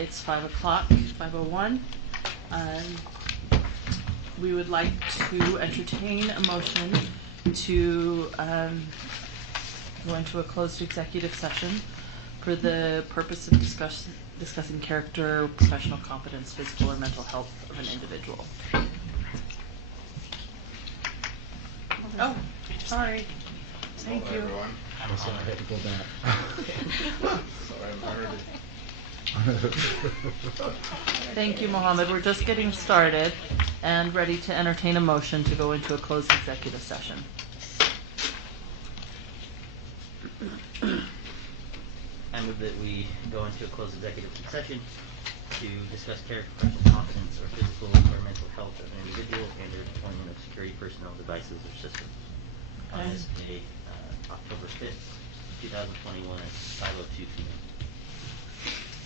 It's 5 o'clock, 5:01. We would like to entertain a motion to go into a closed executive session for the purpose of discussing character, professional competence, physical or mental health of an individual. Oh, sorry. Thank you. Everyone. I'm sorry, I had to go back. Sorry, I'm early. Thank you, Mohammed. We're just getting started and ready to entertain a motion to go into a closed executive session. I move that we go into a closed executive session to discuss character, professional competence, or physical or mental health of an individual and their deployment of security personnel, devices, or systems. On this day, October 5th, 2021 at 5:02 p.m.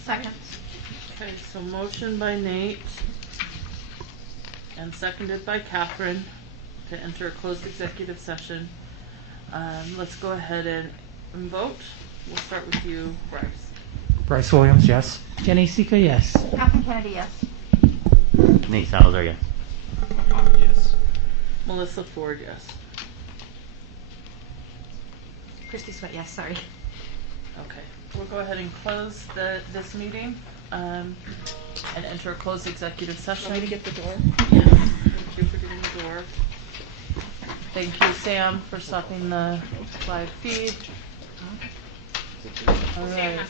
Second. Okay, so motion by Nate and seconded by Catherine to enter a closed executive session. Let's go ahead and vote. We'll start with you, Bryce. Bryce Williams, yes. Jenny Sika, yes. Catherine Kennedy, yes. Nate Salazar, yes. Yes. Melissa Ford, yes. Christy Sweat, yes, sorry. Okay, we'll go ahead and close this meeting and enter a closed executive session. Want me to get the door? Yes, thank you for getting the door. Thank you, Sam, for stopping the live feed. All right.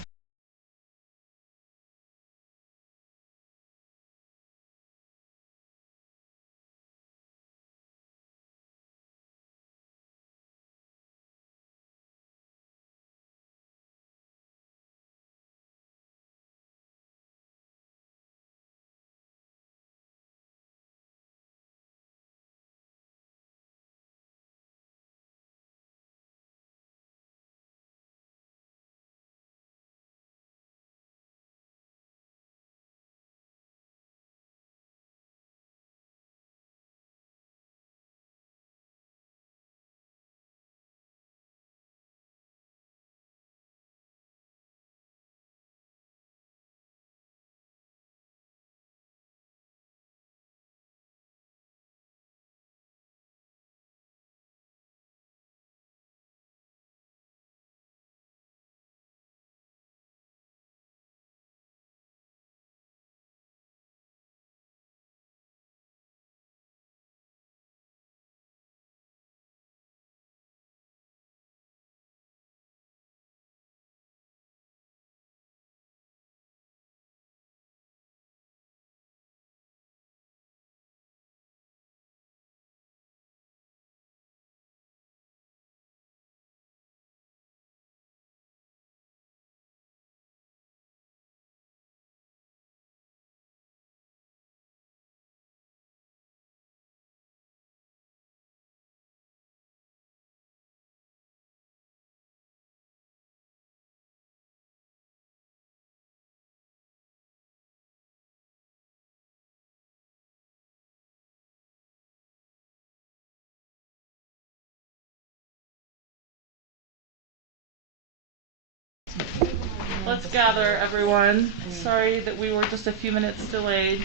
Let's gather, everyone. Sorry that we were just a few minutes delayed.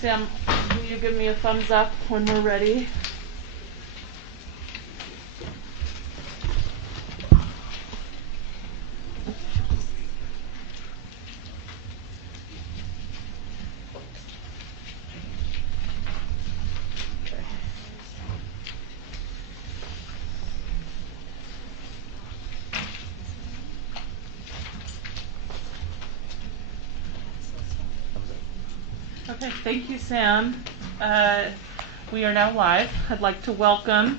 Sam, will you give me a thumbs up when we're ready? Okay, thank you, Sam. We are now live. I'd like to welcome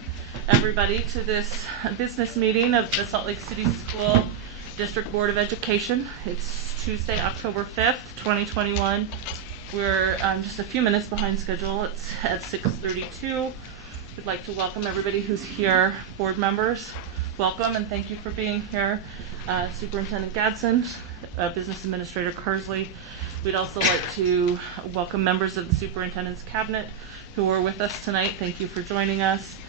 everybody to this business meeting of the Salt Lake City School District Board of Education. It's Tuesday, October 5th, 2021. We're just a few minutes behind schedule. It's at 6:32. We'd like to welcome everybody who's here. Board members, welcome and thank you for being here. Superintendent Gadsden, Business Administrator Kersley. We'd also like to welcome members of the Superintendent's Cabinet who are with us tonight. Thank you for joining us.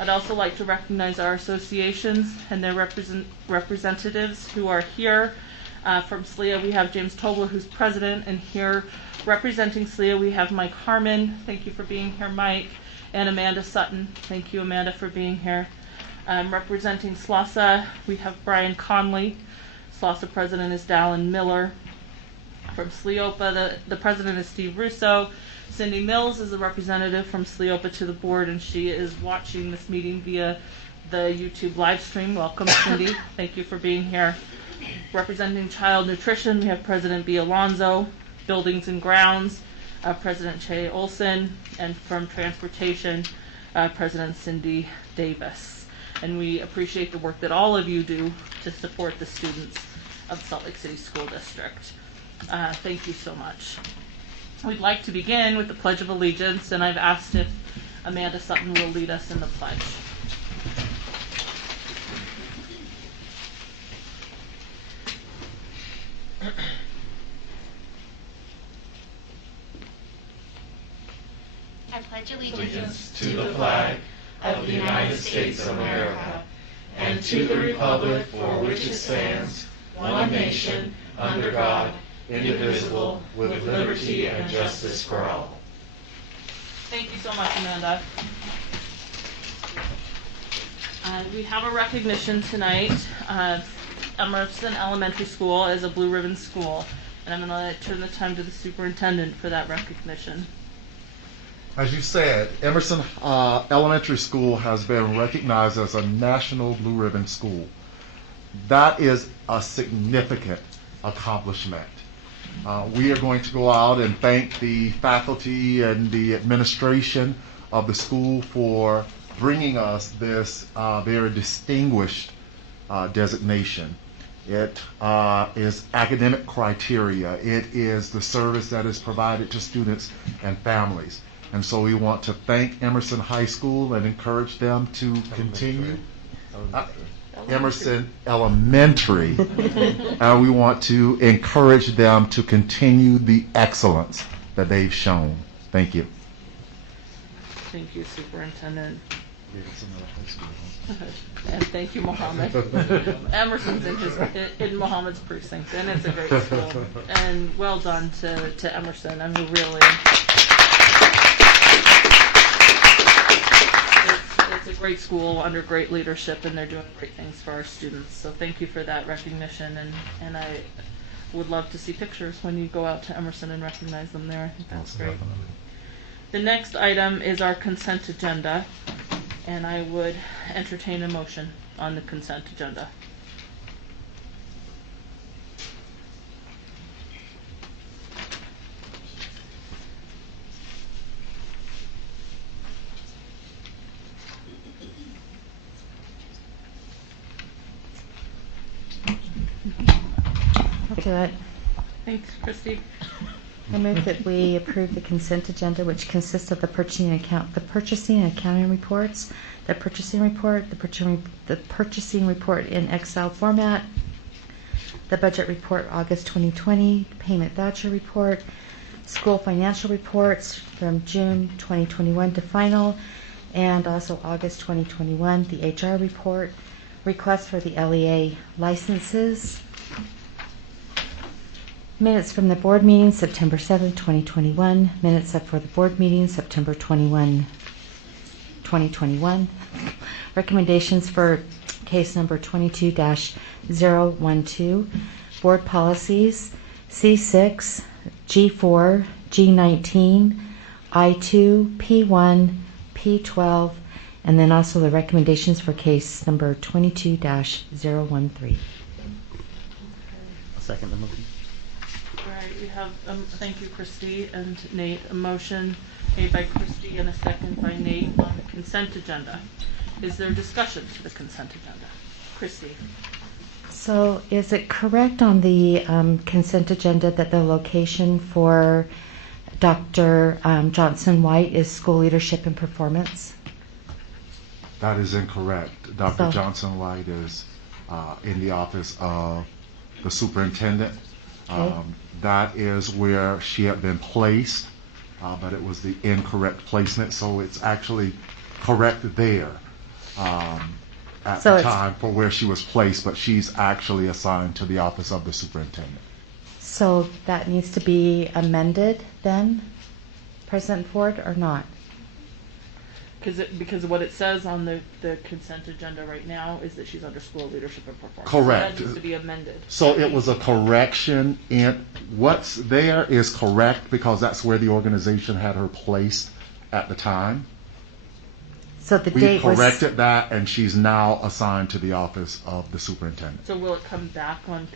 I'd also like to recognize our associations and their representatives who are here From SLEA, we have James Tobler, who's president, and here representing SLEA, we have Mike Harmon. Thank you for being here, Mike. And Amanda Sutton. Thank you, Amanda, for being here. Representing SLASA, we have Brian Conley. SLASA president is Dallin Miller. From SLEOPA, the president is Steve Russo. Cindy Mills is a representative from SLEOPA to the board, and she is watching this meeting via the YouTube live stream. Welcome, Cindy. Thank you for being here. Representing Child Nutrition, we have President B. Alonzo. Buildings and Grounds, President Che Olson. And from Transportation, President Cindy Davis. And we appreciate the work that all of you do to support the students of the Salt Lake City School District. Thank you so much. We'd like to begin with the Pledge of Allegiance, and I've asked if Amanda Sutton will lead us in the pledge. I pledge allegiance to the flag of the United States of America and to the republic for which it stands, one nation, under God, indivisible, with liberty and justice for all. Thank you so much, Amanda. We have a recognition tonight. Emerson Elementary School is a Blue Ribbon School, and I'm going to turn the time to the superintendent for that recognition. As you said, Emerson Elementary School has been recognized as a National Blue Ribbon School. That is a significant accomplishment. We are going to go out and thank the faculty and the administration of the school for bringing us this very distinguished designation. It is academic criteria. It is the service that is provided to students and families. And so we want to thank Emerson High School and encourage them to continue. Emerson Elementary. And we want to encourage them to continue the excellence that they've shown. Thank you. Thank you, Superintendent. And thank you, Mohammed. Emerson's in Mohammed's precinct, and it's a great school. And well done to Emerson. I mean, really. It's a great school under great leadership, and they're doing great things for our students. So thank you for that recognition, and I would love to see pictures when you go out to Emerson and recognize them there. I think that's great. The next item is our consent agenda, and I would entertain a motion on the consent agenda. I'll do it. Thanks, Christy. I move that we approve the consent agenda, which consists of the purchasing and accounting reports, the purchasing report in Excel format, the budget report August 2020, payment voucher report, school financial reports from June 2021 to final, and also August 2021, the HR report, request for the LEA licenses, minutes from the board meeting September 7, 2021, minutes up for the board meeting September 21, 2021, recommendations for case number 22-012, board policies C6, G4, G19, I2, P1, P12, and then also the recommendations for case number 22-013. I'll second the motion. All right, we have, thank you, Christy and Nate, a motion made by Christy and a second by Nate on the consent agenda. Is there discussion to the consent agenda? Christy? So is it correct on the consent agenda that the location for Dr. Johnson White is school leadership and performance? That is incorrect. Dr. Johnson White is in the office of the superintendent. Okay. That is where she had been placed, but it was the incorrect placement, so it's actually correct there. at So the it's- time for where she was placed, but she's actually assigned to the office of the superintendent. So that needs to be amended then, President Ford, or not? Because what it says on the consent agenda right now is that she's under school leadership and performance. Correct. So that needs to be amended. So it was a correction, and what's there is correct because that's where the organization had her placed at the time. So the We date was... corrected that, and she's now assigned to the office of the superintendent. So will it come back on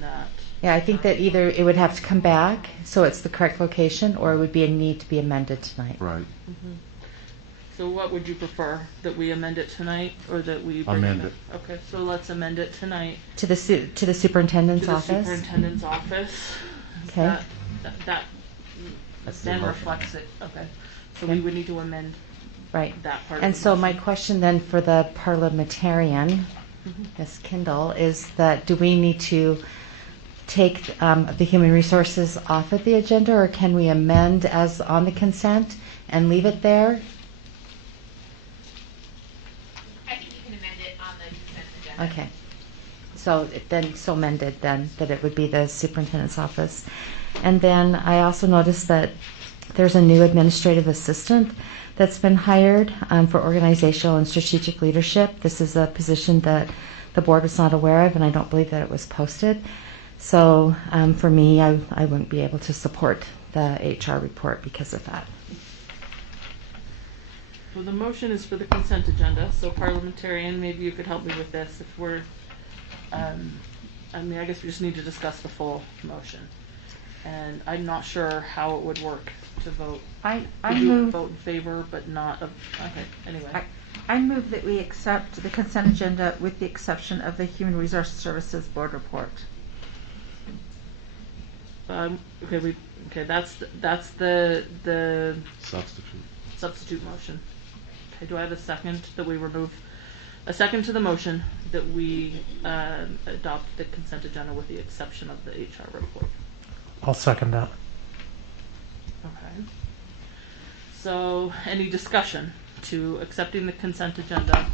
that? Yeah, I think that either it would have to come back, so it's the correct location, or it would be a need to be amended tonight. Right. So what would you prefer? That we amend it tonight, or that we bring Amend it it. back? Okay, so let's amend it tonight To the to superintendent's the office? superintendent's office. Okay. That That's the then motion. reflects it. Okay. So Okay. we would need to amend Right. that part. And of the so my motion. question then for the parliamentarian, Ms. Kindle, is that do we need to take the human resources off of the agenda, or can we amend as on the consent and leave it there? I think you can amend it on the consent agenda. Okay. So so amended then, that it would be the superintendent's office. And then I also noticed that there's a new administrative assistant that's been hired for organizational and strategic leadership. This is a position that the board was not aware of, and I don't believe that it was posted. So for me, I wouldn't be able to support the HR report because of that. Well, the motion is for the consent agenda, so parliamentarian, maybe you could help me with this if we're, I guess we just need to discuss the full motion. And I'm not sure how it would work to vote. I Would you move, vote in favor, but not of, okay, anyway. I move that we accept the consent agenda with the exception of the Human Resource Services Board report. Okay, that's the Substitute. substitute motion. Okay, do I have a second that we remove, a second to the motion that we adopt the consent agenda with the exception of the HR report? I'll second that. Okay. So, any discussion to accepting the consent agenda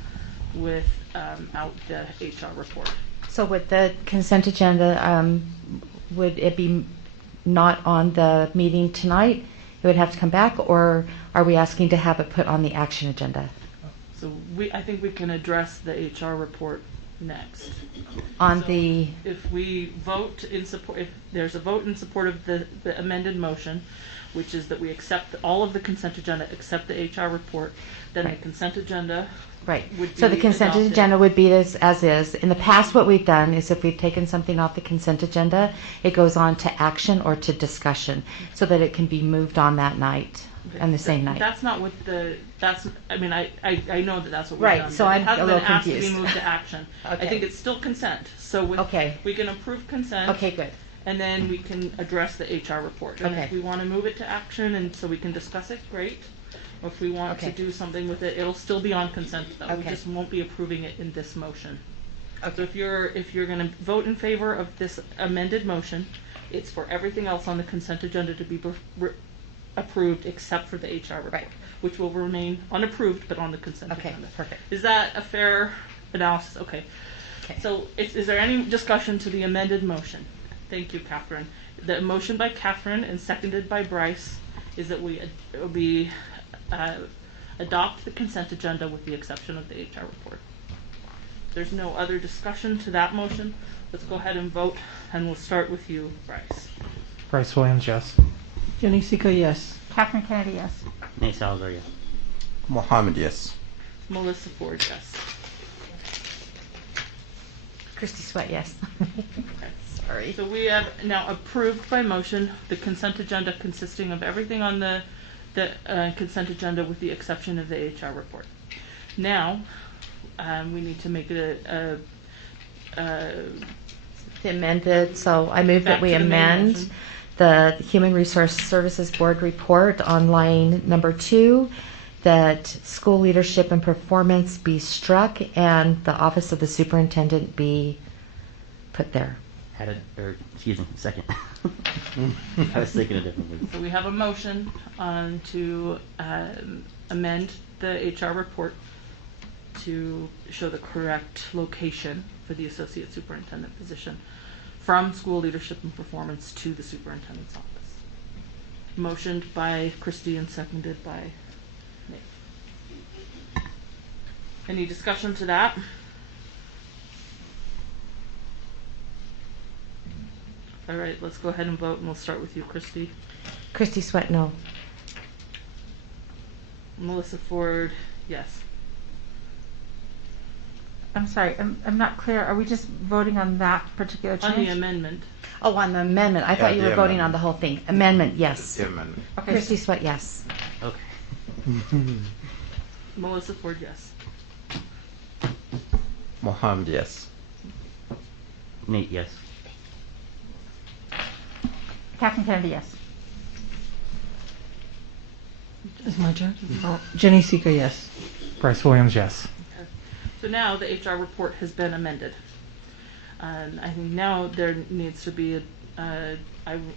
without the HR report? So with the consent agenda, would it be not on the meeting tonight? It would have to come back, or are we asking to have it put on the action agenda? So I think we can address the HR report next. On So the, if we vote in support, if there's a vote in support of the amended motion, which is that we accept all of the consent agenda except the HR report, then the Right. consent agenda right, would so the be consent adopted. agenda would be as is. In the past, what we've done is if we've taken something off the consent agenda, it goes on to action or to discussion, so that it can be moved on that night, and the same night. That's not what I mean, I know that that's what we've Right, done. so but I'm it hasn't a little been asked to be confused. moved to action. I Okay. think it's still consent, so Okay. we can approve consent. Okay, good. And then we can address the HR report. And if Okay. we want to move it to action and so we can discuss it, great. Or if we want to Okay. do something with it, it'll still be on consent though. We Okay. just won't be approving it in this motion. So Okay. if you're going to vote in favor of this amended motion, it's for everything else on the consent agenda to be approved except for the HR report, Right. which will remain unapproved but on the consent Okay, agenda. perfect. Is that a fair analysis? Okay. Okay. So is there any discussion to the amended motion? Thank you, Catherine. The motion by Catherine and seconded by Bryce is that we adopt the consent agenda with the exception of the HR report. There's no other discussion to that motion. Let's go ahead and vote, and we'll start with you, Bryce. Bryce Williams, yes. Jenny Sika, yes. Catherine Kennedy, yes. Nate Salazar, yes. Mohammed, yes. Melissa Ford, yes. Christy Sweat, yes. Sorry. So we have now approved by motion the consent agenda consisting of everything on the consent agenda with the exception of the HR report. Now, we need to make it The amended, so I move that Back we to the main amend motion. the Human Resource Services Board report on line number 2, that school leadership and performance be struck and the office of the superintendent be put there. Second. I was thinking a different word. So we have a motion to amend the HR report to show the correct location for the associate superintendent position from school leadership and performance to the superintendent's office. Motioned by Christie and seconded by Nate. Any discussion to that? All right, let's go ahead and vote, and we'll start with you, Christie. Christy Sweat, no. Melissa Ford, yes. I'm sorry, I'm not clear. Are we just voting on that particular change? On the amendment. Oh, on the amendment. I thought you the were voting on amendment. the whole thing. Amendment, yes. The amendment. Okay. Christy Sweat, yes. Okay. Melissa Ford, yes. Mohammed, yes. Nate, yes. Captain Kennedy, yes. It's my turn? Oh, Jenny Seeker, yes. Bryce Williams, yes. Okay. So now the HR report has been amended. And I think now there needs to be I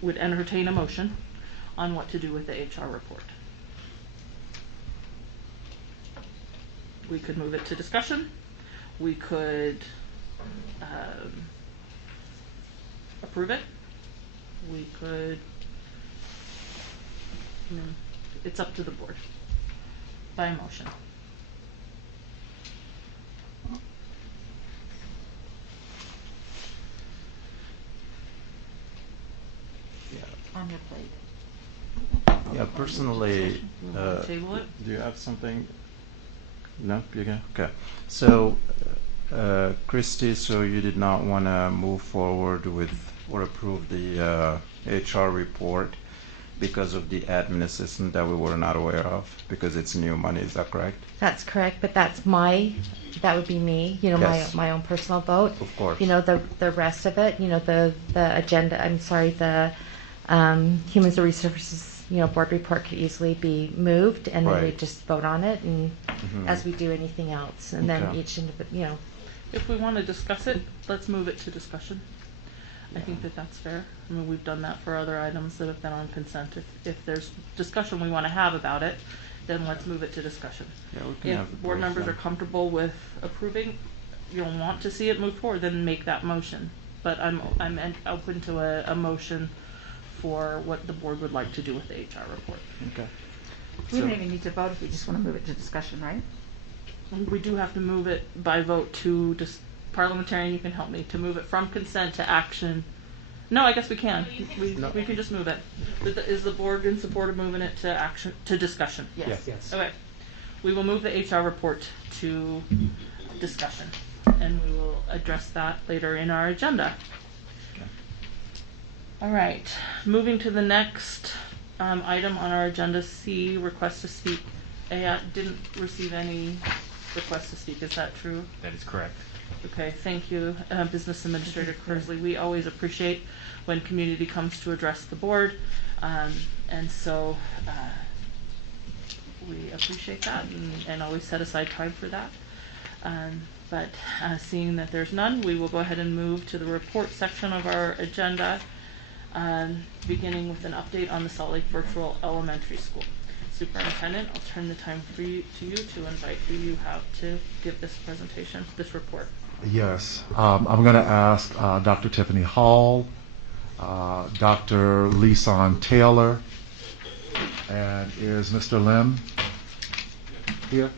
would entertain a motion on what to do with the HR report. We could move it to discussion. We could approve it. We could, it's up to the board by motion. On your plate. Yeah, personally, We want to table it? do you have something? No, you can. Okay. So, Christy, so you did not want to move forward with or approve the HR report because of the admin assistant that we were not aware of because it's new money. Is that correct? That's correct, but that would be me, Yes. my own personal vote. Of course. The rest of it, the agenda, the Human Resources, board report could easily be moved and then we Right. just vote on it and Mhm. as we do anything else. And then Okay. each individual, If we want to discuss it, let's move it to discussion. I think that that's fair. I mean, we've done that for other items that have been on consent. If there's discussion we want to have about it, then let's move it to discussion. Yeah, we can If have board both members then. are comfortable with approving, you'll want to see it move forward, then make that motion. But I'm open to a motion for what the board would like to do with the HR report. Okay. We don't So- even need to vote if we just want to move it to discussion, right? We do have to move it by vote to parliamentarian, you can help me, to move it from consent to action. No, I guess we can. We can just move it. Is the board in support of moving it to action, to discussion? Yes. Okay. We will move the HR report to discussion, and we will address that later in our agenda. Okay. All right, moving to the next item on our agenda, C, request to speak. Didn't receive any request to speak, is that true? That is correct. Okay, thank you, Business Administrator Kersley. We always appreciate when community comes to address the board, and so we appreciate that and always set aside time for that. But seeing that there's none, we will go ahead and move to the report section of our agenda, beginning with an update on the Salt Lake Virtual Elementary School. Superintendent, I'll turn the time to you to invite who you have to give this presentation, this report. Yes, I'm going to ask Dr. Tiffany Hall, Dr. Leeson Taylor, and is Mr. Lim here?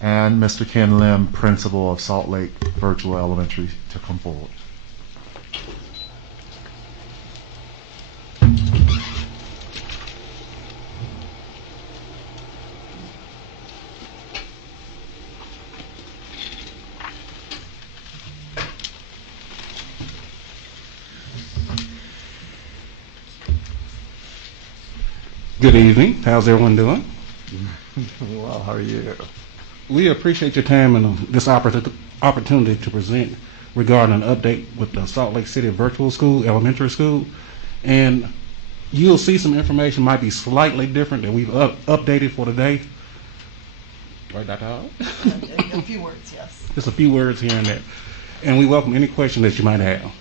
And Mr. Ken Lim, principal of Salt Lake Virtual Elementary, to come forward. Good evening. How's everyone doing? Well, how are you? We appreciate your time and this opportunity to present regarding an update with the Salt Lake City Virtual School, Elementary School. And you'll see some information might be slightly different that we've updated for today. Right, Dr. Hall? A few words, yes. Just a few words here and there. And we welcome any question that you might have.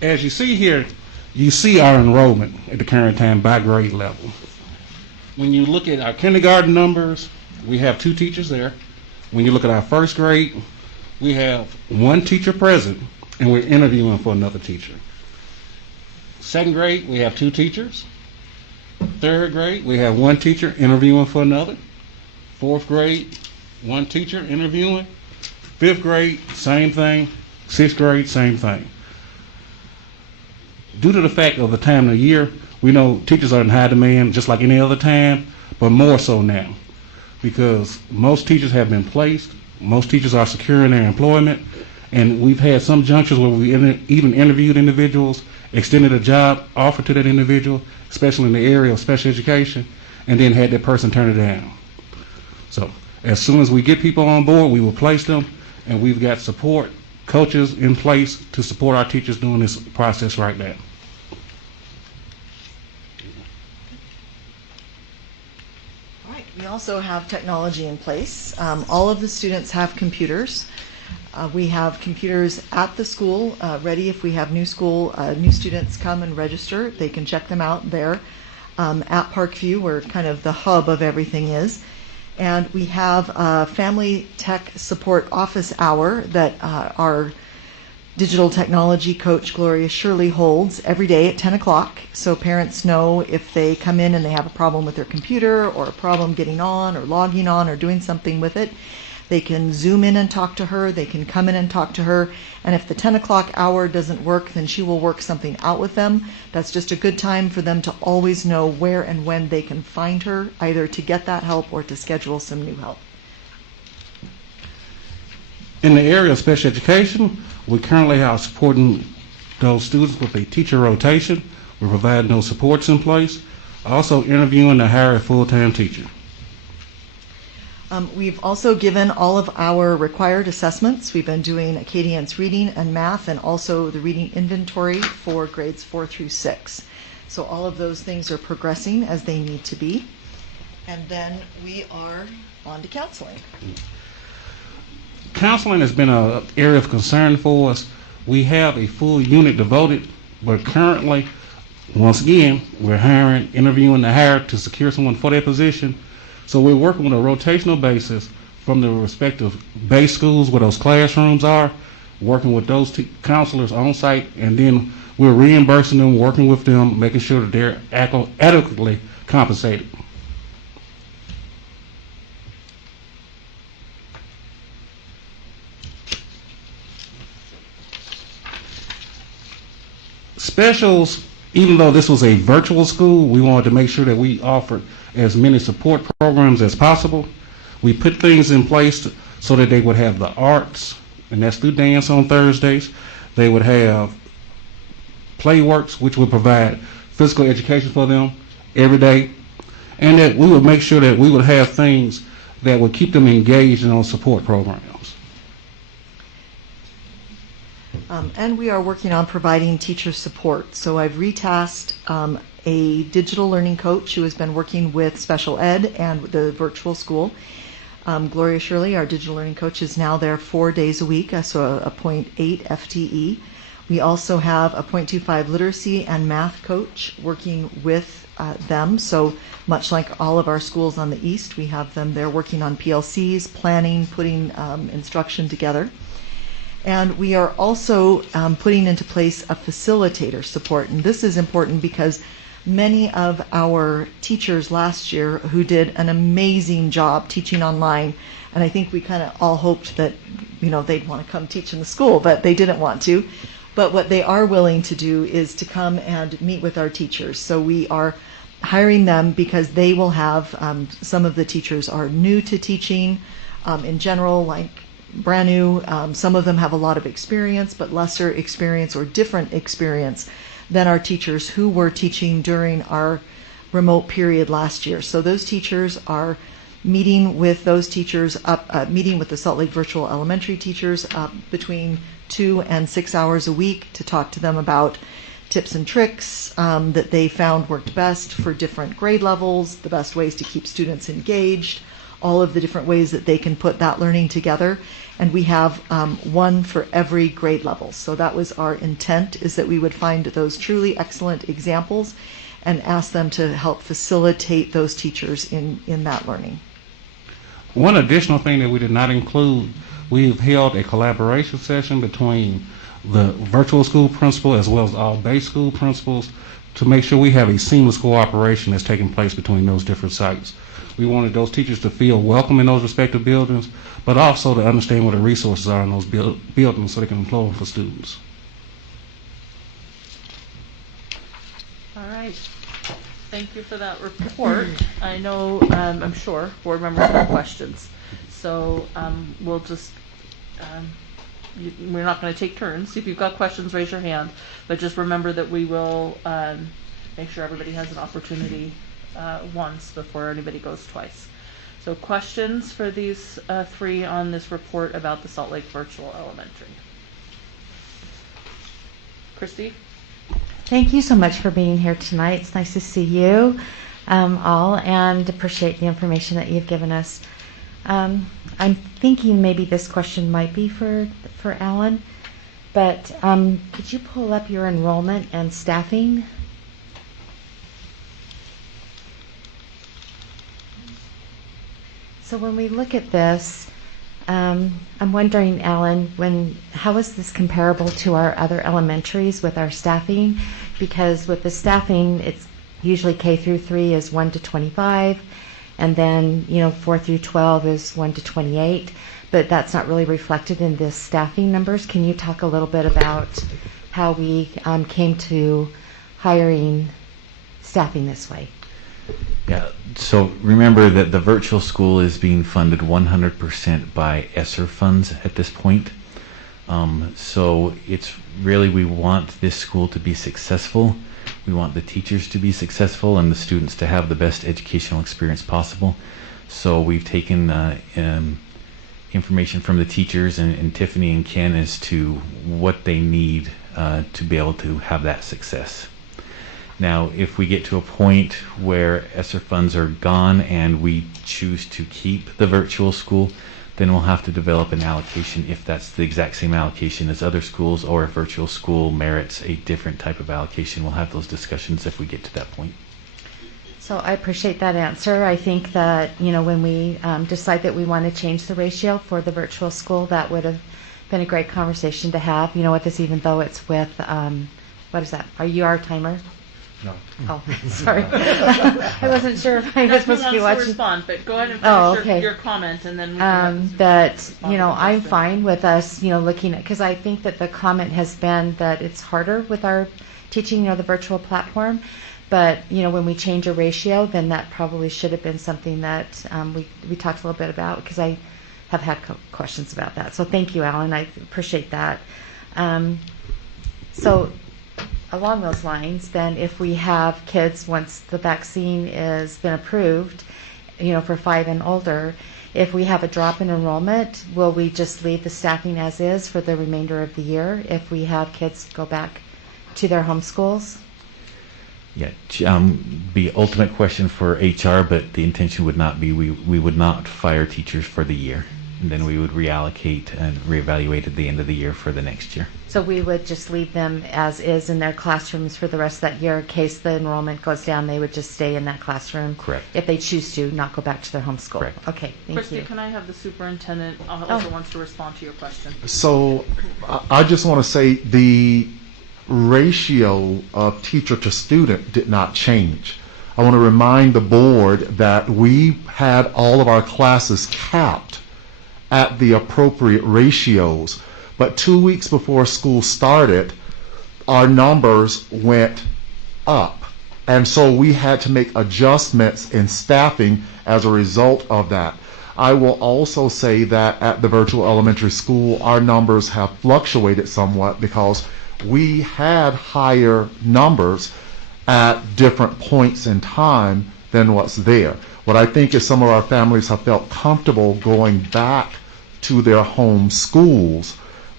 As you see here, you see our enrollment at the current time by grade level. When you look at our kindergarten numbers, we have 2 teachers there. When you look at our first grade, we have 1 teacher present, and we're interviewing for another teacher. Second grade, we have 2 teachers. Third grade, we have 1 teacher interviewing for another. Fourth grade, 1 teacher interviewing. Fifth grade, same thing. Sixth grade, same thing. Due to the fact of the time of the year, we know teachers are in high demand just like any other time, but more so now, because most teachers have been placed, most teachers are secure in their employment, and we've had some junctures where we even interviewed individuals, extended a job offer to that individual, especially in the area of special education, and then had that person turn it down. So as soon as we get people on board, we will place them, and we've got support, coaches in place to support our teachers during this process right now. All right, we also have technology in place. All of the students have computers. We have computers at the school ready if we have new students come and register. They can check them out there at Parkview, where kind of the hub of everything is. And we have a family tech support office hour that our digital technology coach Gloria Shirley holds every day at 10 o'clock. So parents know if they come in and they have a problem with their computer or a problem getting on or logging on or doing something with it, they can Zoom in and talk to her. They can come in and talk to her. And if the 10 o'clock hour doesn't work, then she will work something out with them. That's just a good time for them to always know where and when they can find her, either to get that help or to schedule some new help. In the area of special education, we currently are supporting those students with a teacher rotation. We're providing those supports in place. Also interviewing to hire a full-time teacher. We've also given all of our required assessments. We've been doing Acadiance reading and math, and also the reading inventory for grades 4 through 6. So all of those things are progressing as they need to be. And then we are on to counseling. Counseling has been an area of concern for us. We have a full unit devoted, but currently, once again, we're hiring, interviewing to hire to secure someone for that position. So we're working on a rotational basis from the respective base schools where those classrooms are, working with those counselors on site, and then we're reimbursing them, working with them, making sure that they're adequately compensated. Specials, even though this was a virtual school, we wanted to make sure that we offered as many support programs as possible. We put things in place so that they would have the arts, and that's through dance on Thursdays. They would have Playworks, which would provide physical education for them every day, and that we would make sure that we would have things that would keep them engaged in those support programs. And we are working on providing teacher support. So I've retasked a digital learning coach who has been working with special ed and the virtual school. Gloria Shirley, our digital learning coach, is now there 4 days a week, so a 0.8 FTE. We also have a 0.25 literacy and math coach working with them. So much like all of our schools on the East, we have them there working on PLCs, planning, putting instruction together. And we are also putting into place a facilitator support. And this is important because many of our teachers last year who did an amazing job teaching online, and I think we kind of all hoped that, they'd want to come teach in the school, but they didn't want to. But what they are willing to do is to come and meet with our teachers. So we are hiring them because they will have, some of the teachers are new to teaching in general, like brand new. Some of them have a lot of experience, but lesser experience or different experience than our teachers who were teaching during our remote period last year. So those teachers are meeting with those teachers, meeting with the Salt Lake Virtual Elementary teachers between 2 and 6 hours a week to talk to them about tips and tricks that they found worked best for different grade levels, the best ways to keep students engaged, all of the different ways that they can put that learning together. And we have one for every grade level. So that was our intent, is that we would find those truly excellent examples and ask them to help facilitate those teachers in that learning. One additional thing that we did not include, we've held a collaboration session between the virtual school principal as well as all base school principals to make sure we have a seamless cooperation that's taking place between those different sites. We wanted those teachers to feel welcome in those respective buildings, but also to understand what the resources are in those buildings so they can employ them for students. All right. Thank you for that report. I know, I'm sure, board members have questions. So we'll just, we're not going to take turns. If you've got questions, raise your hand. But just remember that we will make sure everybody has an opportunity once before anybody goes twice. So questions for these three on this report about the Salt Lake Virtual Elementary? Christy? Thank you so much for being here tonight. It's nice to see you all and appreciate the information that you've given us. I'm thinking maybe this question might be for Alan, but could you pull up your enrollment and staffing? So when we look at this, I'm wondering, Alan, how is this comparable to our other elementaries with our staffing? Because with the staffing, it's usually K through 3 is 1 to 25, and then 4 through 12 is 1 to 28, but that's not really reflected in this staffing numbers. Can you talk a little bit about how we came to hiring staffing this way? Yeah, so remember that the virtual school is being funded 100% by ESSER funds at this point. So it's really, we want this school to be successful. We want the teachers to be successful and the students to have the best educational experience possible. So we've taken information from the teachers and Tiffany and Ken as to what they need to be able to have that success. Now, if we get to a point where ESSER funds are gone and we choose to keep the virtual school, then we'll have to develop an allocation if that's the exact same allocation as other schools, or if virtual school merits a different type of allocation. We'll have those discussions if we get to that point. So I appreciate that answer. I think that, when we decide that we want to change the ratio for the virtual school, that would have been a great conversation to have, with this, even though it's with, what is that? Are you our timer? No. Oh, sorry. I wasn't sure if I was supposed to be watching. Respond, but go ahead and finish your comment, and then we can that I'm fine with us looking at, because I think that the comment has been that it's harder with our teaching the virtual platform, but when we change a ratio, then that probably should have been something that we talked a little bit about, because I have had questions about that. So thank you, Alan. I appreciate that. So along those lines, then, if we have kids, once the vaccine has been approved, for 5 and older, if we have a drop in enrollment, will we just leave the staffing as is for the remainder of the year if we have kids go back to their home schools? Yeah, the ultimate question for HR, but the intention would not be, we would not fire teachers for the year. And then we would reallocate and reevaluate at the end of the year for the next year. So we would just leave them as is in their classrooms for the rest of that year. In case the enrollment goes down, they would just stay in that classroom. Correct. If they choose to, not go back to their home school. Correct. Okay, thank Christy, you. can I have the superintendent also wants to respond to your question? So I just want to say the ratio of teacher to student did not change. I want to remind the board that we had all of our classes capped at the appropriate ratios. But 2 weeks before school started, our numbers went up. And so we had to make adjustments in staffing as a result of that. I will also say that at the virtual elementary school, our numbers have fluctuated somewhat because we had higher numbers at different points in time than what's there. What I think is some of our families have felt comfortable going back to their home schools,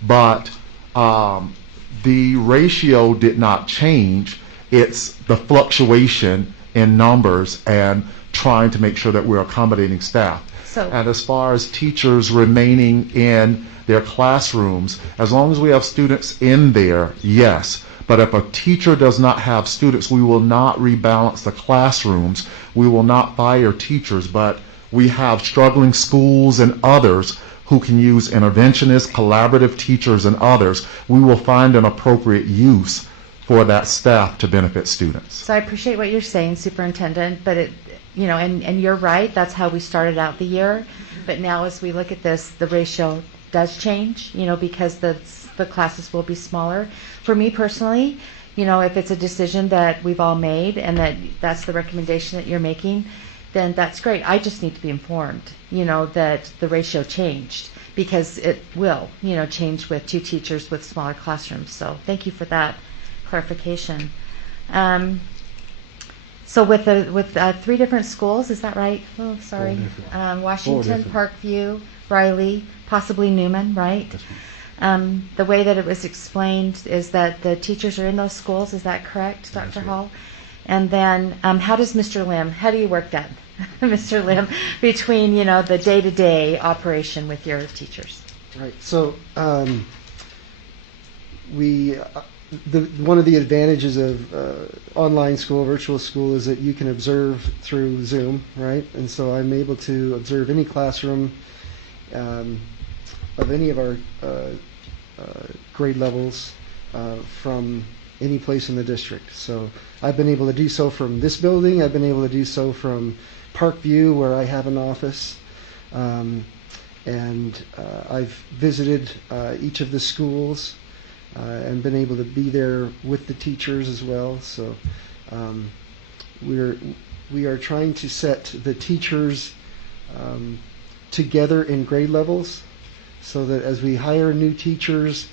but the ratio did not change. It's the fluctuation in numbers and trying to make sure that we're accommodating staff. So- And as far as teachers remaining in their classrooms, as long as we have students in there, yes. But if a teacher does not have students, we will not rebalance the classrooms. We will not fire teachers, but we have struggling schools and others who can use interventionists, collaborative teachers, and others. We will find an appropriate use for that staff to benefit students. So I appreciate what you're saying, Superintendent, but it, you know, and you're right, that's how we started out the year. But now as we look at this, the ratio does change, you know, because the classes will be smaller. For me personally, you know, if it's a decision that we've all made and that's the recommendation that you're making, then that's great. I just need to be informed, you know, that the ratio changed, because it will, you know, change with 2 teachers with smaller classrooms. So thank you for that clarification. So with 3 different schools, is that right? Oh, sorry. Washington, Parkview, Riley, possibly Newman, right? The way that it was explained is that the teachers are in those schools. Is that correct, Dr. Hall? And then how do you work that, Mr. Lim, between, you know, the day-to-day operation with your teachers? Right. So one of the advantages of online school, virtual school, is that you can observe through Zoom, right? And so I'm able to observe any classroom of any of our grade levels from any place in the district. So I've been able to do so from this building. I've been able to do so from Parkview, where I have an office. And I've visited each of the schools and been able to be there with the teachers as well. So we are trying to set the teachers together in grade levels, so that as we hire new teachers,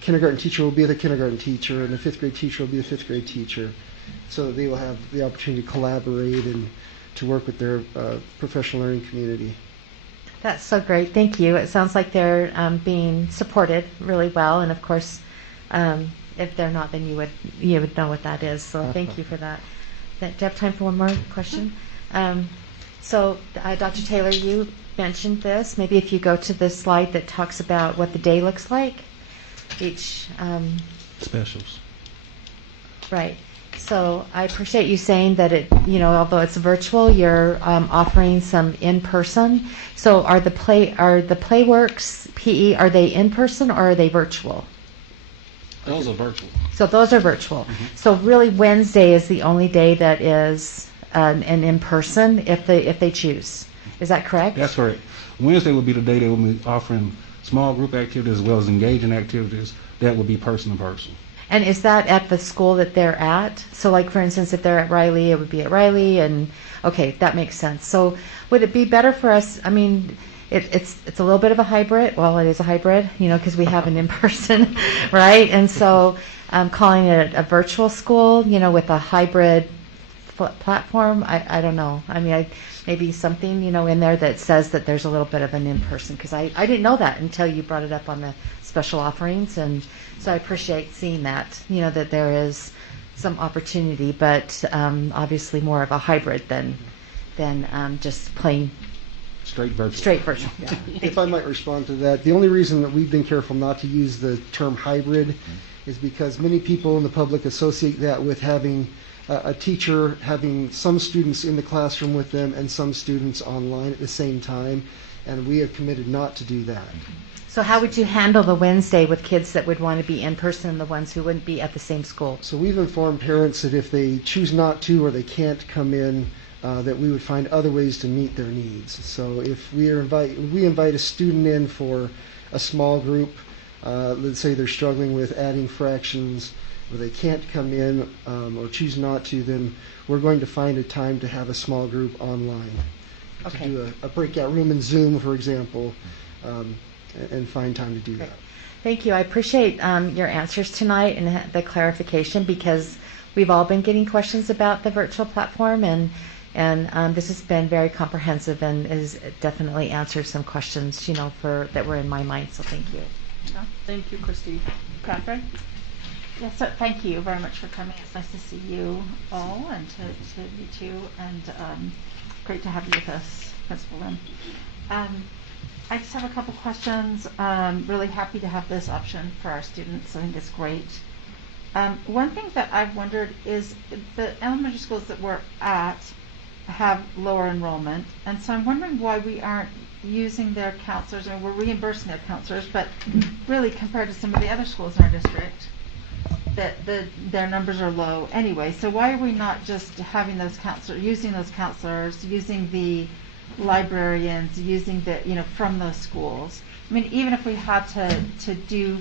kindergarten teacher will be the kindergarten teacher, and the 5th grade teacher will be the 5th grade teacher, so that they will have the opportunity to collaborate and to work with their professional learning community. That's so great. Thank you. It sounds like they're being supported really well, and of course, if they're not, then you would know what that is. So thank you for that. Do you have time for one more question? So, Dr. Taylor, you mentioned this. Maybe if you go to the slide that talks about what the day looks like, each specials. Right. So I appreciate you saying that it, you know, although it's virtual, you're offering some in person. So are the Playworks PE, are they in person or are they virtual? Those are virtual. So those are virtual. So really Wednesday is the only day that is an in person if they choose. Is that correct? That's correct. Wednesday will be the day they will be offering small group activities as well as engaging activities that will be person to person. And is that at the school that they're at? So like, for instance, if they're at Riley, it would be at Riley, and okay, that makes sense. So would it be better for us, I mean, it's a little bit of a hybrid. Well, it is a hybrid, you know, because we have an in-person, right? And so calling it a virtual school, you know, with a hybrid platform, I don't know. I mean, maybe something, you know, in there that says that there's a little bit of an in-person, because I didn't know that until you brought it up on the special offerings, and so I appreciate seeing that, you know, that there is some opportunity, but obviously more of a hybrid than just plain straight virtual. Straight virtual. Yeah. If I might respond to that, the only reason that we've been careful not to use the term hybrid is because many people in the public associate that with having a teacher having some students in the classroom with them and some students online at the same time, and we have committed not to do that. So how would you handle the Wednesday with kids that would want to be in person and the ones who wouldn't be at the same school? So we've informed parents that if they choose not to or they can't come in, that we would find other ways to meet their needs. So if we invite a student in for a small group, let's say they're struggling with adding fractions, or they can't come in or choose not to, then we're going to find a time to have a small group online. Okay. To do a breakout room in Zoom, for example, and find time to do that. Thank you. I appreciate your answers tonight and the clarification, because we've all been getting questions about the virtual platform, and this has been very comprehensive and has definitely answered some questions, that were in my mind. So thank you. Thank you, Christy. Catherine? Yes, so thank you very much for coming. It's nice to see you all and to meet you, and great to have you with us, Principal Lynn. I just have a couple questions. Really happy to have this option for our students. I think it's great. One thing that I've wondered is the elementary schools that we're at have lower enrollment, and so I'm wondering why we aren't using their counselors. I mean, we're reimbursing their counselors, but really compared to some of the other schools in our district, their numbers are low anyway. So why are we not just having those counselors, using the librarians, using the from those schools? I mean, even if we had to do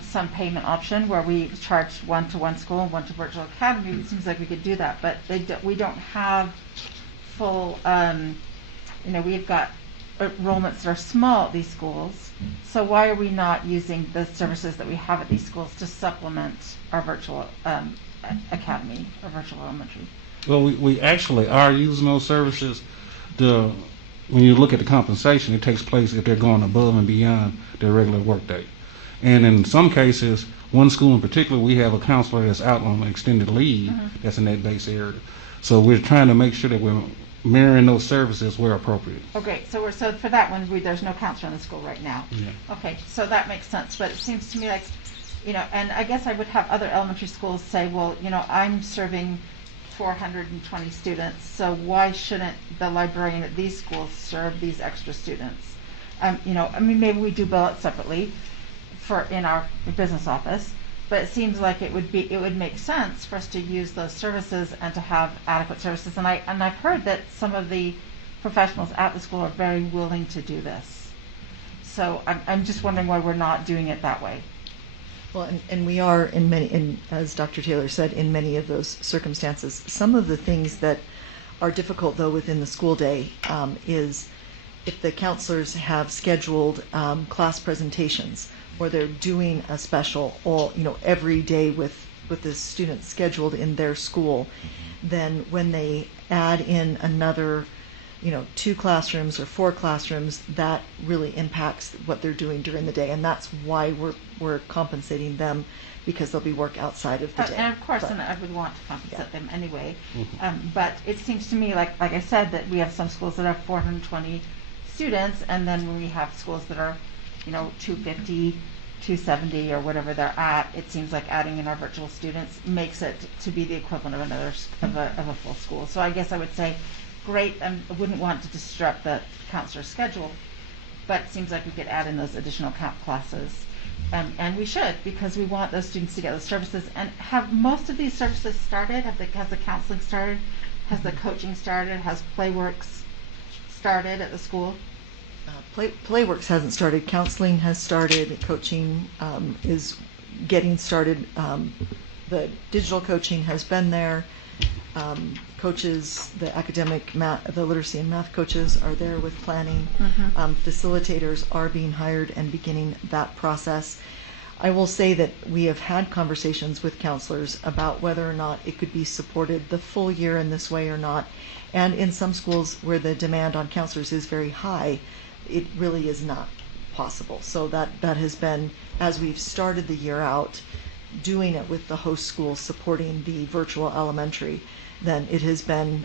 some payment option where we charge one to one school and one to virtual academy, it seems like we could do that, but we don't have full. We've got enrollments that are small at these schools. So why are we not using the services that we have at these schools to supplement our virtual academy or virtual elementary? Well, we actually are using those services. When you look at the compensation, it takes place if they're going above and beyond their regular workday. And in some cases, one school in particular, we have a counselor that's out on extended leave that's in that base area. So we're trying to make sure that we're mirroring those services where appropriate. Okay, so for that one, there's no counselor in the school right now. Yeah. Okay, so that makes sense. But it seems to me like, and I guess I would have other elementary schools say, well, I'm serving 420 students, so why shouldn't the librarian at these schools serve these extra students? I mean, maybe we do bill it separately in our business office, but it seems like it would make sense for us to use those services and to have adequate services. And I've heard that some of the professionals at the school are very willing to do this. So I'm just wondering why we're not doing it that way. Well, and we are in many, and as Dr. Taylor said, in many of those circumstances. Some of the things that are difficult, though, within the school day is if the counselors have scheduled class presentations, or they're doing a special every day with the students scheduled in their school, then when they add in another 2 classrooms or 4 classrooms, that really impacts what they're doing during the day, and that's why we're compensating them, because they'll be work outside of the day. And of course, and I would want to compensate them anyway. But it seems to me like I said, that we have some schools that have 420 students, and then when we have schools that are 250, 270, or whatever they're at, it seems like adding in our virtual students makes it to be the equivalent of a full school. So I guess I would say, great, I wouldn't want to disrupt the counselor's schedule, but it seems like we could add in those additional classes. And we should, because we want those students to get those services. And have most of these services started? Has the counseling started? Has the coaching started? Has Playworks started at the school? Playworks hasn't started. Counseling has started. Coaching is getting started. The digital coaching has been there. Coaches, the academic math, the literacy and math coaches are there with planning. Facilitators are being hired and beginning that process. I will say that we have had conversations with counselors about whether or not it could be supported the full year in this way or not. And in some schools where the demand on counselors is very high, it really is not possible. So that has been, as we've started the year out, doing it with the host schools supporting the virtual elementary, then it has been,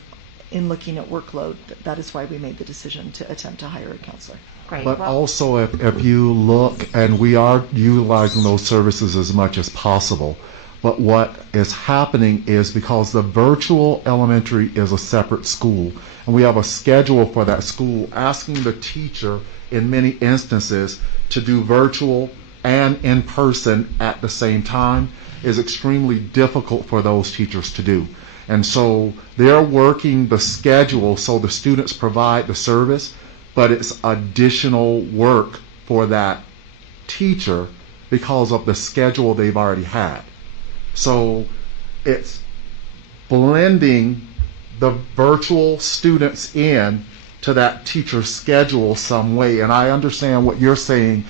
in looking at workload, that is why we made the decision to attempt to hire a counselor. Great. But also, if you look, and we are utilizing those services as much as possible, but what is happening is, because the virtual elementary is a separate school, and we have a schedule for that school, asking the teacher in many instances to do virtual and in person at the same time is extremely difficult for those teachers to do. And so they're working the schedule so the students provide the service, but it's additional work for that teacher because of the schedule they've already had. So it's blending the virtual students in to that teacher's schedule some way. And I understand what you're saying,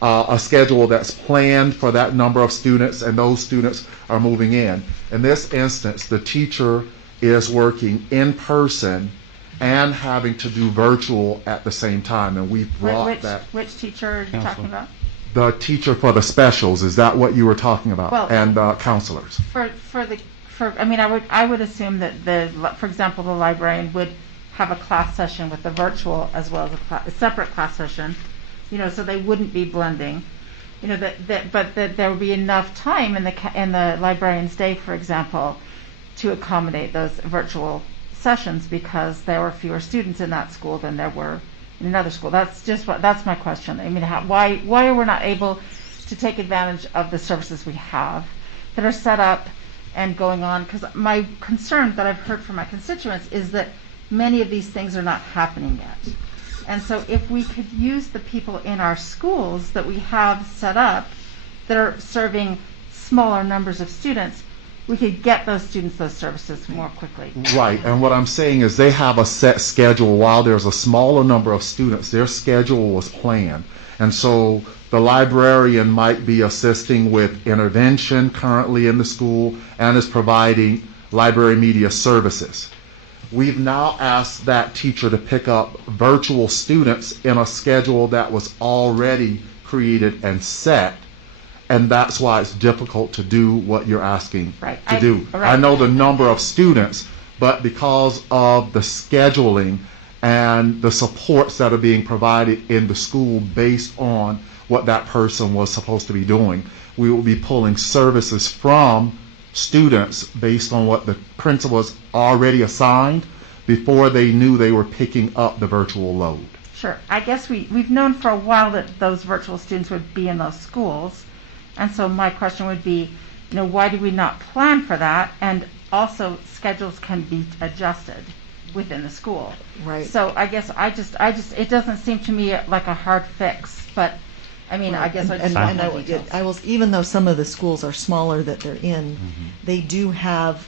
a schedule that's planned for that number of students, and those students are moving in. In this instance, the teacher is working in person and having to do virtual at the same time, and we've brought that. Which teacher are you talking about? The teacher for the specials, is that what you were talking about? Well, and counselors? I would assume that for example, the librarian would have a class session with the virtual as well as a separate class session, so they wouldn't be blending, but that there would be enough time in the librarian's day, for example, to accommodate those virtual sessions because there were fewer students in that school than there were in another school. That's my question. I mean, why are we not able to take advantage of the services we have that are set up and going on? Because my concern that I've heard from my constituents is that many of these things are not happening yet. And so if we could use the people in our schools that we have set up that are serving smaller numbers of students, we could get those students those services more quickly. Right, and what I'm saying is they have a set schedule. While there's a smaller number of students, their schedule was planned. And so the librarian might be assisting with intervention currently in the school and is providing library media services. We've now asked that teacher to pick up virtual students in a schedule that was already created and set, and that's why it's difficult to do what you're asking to do. I know the number of students, but because of the scheduling and the supports that are being provided in the school based on what that person was supposed to be doing, we will be pulling services from students based on what the principals already assigned before they knew they were picking up the virtual load. Sure. I guess we've known for a while that those virtual students would be in those schools. And so my question would be, why do we not plan for that? And also schedules can be adjusted within the school. Right. So I guess it doesn't seem to me like a hard fix, but I mean, right. I guess I will, even though some of the schools are smaller that they're in, they do have,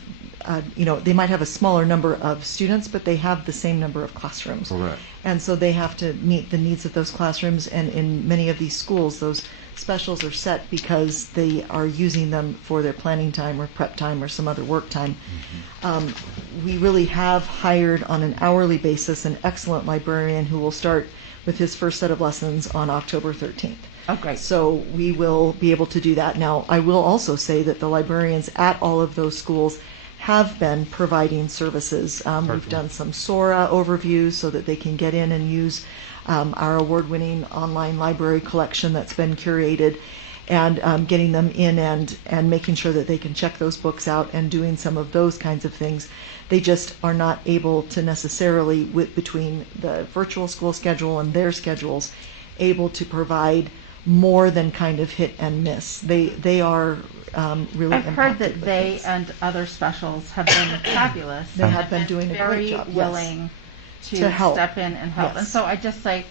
they might have a smaller number of students, but they have the same number of classrooms. Correct. And so they have to meet the needs of those classrooms, and in many of these schools, those specials are set because they are using them for their planning time or prep time or some other work time. We really have hired on an hourly basis an excellent librarian who will start with his first set of lessons on October 13th. Oh, great. So we will be able to do that. Now, I will also say that the librarians at all of those schools have been providing services. We've done some SORA overviews so that they can get in and use our award-winning online library collection that's been curated, and getting them in and making sure that they can check those books out and doing some of those kinds of things. They just are not able to necessarily, between the virtual school schedule and their schedules, able to provide more than kind of hit and miss. They are really I've heard that they and other specials have been fabulous. They have been doing a great job. Very willing to help. Step in and help. Yes. And so I just say,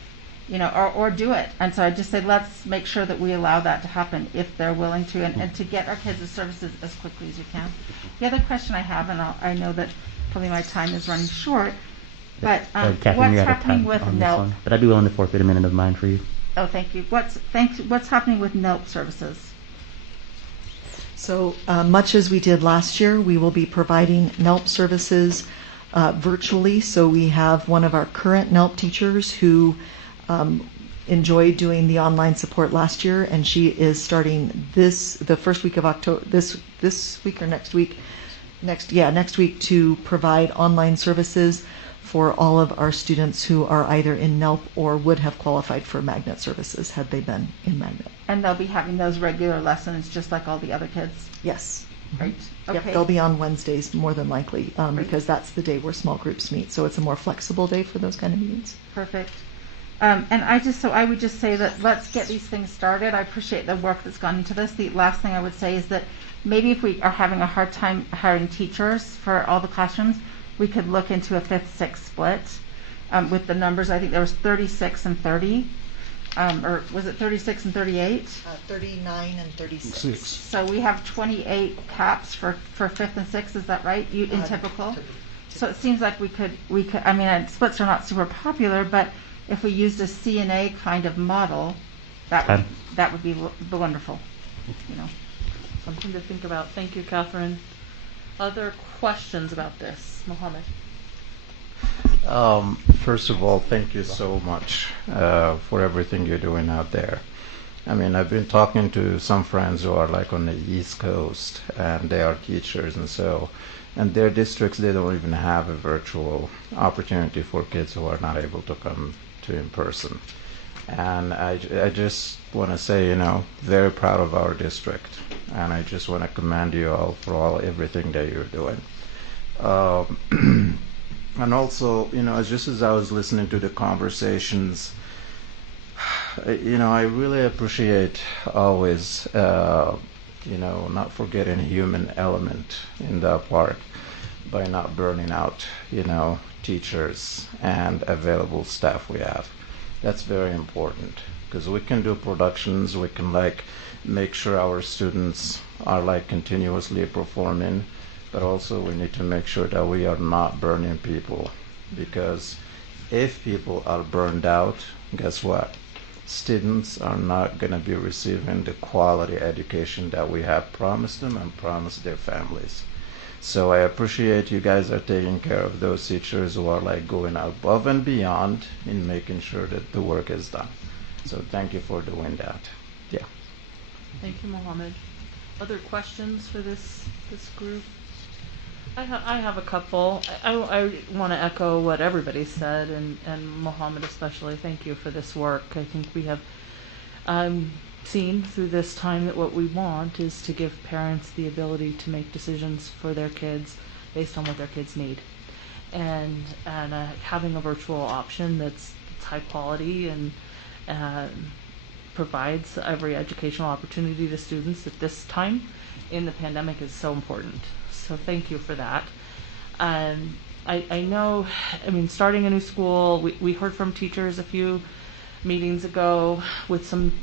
or do it. And so I just say, let's make sure that we allow that to happen if they're willing to, and to get our kids the services as quickly as we can. The other question I have, and I know that probably my time is running short, but Catherine, what's you're out of happening time with on this NELP? one, but I'd be willing to forfeit a minute of mine for you. Oh, thank you. What's happening with NELP services? So much as we did last year, we will be providing NELP services virtually. So we have one of our current NELP teachers who enjoyed doing the online support last year, and she is starting the first week of October, this week or next week, next week, to provide online services for all of our students who are either in NELP or would have qualified for magnet services had they been in magnet. And they'll be having those regular lessons just like all the other kids? Yes. Right. Yep, Okay. they'll be on Wednesdays more than likely, because that's the day where small groups meet. So it's a more flexible day for those kind of meetings. Perfect. And I would just say that let's get these things started. I appreciate the work that's gone into this. The last thing I would say is that maybe if we are having a hard time hiring teachers for all the classrooms, we could look into a 5th-6th split with the numbers. I think there was 36 and 30, or was it 36 and 38? 39 and 36. So we have 28 caps for 5th and 6th. Is that right? In typical. So it seems like we could. I mean, splits are not super popular, but if we used a CNA kind of model, that would be wonderful. Something to think about. Thank you, Catherine. Other questions about this? Mohammed? First of all, thank you so much for everything you're doing out there. I mean, I've been talking to some friends who are like on the East Coast, and they are teachers, and their districts, they don't even have a virtual opportunity for kids who are not able to come to in person. And I just want to say, very proud of our district, and I just want to commend you all for everything that you're doing. And also, just as I was listening to the conversations, I really appreciate always, not forgetting human element in the part by not burning out, teachers and available staff we have. That's very important, because we can do productions, we can make sure our students are continuously performing, but also we need to make sure that we are not burning people, because if people are burned out, guess what? Students are not going to be receiving the quality education that we have promised them and promised their families. So I appreciate you guys are taking care of those teachers who are going above and beyond in making sure that the work is done. So thank you for doing that. Yeah. Thank you, Mohammed. Other questions for this group? I have a couple. I want to echo what everybody said, and Mohammed especially. Thank you for this work. I think we have seen through this time that what we want is to give parents the ability to make decisions for their kids based on what their kids need, and having a virtual option that's high quality and provides every educational opportunity to students at this time in the pandemic is so important. So thank you for that. I know, starting a new school, we heard from teachers a few meetings ago with some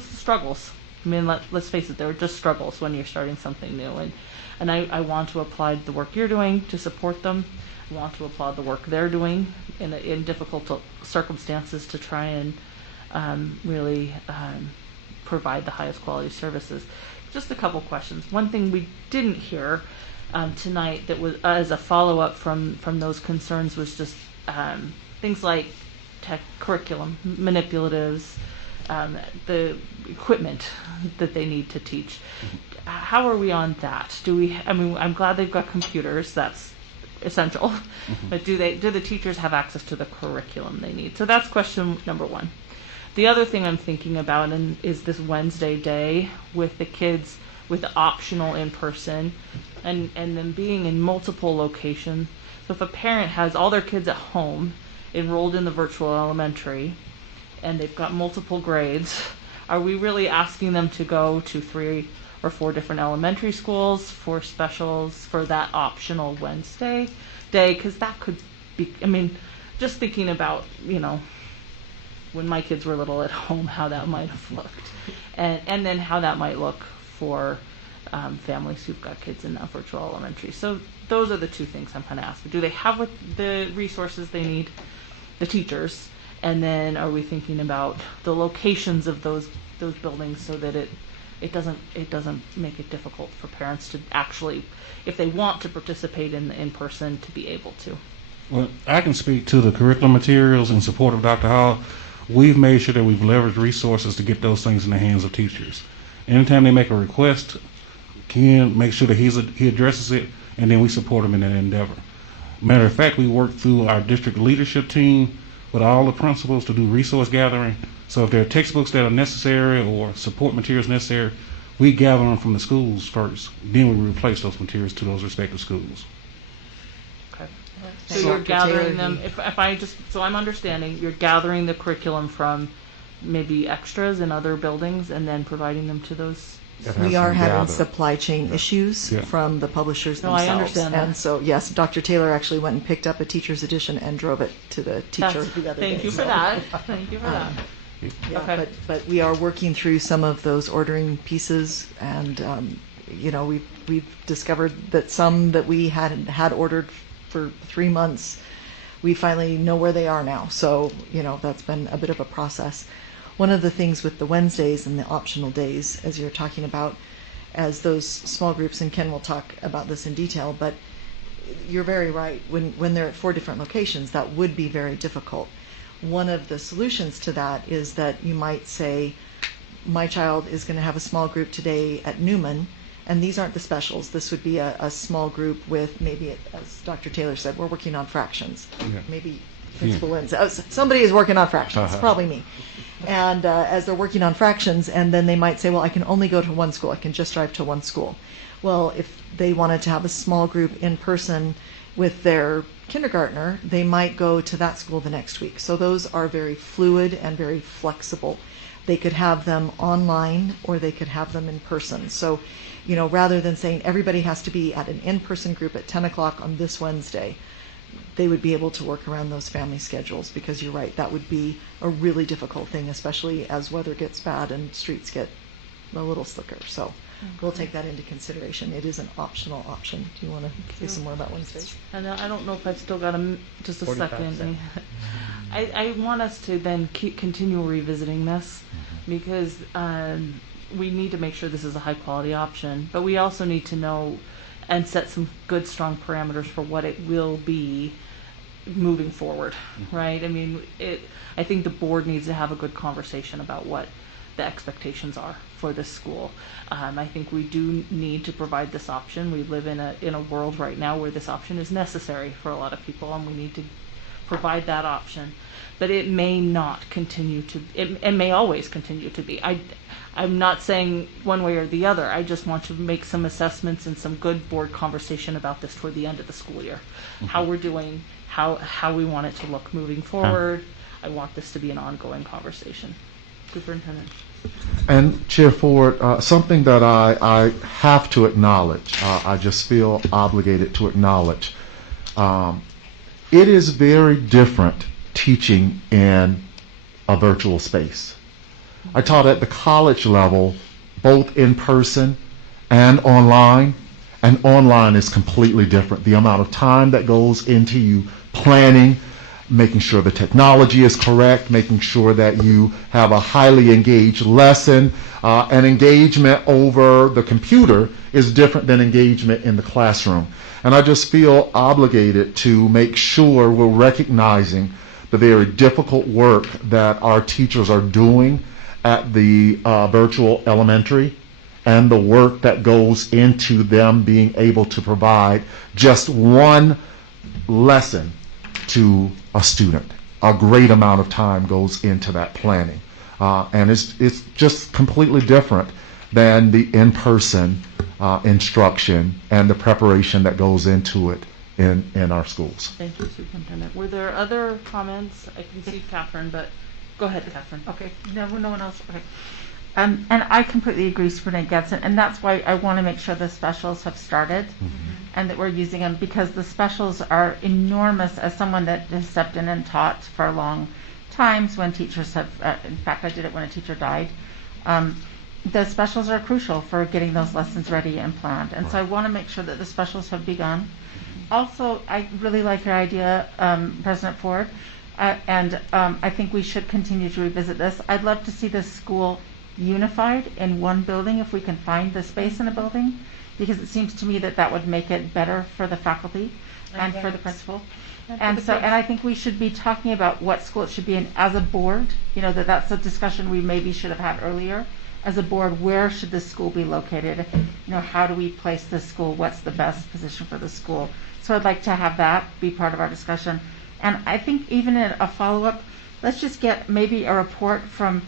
struggles. Let's face it, there are just struggles when you're starting something new. And I want to applaud the work you're doing to support them. I want to applaud the work they're doing in difficult circumstances to try and really provide the highest quality services. Just a couple questions. One thing we didn't hear tonight that was as a follow-up from those concerns was just things like tech curriculum, manipulatives, the equipment that they need to teach. How are we on that? I'm glad they've got computers, that's essential, but do the teachers have access to the curriculum they need? So that's question number one. The other thing I'm thinking about is this Wednesday day with the kids with optional in-person and them being in multiple locations. So if a parent has all their kids at home enrolled in the virtual elementary and they've got multiple grades, are we really asking them to go to 3 or 4 different elementary schools for specials for that optional Wednesday day? Because that could be, just thinking about, when my kids were little at home, how that might have looked. And then how that might look for families who've got kids in that virtual elementary. So those are the two things I'm kind of asking. Do they have the resources they need, the teachers? And then are we thinking about the locations of those buildings so that it doesn't make it difficult for parents to actually, if they want to participate in person, to be able to? Well, I can speak to the curriculum materials in support of Dr. Hall. We've made sure that we've leveraged resources to get those things in the hands of teachers. Anytime they make a request, Ken makes sure that he addresses it, and then we support them in that endeavor. Matter of fact, we work through our district leadership team with all the principals to do resource gathering. So if there are textbooks that are necessary or support materials necessary, we gather them from the schools first. Then we replace those materials to those respective schools. Okay. So you're gathering them, so I'm understanding, you're gathering the curriculum from maybe extras in other buildings and then providing them to those. We are having supply chain issues from the publishers themselves. I understand that. And so, yes, Dr. Taylor actually went and picked up a teacher's edition and drove it to the teacher the other day. Thank you for that. Thank you for that. Yeah, Okay. but we are working through some of those ordering pieces, and we've discovered that some that we had ordered for 3 months, we finally know where they are now. So that's been a bit of a process. One of the things with the Wednesdays and the optional days, as you're talking about, as those small groups, and Ken will talk about this in detail, but you're very right. When they're at 4 different locations, that would be very difficult. One of the solutions to that is that you might say, my child is going to have a small group today at Newman, and these aren't the specials. This would be a small group with maybe, as Dr. Taylor said, we're working on fractions. Yeah. Maybe Principal Lynn, somebody is working on fractions, probably me. And as they're working on fractions, and then they might say, well, I can only go to one school. I can just drive to one school. Well, if they wanted to have a small group in person with their kindergartner, they might go to that school the next week. So those are very fluid and very flexible. They could have them online or they could have them in person. So, rather than saying everybody has to be at an in-person group at 10 o'clock on this Wednesday, they would be able to work around those family schedules, because you're right, that would be a really difficult thing, especially as weather gets bad and streets get a little slicker. So we'll take that into consideration. It is an optional option. Do you want to say some more about Wednesdays? And I don't know if I've still got just a 45 second. seconds. I want us to then continue revisiting this, because we need to make sure this is a high quality option, but we also need to know and set some good strong parameters for what it will be moving forward, right? I mean, I think the board needs to have a good conversation about what the expectations are for this school. I think we do need to provide this option. We live in a world right now where this option is necessary for a lot of people, and we need to provide that option. But it may not continue to, it may always continue to be. I'm not saying one way or the other. I just want to make some assessments and some good board conversation about this toward the end of the school year. How we're doing, how we want it to look moving forward. I want this to be an ongoing conversation. Superintendent. And Chair Ford, something that I have to acknowledge, I just feel obligated to acknowledge. It is very different teaching in a virtual space. I taught at the college level, both in person and online is completely different. The amount of time that goes into you planning, making sure the technology is correct, making sure that you have a highly engaged lesson, and engagement over the computer is different than engagement in the classroom. And I just feel obligated to make sure we're recognizing the very difficult work that our teachers are doing at the virtual elementary, and the work that goes into them being able to provide just one lesson to a student. A great amount of time goes into that planning. And it's just completely different than the in-person instruction and the preparation that goes into it in our schools. Thank you, Superintendent. Were there other comments? I can see Catherine, but go ahead, Catherine. Okay, no one else, okay. And I completely agree, Superintendent Gadsden, and that's why I want to make sure the specials have started and that we're using them, because the specials are enormous. As someone that has stepped in and taught for long times when teachers have, in fact I did it when a teacher died, the specials are crucial for getting those lessons ready and planned. And so I want to make sure that the specials have begun. Also, I really like your idea, President Ford, and I think we should continue to revisit this. I'd love to see this school unified in one building if we can find the space in a building, because it seems to me that that would make it better for the faculty and for the principal. And I think we should be talking about what school it should be in as a board. That's a discussion we maybe should have had earlier. As a board, where should this school be located? How do we place this school? What's the best position for the school? So I'd like to have that be part of our discussion. And I think even in a follow-up, let's just get maybe a report from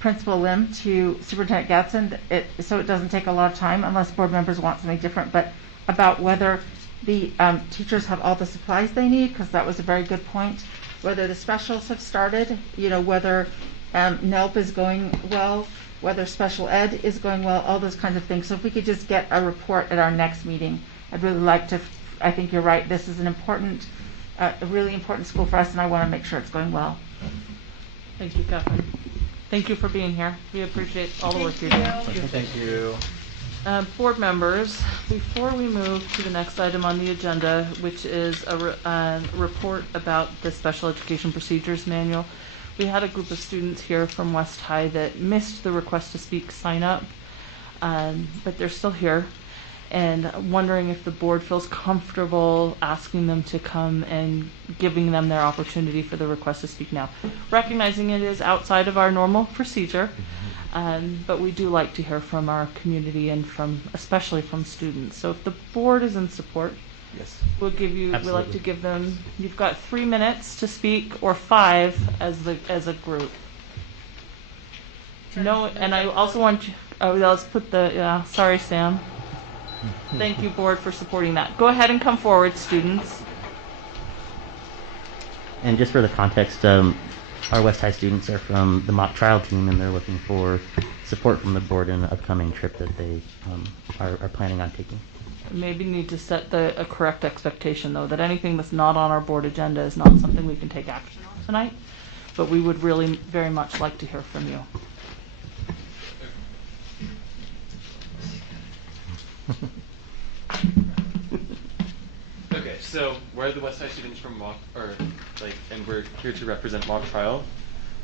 Principal Lim to Superintendent Gadsden, so it doesn't take a lot of time unless board members want something different, but about whether the teachers have all the supplies they need, because that was a very good point, whether the specials have started, whether NELP is going well, whether special ed is going well, all those kinds of things. So if we could just get a report at our next meeting, I'd really like to. I think you're right, this is an important, a really important school for us, and I want to make sure it's going well. Thank you, Catherine. Thank you for being here. We appreciate all the work you're doing. Thank you. Board members, before we move to the next item on the agenda, which is a report about the Special Education Procedures Manual, we had a group of students here from West High that missed the request to speak sign up, but they're still here, and wondering if the board feels comfortable asking them to come and giving them their opportunity for the request to speak now. Recognizing it is outside of our normal procedure, But we do like to hear from our community and especially from students. So if the board is in support, Yes. we like to Absolutely. give them, you've got 3 minutes to speak, or 5 as a group. No, and I also want you, let's put sorry, Sam. Thank you, board, for supporting that. Go ahead and come forward, students. And just for the context, our West High students are from the mock trial team, and they're looking for support from the board in an upcoming trip that they are planning on taking. Maybe need to set a correct expectation, though, that anything that's not on our board agenda is not something we can take action on tonight, but we would really very much like to hear from you. Okay, so we're the West Side students from and we're here to represent mock trial.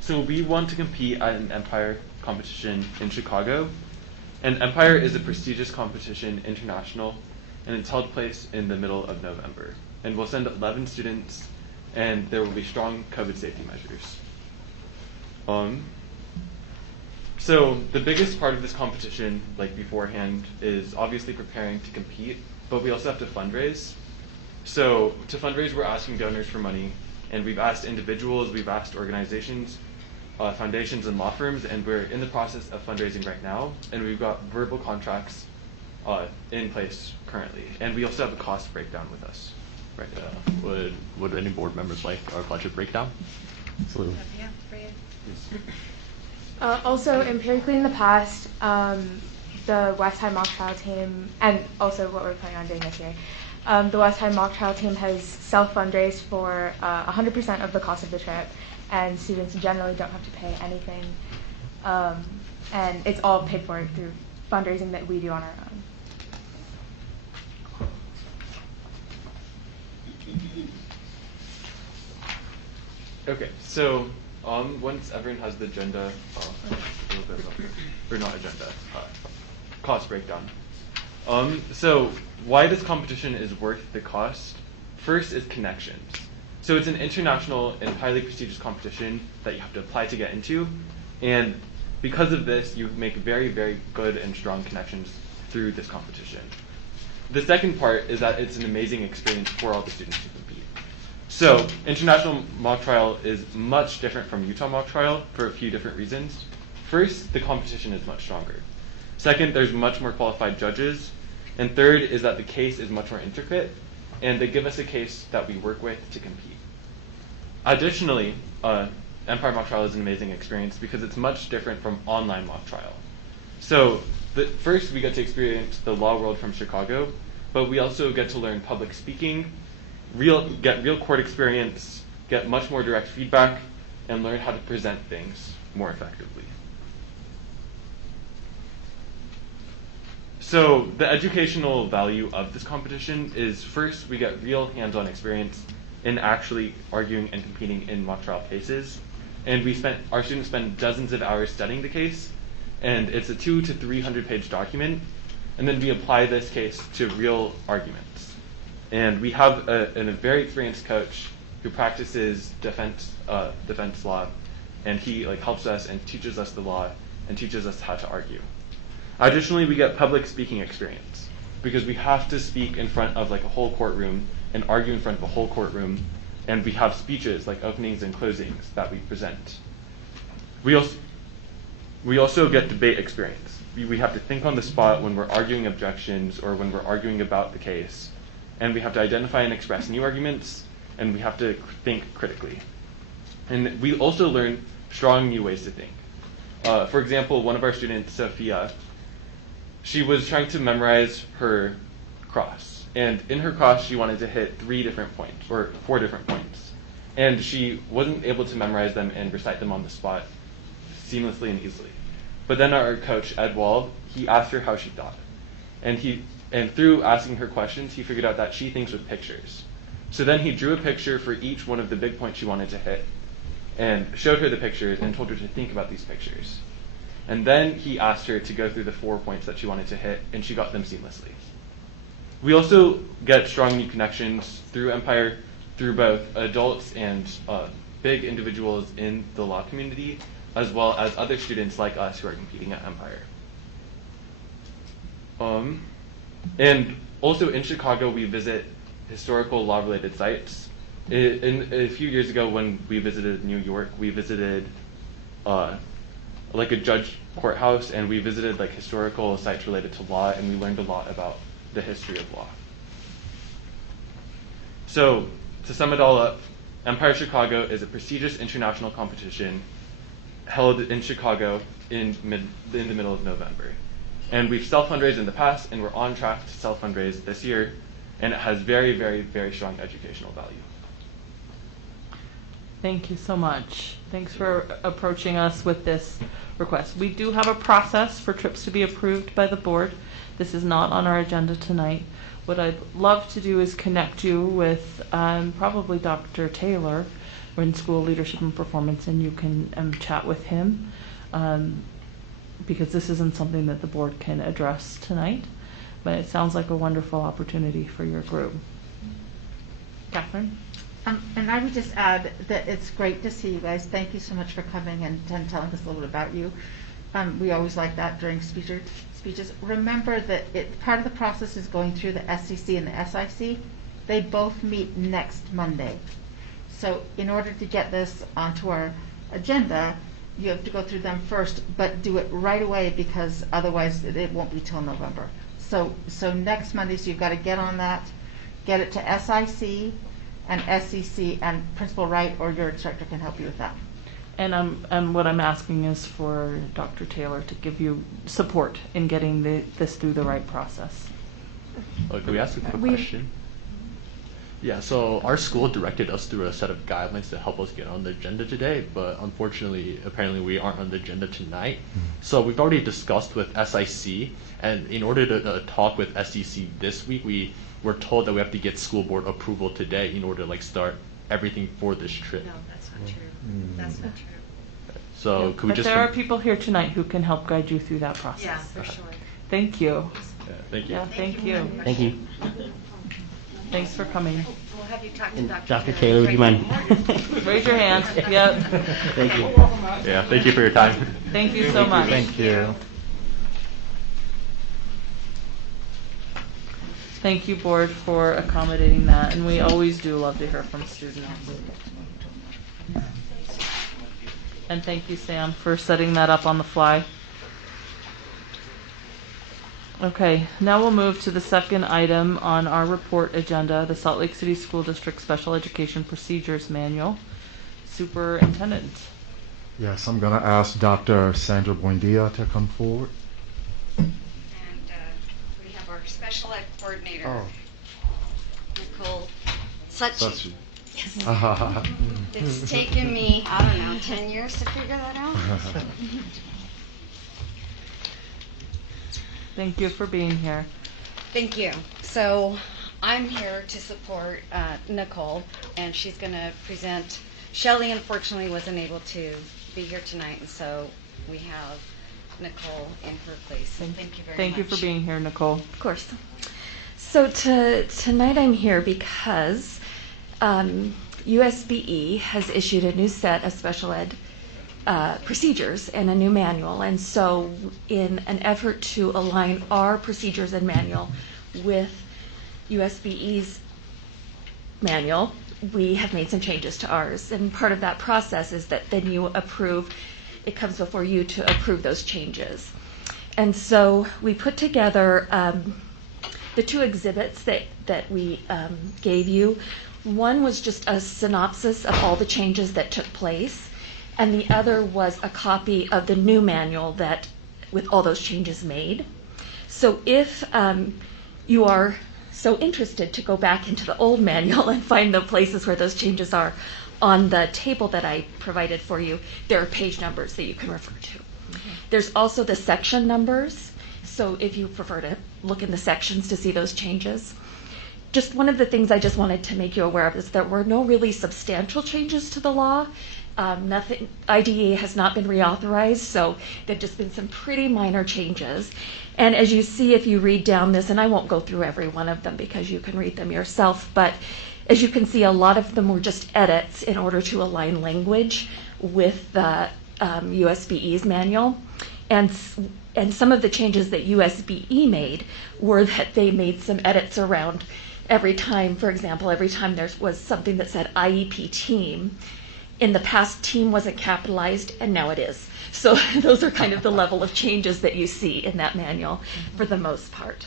So we want to compete at an Empire competition in Chicago. And Empire is a prestigious competition, international, and it's held place in the middle of November. And we'll send 11 students, and there will be strong COVID safety measures. So the biggest part of this competition, beforehand, is obviously preparing to compete, but we also have to fundraise. So to fundraise, we're asking donors for money, and we've asked individuals, we've asked organizations, foundations, and law firms, and we're in the process of fundraising right now, and we've got verbal contracts in place currently, and we also have a cost breakdown with us right now. Would any board members like our budget breakdown? Absolutely. Yeah, Fran. Also, empirically in the past, the West High mock trial team, and also what we're planning on doing this year, the West High mock trial team has self-fundraised for 100% of the cost of the trip, and students generally don't have to pay anything, and it's all paid for through fundraising that we do on our own. Okay, so once everyone has the agenda, cost breakdown. So why this competition is worth the cost? First is connections. So it's an international and highly prestigious competition that you have to apply to get into, and because of this, you make very, very good and strong connections through this competition. The second part is that it's an amazing experience for all the students who compete. So international mock trial is much different from Utah mock trial for a few different reasons. First, the competition is much stronger. Second, there's much more qualified judges. And third is that the case is much more intricate, and they give us a case that we work with to compete. Additionally, Empire mock trial is an amazing experience because it's much different from online mock trial. So first, we get to experience the law world from Chicago, but we also get to learn public speaking, get real court experience, get much more direct feedback, and learn how to present things more effectively. So the educational value of this competition is, first, we get real hands-on experience in actually arguing and competing in mock trial cases. And our students spend dozens of hours studying the case, and it's a 200 to 300 page document. And then we apply this case to real arguments. And we have a very experienced coach who practices defense law, and he helps us and teaches us the law and teaches us how to argue. Additionally, we get public speaking experience because we have to speak in front of a whole courtroom and argue in front of a whole courtroom, and we have speeches like openings and closings that we present. We also get debate experience. We have to think on the spot when we're arguing objections or when we're arguing about the case, and we have to identify and express new arguments, and we have to think critically. And we also learn strong new ways to think. For example, one of our students, Sophia, she was trying to memorize her cross. And in her cross, she wanted to hit 3 different points, or 4 different points. And she wasn't able to memorize them and recite them on the spot seamlessly and easily. But then our coach, Ed Wald, he asked her how she thought. And through asking her questions, he figured out that she thinks with pictures. So then he drew a picture for each one of the big points she wanted to hit, and showed her the pictures and told her to think about these pictures. And then he asked her to go through the 4 points that she wanted to hit, and she got them seamlessly. We also get strong new connections through Empire, through both adults and big individuals in the law community as well as other students like us who are competing at Empire. And also in Chicago, we visit historical law-related sites. A few years ago when we visited New York, we visited like a judge courthouse, and we visited like historical sites related to law, and we learned a lot about the history of law. So to sum it all up, Empire Chicago is a prestigious international competition held in Chicago in the middle of November. And we've self-fundraised in the past, and we're on track to self-fundraise this year, and it has very, very, very strong educational value. Thank you so much. Thanks for approaching us with this request. We do have a process for trips to be approved by the board. This is not on our agenda tonight. What I'd love to do is connect you with probably Dr. Taylor in School Leadership and Performance, and you can chat with him because this isn't something that the board can address tonight, but it sounds like a wonderful opportunity for your group. Catherine? And I would just add that it's great to see you guys. Thank you so much for coming and telling us a little bit about you. We always like that during speeches. Remember that part of the process is going through the SEC and the SIC. They both meet next Monday. So in order to get this onto our agenda, you have to go through them first, but do it right away because otherwise it won't be till November. So next Monday, so you've got to get on that, get it to SIC and SEC, and Principal Wright or your instructor can help you with that. And what I'm asking is for Dr. Taylor to give you support in getting this through the right process. Can we ask a quick question? Yeah, so our school directed us through a set of guidelines to help us get on the agenda today, but unfortunately, apparently we aren't on the agenda tonight. So we've already discussed with SIC, and in order to talk with SEC this week, we were told that we have to get school board approval today in order to like start everything for this trip. No, that's not true. That's not true. So could we but just... there are people here tonight who can help guide you through that process. Yeah, for sure. Thank you. Yeah, thank you. Yeah, thank you. Thank you. Thanks for coming. We'll have you talk to And Dr. Dr. Taylor, would you mind? Raise your hand. Yep. Thank you. Yeah, thank you for your time. Thank you so much. Thank you. Thank you, board, for accommodating that, and we always do love to hear from students. And thank you, Sam, for setting that up on the fly. Okay, now we'll move to the second item on our report agenda, the Salt Lake City School District Special Education Procedures Manual. Superintendent. Yes, I'm going to ask Dr. Sandra Buendia to come forward. And we have our special ed coordinator, Nicole Suchi. Yes. It's taken me, I don't know, 10 years to figure that out. Thank you for being here. Thank you. So I'm here to support Nicole, and she's going to present. Shelley, unfortunately, wasn't able to be here tonight, and so we have Nicole in her place. So thank you very much. Thank you for being here, Nicole. Of course. So tonight I'm here because USBE has issued a new set of special ed procedures and a new manual, and so in an effort to align our procedures and manual with USBE's manual, we have made some changes to ours, and part of that process is that then it comes before you to approve those changes. And so we put together the two exhibits that we gave you. One was just a synopsis of all the changes that took place, and the other was a copy of the new manual with all those changes made. So if you are so interested to go back into the old manual and find the places where those changes are on the table that I provided for you, there are page numbers that you can refer to. Mm-hmm. There's also the section numbers, so if you prefer to look in the sections to see those changes. Just one of the things I just wanted to make you aware of is there were no really substantial changes to the law. Nothing, IDEA has not been reauthorized, so there've just been some pretty minor changes. And as you see, if you read down this, and I won't go through every one of them because you can read them yourself, but as you can see, a lot of them were just edits in order to align language with the USBE's manual, and some of the changes that USBE made were that they made some edits around every time. For example, every time there was something that said IEP team, in the past team wasn't capitalized, and now it is. So those are kind of the level of changes that you see in that manual for the most part.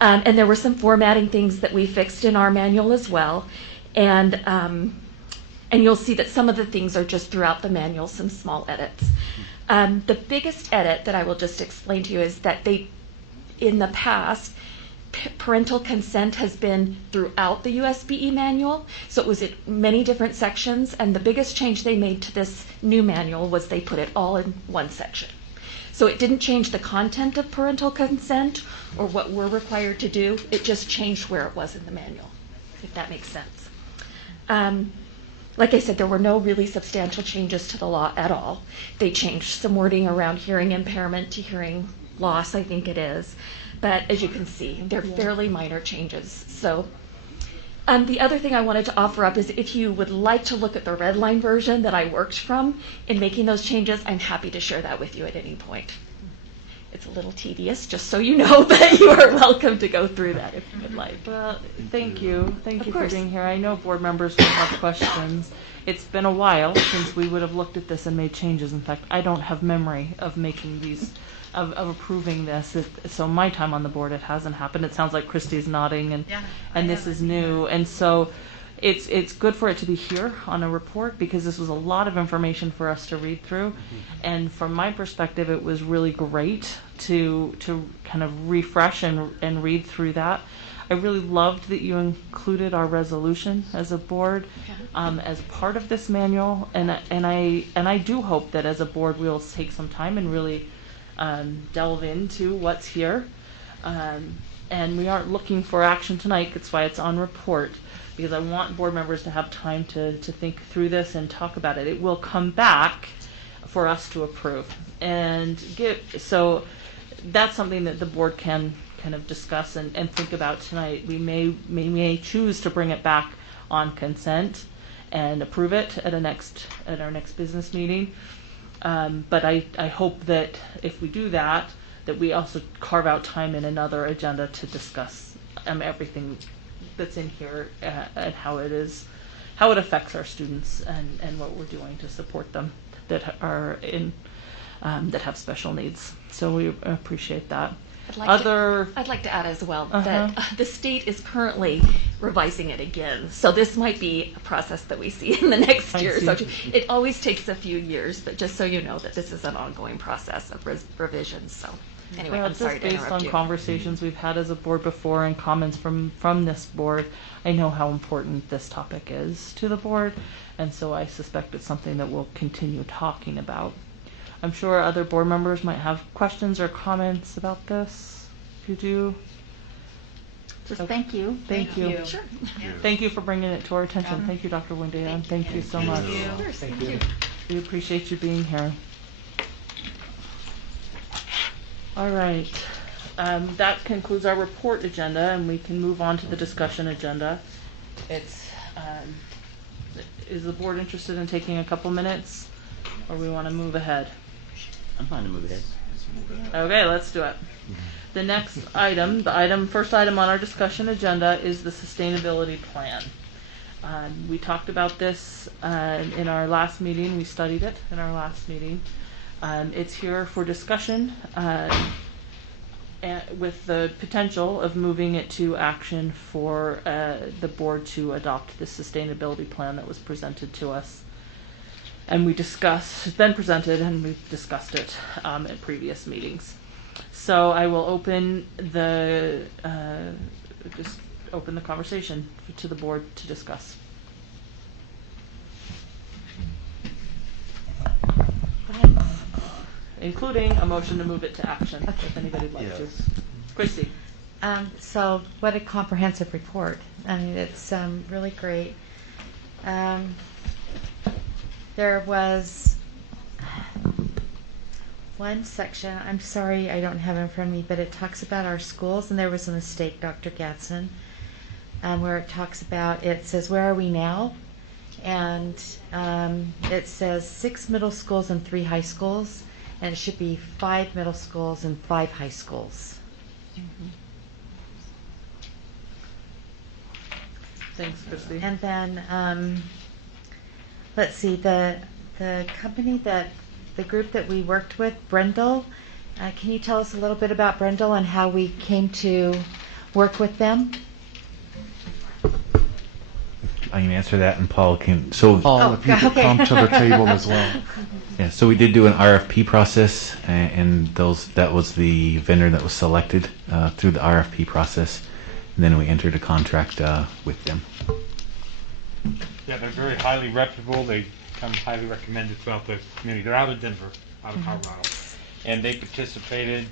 And there were some formatting things that we fixed in our manual as well. And you'll see that some of the things are just throughout the manual, some small edits. The biggest edit that I will just explain to you is that in the past, parental consent has been throughout the USBE manual, so it was in many different sections, and the biggest change they made to this new manual was they put it all in one section. So it didn't change the content of parental consent or what we're required to do, it just changed where it was in the manual, if that makes sense. Like I said, there were no really substantial changes to the law at all. They changed some wording around hearing impairment to hearing loss, I think it is. But as you can see, they're fairly minor changes. So the other thing I wanted to offer up is if you would like to look at the red line version that I worked from in making those changes, I'm happy to share that with you at any point. It's a little tedious, just so you know, but you are welcome to go through that if you would like. Well, thank you. Thank you for course. being here. I know board members will have questions. It's been a while since we would have looked at this and made changes. In fact, I don't have memory of making these, of approving this. So my time on the board, it hasn't happened. It sounds like Christy's nodding, and this is new. And so it's good for it to be here on a report because this was a lot of information for us to read through. And from my perspective, it was really great to kind of refresh and read through that. I really loved that you included our resolution as a board as part of this manual, and I do hope that as a board we'll take some time and really delve into what's here. And we aren't looking for action tonight. That's why it's on report, because I want board members to have time to think through this and talk about it. It will come back for us to approve, and so that's something that the board can kind of discuss and think about tonight. We may choose to bring it back on consent and approve it at our next business meeting. But I hope that if we do that we also carve out time in another agenda to discuss everything that's in here and how it affects our students and what we're doing to support them that are that have special needs. So we appreciate that. I'd like to add as well that the state is currently revising it again. So this might be a process that we see in the next year. So it always takes a few years, but just so you know that this is an ongoing process of revisions. So anyway, I'm sorry to interrupt you. Based on conversations we've had as a board before and comments from this board, I know how important this topic is to the board, and so I suspect it's something that we'll continue talking about. I'm sure other board members might have questions or comments about this. If you do, just thank you. Thank you. Sure. Yeah. Thank you for bringing it to our attention. Thank you, Dr. Windea. Thank you so much. Thank you. We appreciate you being here. All right. That concludes our report agenda, and we can move on to the discussion agenda. Is the board interested in taking a couple minutes, or we want to move ahead? I'm fine to move ahead. Okay, let's do it. The next item, first item on our discussion agenda is the sustainability plan. We talked about this in our last meeting. We studied it in our last meeting. It's here for discussion with the potential of moving it to action for the board to adopt the sustainability plan that was presented to us. And it's been presented and we've discussed it in previous meetings. So I will open the conversation to the board to discuss. Including a motion to move it to action, if anybody would like to. Christy. So what a comprehensive report. I mean, it's really great. There was one section, I'm sorry I don't have it in front of me, but it talks about our schools, and there was a mistake, Dr. Gadsden, where it says, where are we now? And it says 6 middle schools and 3 high schools, and it should be 5 middle schools and 5 high schools. Thanks, Christy. And then, let's see, the company the group that we worked with, Brendel, can you tell us a little bit about Brendel and how we came to work with them? I can answer that, and Paul can. So, Paul, if you could come to the table as well. yeah, so we did do an RFP process, and that was the vendor that was selected through the RFP process, and then we entered a contract with them. Yeah, they're very highly reputable. They come highly recommended throughout the community. They're out of Denver, out of Colorado, and they participated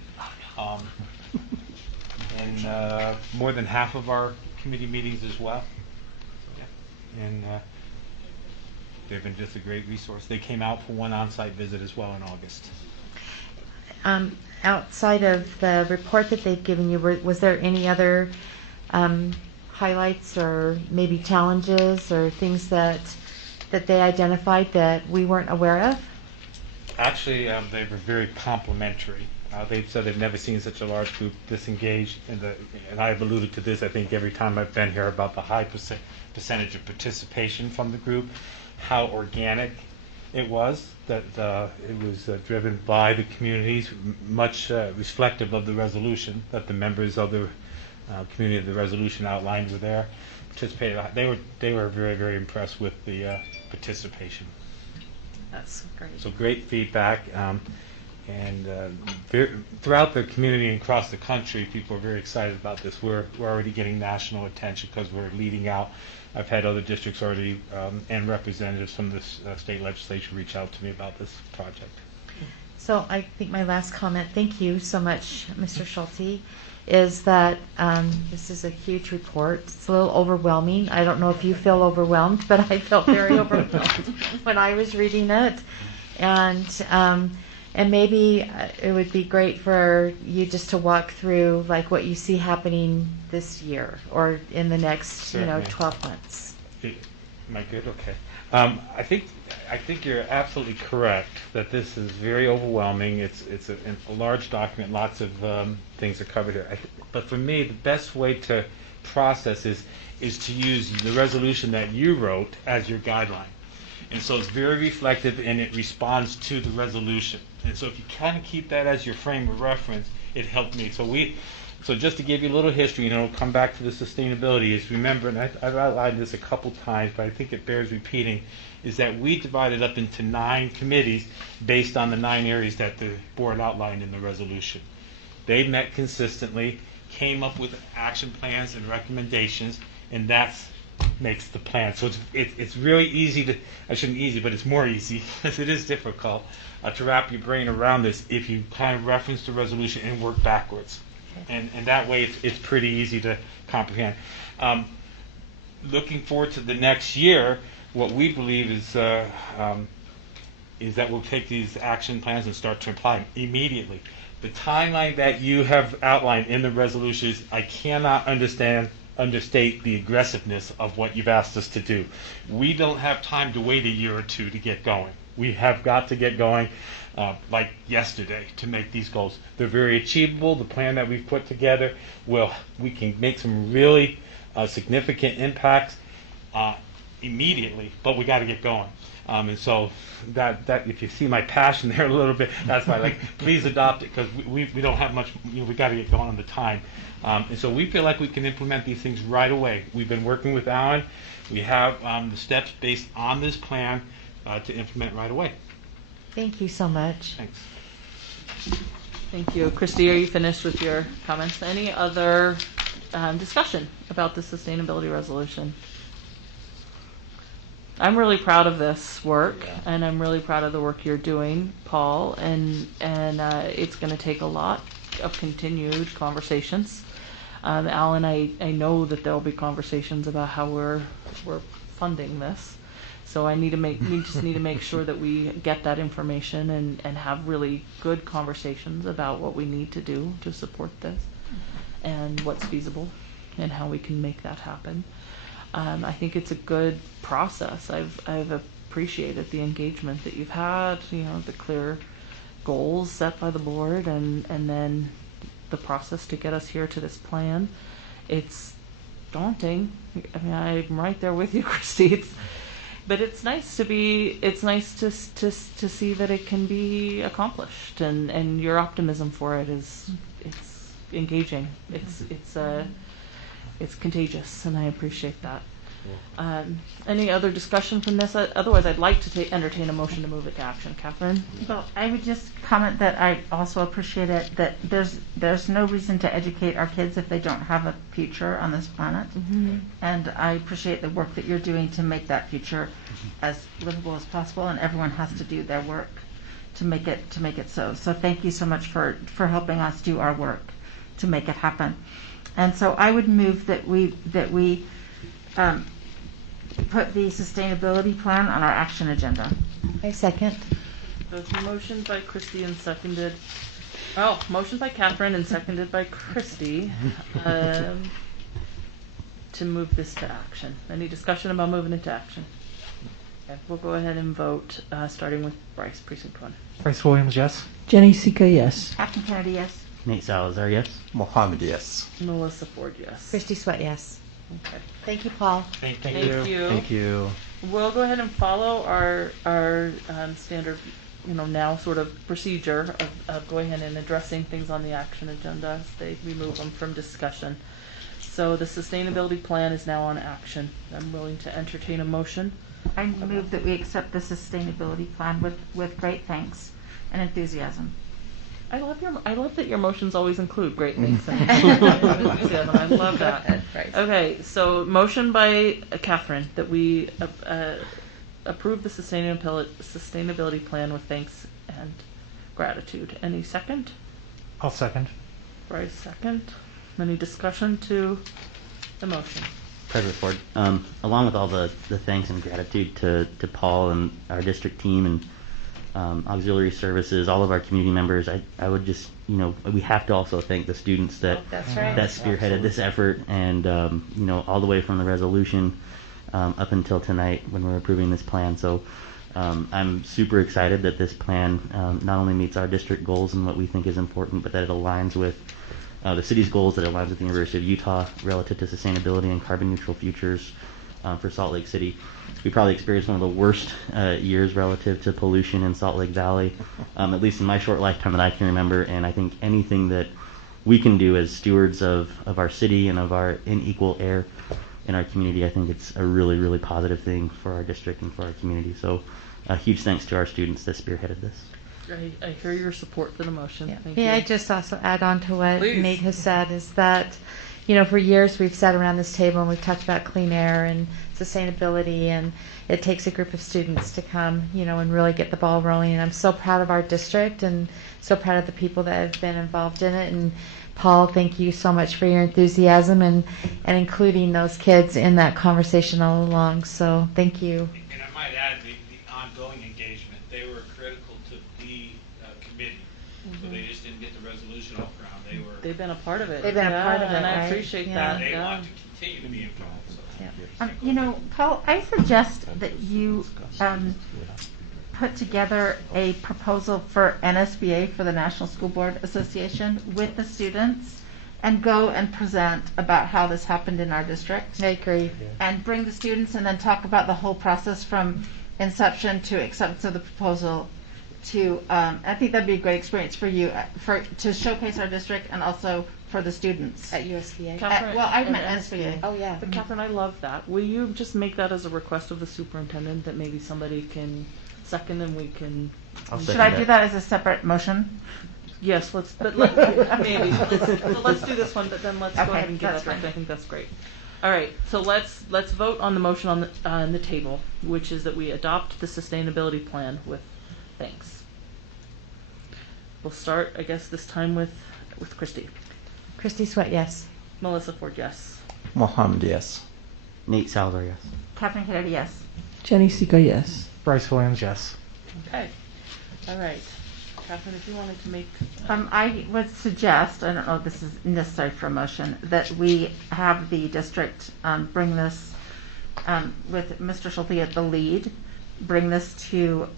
in more than half of our committee meetings as well. And they've been just a great resource. They came out for one on-site visit as well in August. Outside of the report that they've given you, was there any other highlights or maybe challenges or things that they identified that we weren't aware of? Actually, they were very complimentary. They said they've never seen such a large group disengaged, and I've alluded to this, I think, every time I've been here about the high percentage of participation from the group, how organic it was, that it was driven by the communities, much reflective of the resolution, that the members of the community of the resolution outlined were there, participated. They were very, very impressed with the participation. That's great. So great feedback. And throughout the community and across the country, people are very excited about this. We're already getting national attention because we're leading out. I've had other districts already and representatives from this state legislature reach out to me about this project. So I think my last comment, thank you so much, Mr. Schulte, is that this is a huge report. It's a little overwhelming. I don't know if you feel overwhelmed, but I felt very overwhelmed when I was reading it. And maybe it would be great for you just to walk through like what you see happening this year or in the next 12 months. Am I good? Okay. I think you're absolutely correct that this is very overwhelming. It's a large document. Lots of things are covered here. But for me, the best way to process is to use the resolution that you wrote as your guideline. And so it's very reflective and it responds to the resolution. And so if you kind of keep that as your frame of reference, it helped me. So just to give you a little history, we'll come back to the sustainability, is remember, and I've outlined this a couple times, but I think it bears repeating, is that we divided up into 9 committees based on the 9 areas that the board outlined in the resolution. They met consistently, came up with action plans and recommendations, and that's makes the plan. So it's really easy to, I shouldn't easy, but it's more easy, because it is difficult to wrap your brain around this if you kind of reference the resolution and work backwards. Okay. And that way it's pretty easy to comprehend. Looking forward to the next year, what we believe is that we'll take these action plans and start to apply them immediately. The timeline that you have outlined in the resolution is, I cannot understate the aggressiveness of what you've asked us to do. We don't have time to wait a year or two to get going. We have got to get going like yesterday to make these goals. They're very achievable. The plan that we've put together, we can make some really significant impacts immediately, but we got to get going. And so that if you see my passion there a little bit, that's why please adopt it, because we don't have much, we got to get going on the time. And so we feel like we can implement these things right away. We've been working with Alan. We have the steps based on this plan to implement right away. Thank you so much. Thanks. Thank you. Christy, are you finished with your comments? Any other discussion about the sustainability resolution? I'm really proud of this work, and I'm really proud of the work you're doing, Paul, and it's going to take a lot of continued conversations. Alan, I know that there will be conversations about how we're funding this, so we just need to make sure that we get that information and have really good conversations about what we need to do to support this and what's feasible and how we can make that happen. I think it's a good process. I've appreciated the engagement that you've had, the clear goals set by the board, and then the process to get us here to this plan. It's daunting. I mean, I'm right there with you, Christy. But it's nice to see that it can be accomplished, and your optimism for it it's engaging. It's contagious, and I appreciate that. Any other discussion from this? Otherwise, I'd like to entertain a motion to move it to action. Catherine? Well, I would just comment that I also appreciate it that there's no reason to educate our kids if they don't have a future on this planet. And I appreciate the work that you're doing to make that future as livable as possible, and everyone has to do their work to make it so. So thank you so much for helping us do our work to make it happen. And so I would move that we put the sustainability plan on our action agenda. I second. There's a motion by Christy and seconded. Oh, motion by Catherine and seconded by Christy to move this to action. Any discussion about moving it to action? Okay, we'll go ahead and vote, starting with Bryce, Precinct 1. Bryce Williams, yes. Jenny Sika, yes. Captain Kennedy, yes. Nate Salazar, yes. Mohammed, yes. Melissa Ford, yes. Christy Sweat, yes. Okay. Thank you, Paul. Thank Thank you. We'll go ahead and follow our standard, now sort of procedure of going ahead and addressing things on the action agenda as we move them from discussion. So the sustainability plan is now on action. I'm willing to entertain a motion. I move that we accept the sustainability plan with great thanks and enthusiasm. I love that your motions always include great things. I love that. Okay, so motion by Catherine that we approve the sustainability plan with thanks and gratitude. Any second? I'll second. Bryce second. Any discussion to the motion? President Ford, along with all the thanks and gratitude to Paul and our district team and auxiliary services, all of our community members, I would just, we have to also thank the students that spearheaded this effort, and all the way from the resolution up until tonight when we're approving this plan. So I'm super excited that this plan not only meets our district goals and what we think is important, but that it aligns with the city's goals, that it aligns with the University of Utah relative to sustainability and carbon neutral futures for Salt Lake City. We probably experienced one of the worst years relative to pollution in Salt Lake Valley, at least in my short lifetime that I can remember. And I think anything that we can do as stewards of our city and of our unequal air in our community, I think it's a really, really positive thing for our district and for our community. So a huge thanks to our students that spearheaded this. I hear your support for the motion. Thank May you. I just also add on to what Please. Nate has said, is that, for years we've sat around this table and we've talked about clean air and sustainability, and it takes a group of students to come, and really get the ball rolling. And I'm so proud of our district and so proud of the people that have been involved in it. And Paul, thank you so much for your enthusiasm and including those kids in that conversation all along. So thank you. And I might add the ongoing engagement. They were critical to the committee, but they just didn't get the resolution off the ground. They've been a part of it. They've been a part of it, and I right? appreciate Yeah. that. They Yeah. want to continue to be involved. So. Paul, I suggest that you put together a proposal for NSBA, for the National School Board Association, with the students, and go and present about how this happened in our district. I agree. And bring the students, and then talk about the whole process from inception to acceptance of the proposal. I think that'd be a great experience for you, to showcase our district and also for the students At USBA. Catherine, I meant NSBA. Oh, yeah. But Catherine, I love that. Will you just make that as a request of the superintendent, that maybe somebody can second and we can... Should I do that as a separate motion? Yes, let's do this one, but then let's go ahead and give that direct. I think that's great. All right, so let's vote on the motion on the table, which is that we adopt the sustainability plan with thanks. We'll start, I guess, this time with Christy. Christy Sweat, yes. Melissa Ford, yes. Mohammed, yes. Nate Salazar, yes. Captain Kennedy, yes. Jenny Sika, yes. Bryce Williams, yes. Okay. All right. Catherine, if you wanted to make... I would suggest, I don't know if this is necessary for a motion, that we have the district bring this with Mr. Schulte at the lead, bring this to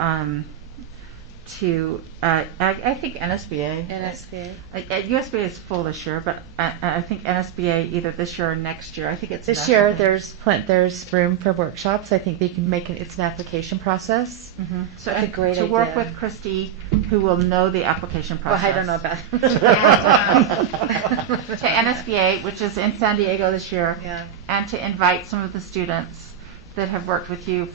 I think NSBA. USBA is full this year, but I think NSBA either this year or next year. I think it's This year, there's room for workshops. I think they can make it's an application process. So That's a great to work idea. with Christy, who will know the application Well, process. I don't know about To NSBA, which is in San Diego this year, Yeah. and to invite some of the students that have worked with you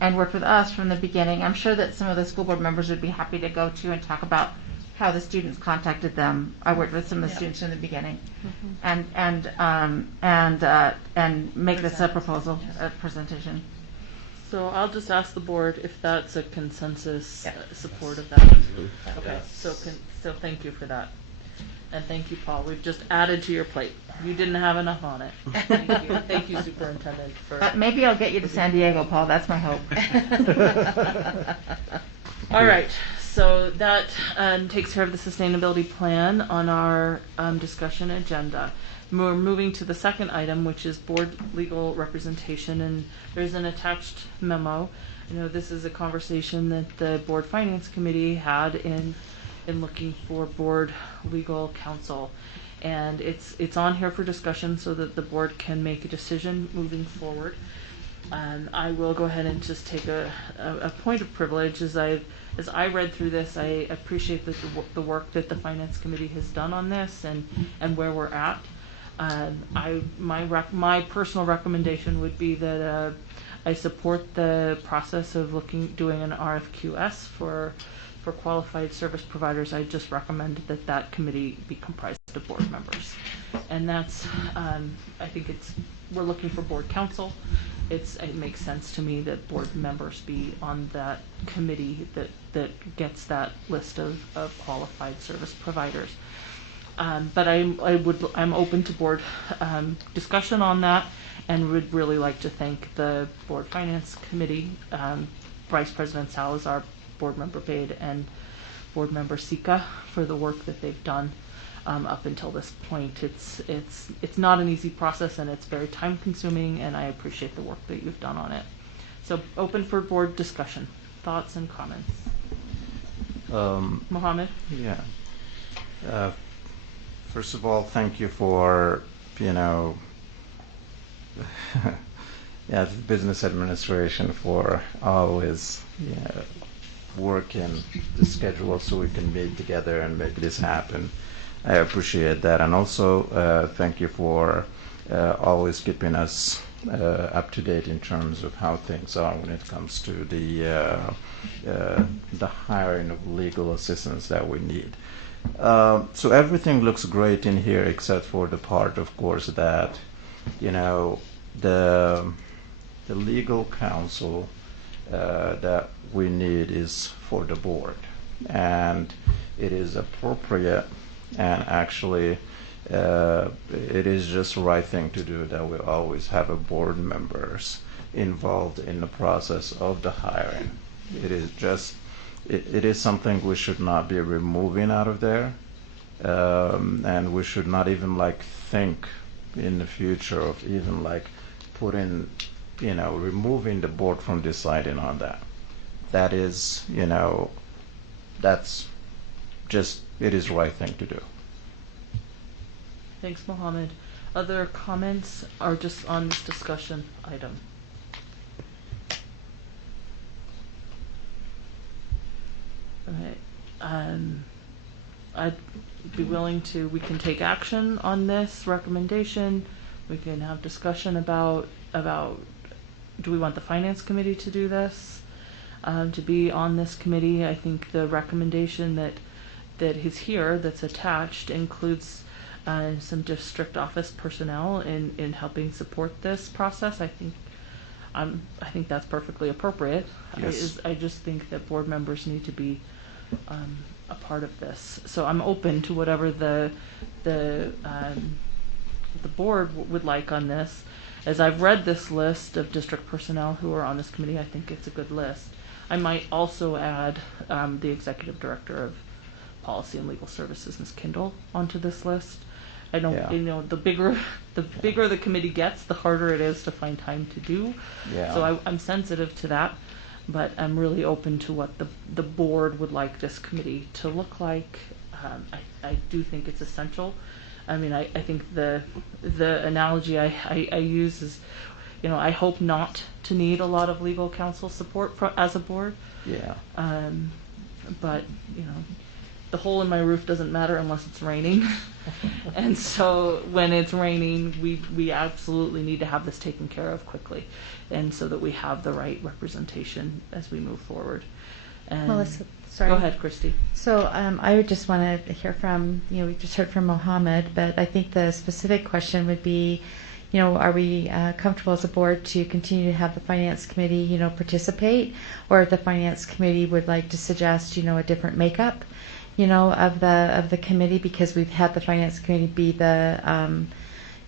and worked with us from the beginning. I'm sure that some of the school board members would be happy to go to and talk about how the students contacted them. I worked with some of the students in the beginning, and make this a proposal, a presentation. So I'll just ask the board if that's a consensus support of that. Okay, so thank you for that. And thank you, Paul. We've just added to your plate. You didn't have enough on it. Thank you. Thank you, Superintendent, for... maybe I'll get you to San Diego, Paul. That's my hope. All right. So that takes care of the sustainability plan on our discussion agenda. We're moving to the second item, which is board legal representation, and there's an attached memo. You know, this is a conversation that the Board Finance Committee had in looking for board legal counsel, and it's on here for discussion so that the board can make a decision moving forward. I will go ahead and just take a point of privilege as I read through this. I appreciate the work that the Finance Committee has done on this and where we're at. My personal recommendation would be that I support the process of doing an RFQS for qualified service providers. I just recommend that committee be comprised of board members, and that's I think we're looking for board counsel. It makes sense to me that board members be on that committee that gets that list of qualified service providers. But I'm open to board discussion on that, and would really like to thank the Board Finance Committee, Vice President Salazar, Board Member Bade, and Board Member Sika for the work that they've done up until this point. It's not an easy process, and it's very time consuming, and I appreciate the work that you've done on it. So open for board discussion, thoughts and comments. Mohammed? Yeah. First of all, thank you for, the business administration for always, working the schedule so we can meet together and make this happen. I appreciate that, and also thank you for always keeping us up to date in terms of how things are when it comes to the hiring of legal assistance that we need. So everything looks great in here except for the part, of course, that the legal counsel that we need is for the board, and it is appropriate, and actually it is just the right thing to do that we always have a board members involved in the process of the hiring. It is just it is something we should not be removing out of there, and we should not even think in the future of even putting removing the board from deciding on that. That is, that's just, it is the right thing to do. Thanks, Mohammed. Other comments or just on this discussion item? Okay. I'd be willing to, we can take action on this recommendation. We can have discussion about do we want the Finance Committee to do this, to be on this committee. I think the recommendation that is here, that's attached, includes some district office personnel in helping support this process. I think that's perfectly appropriate. Yes. I just think that board members need to be a part of this. So I'm open to whatever the board would like on this. As I've read this list of district personnel who are on this committee, I think it's a good list. I might also add the Executive Director of Policy and Legal Services, Ms. Kindle, onto this list. I don't, Yeah. you know, the bigger the committee gets, the harder it is to find time to do. Yeah. So I'm sensitive to that, but I'm really open to what the board would like this committee to look like. I do think it's essential. I mean, I think the analogy I use is, you know, I hope not to need a lot of legal counsel support as a board. Yeah. But, you know, the hole in my roof doesn't matter unless it's raining. And so when it's raining, we absolutely need to have this taken care of quickly, and so that we have the right representation as we move forward. And Melissa, sorry. Go ahead, Christy. So I would just want to hear from, you know, we just heard from Mohammed, but I think the specific question would be, you know, are we comfortable as a board to continue to have the finance committee, you know, participate, or if the finance committee would like to suggest, you know, a different makeup, you know, of the committee, because we've had the finance committee be the,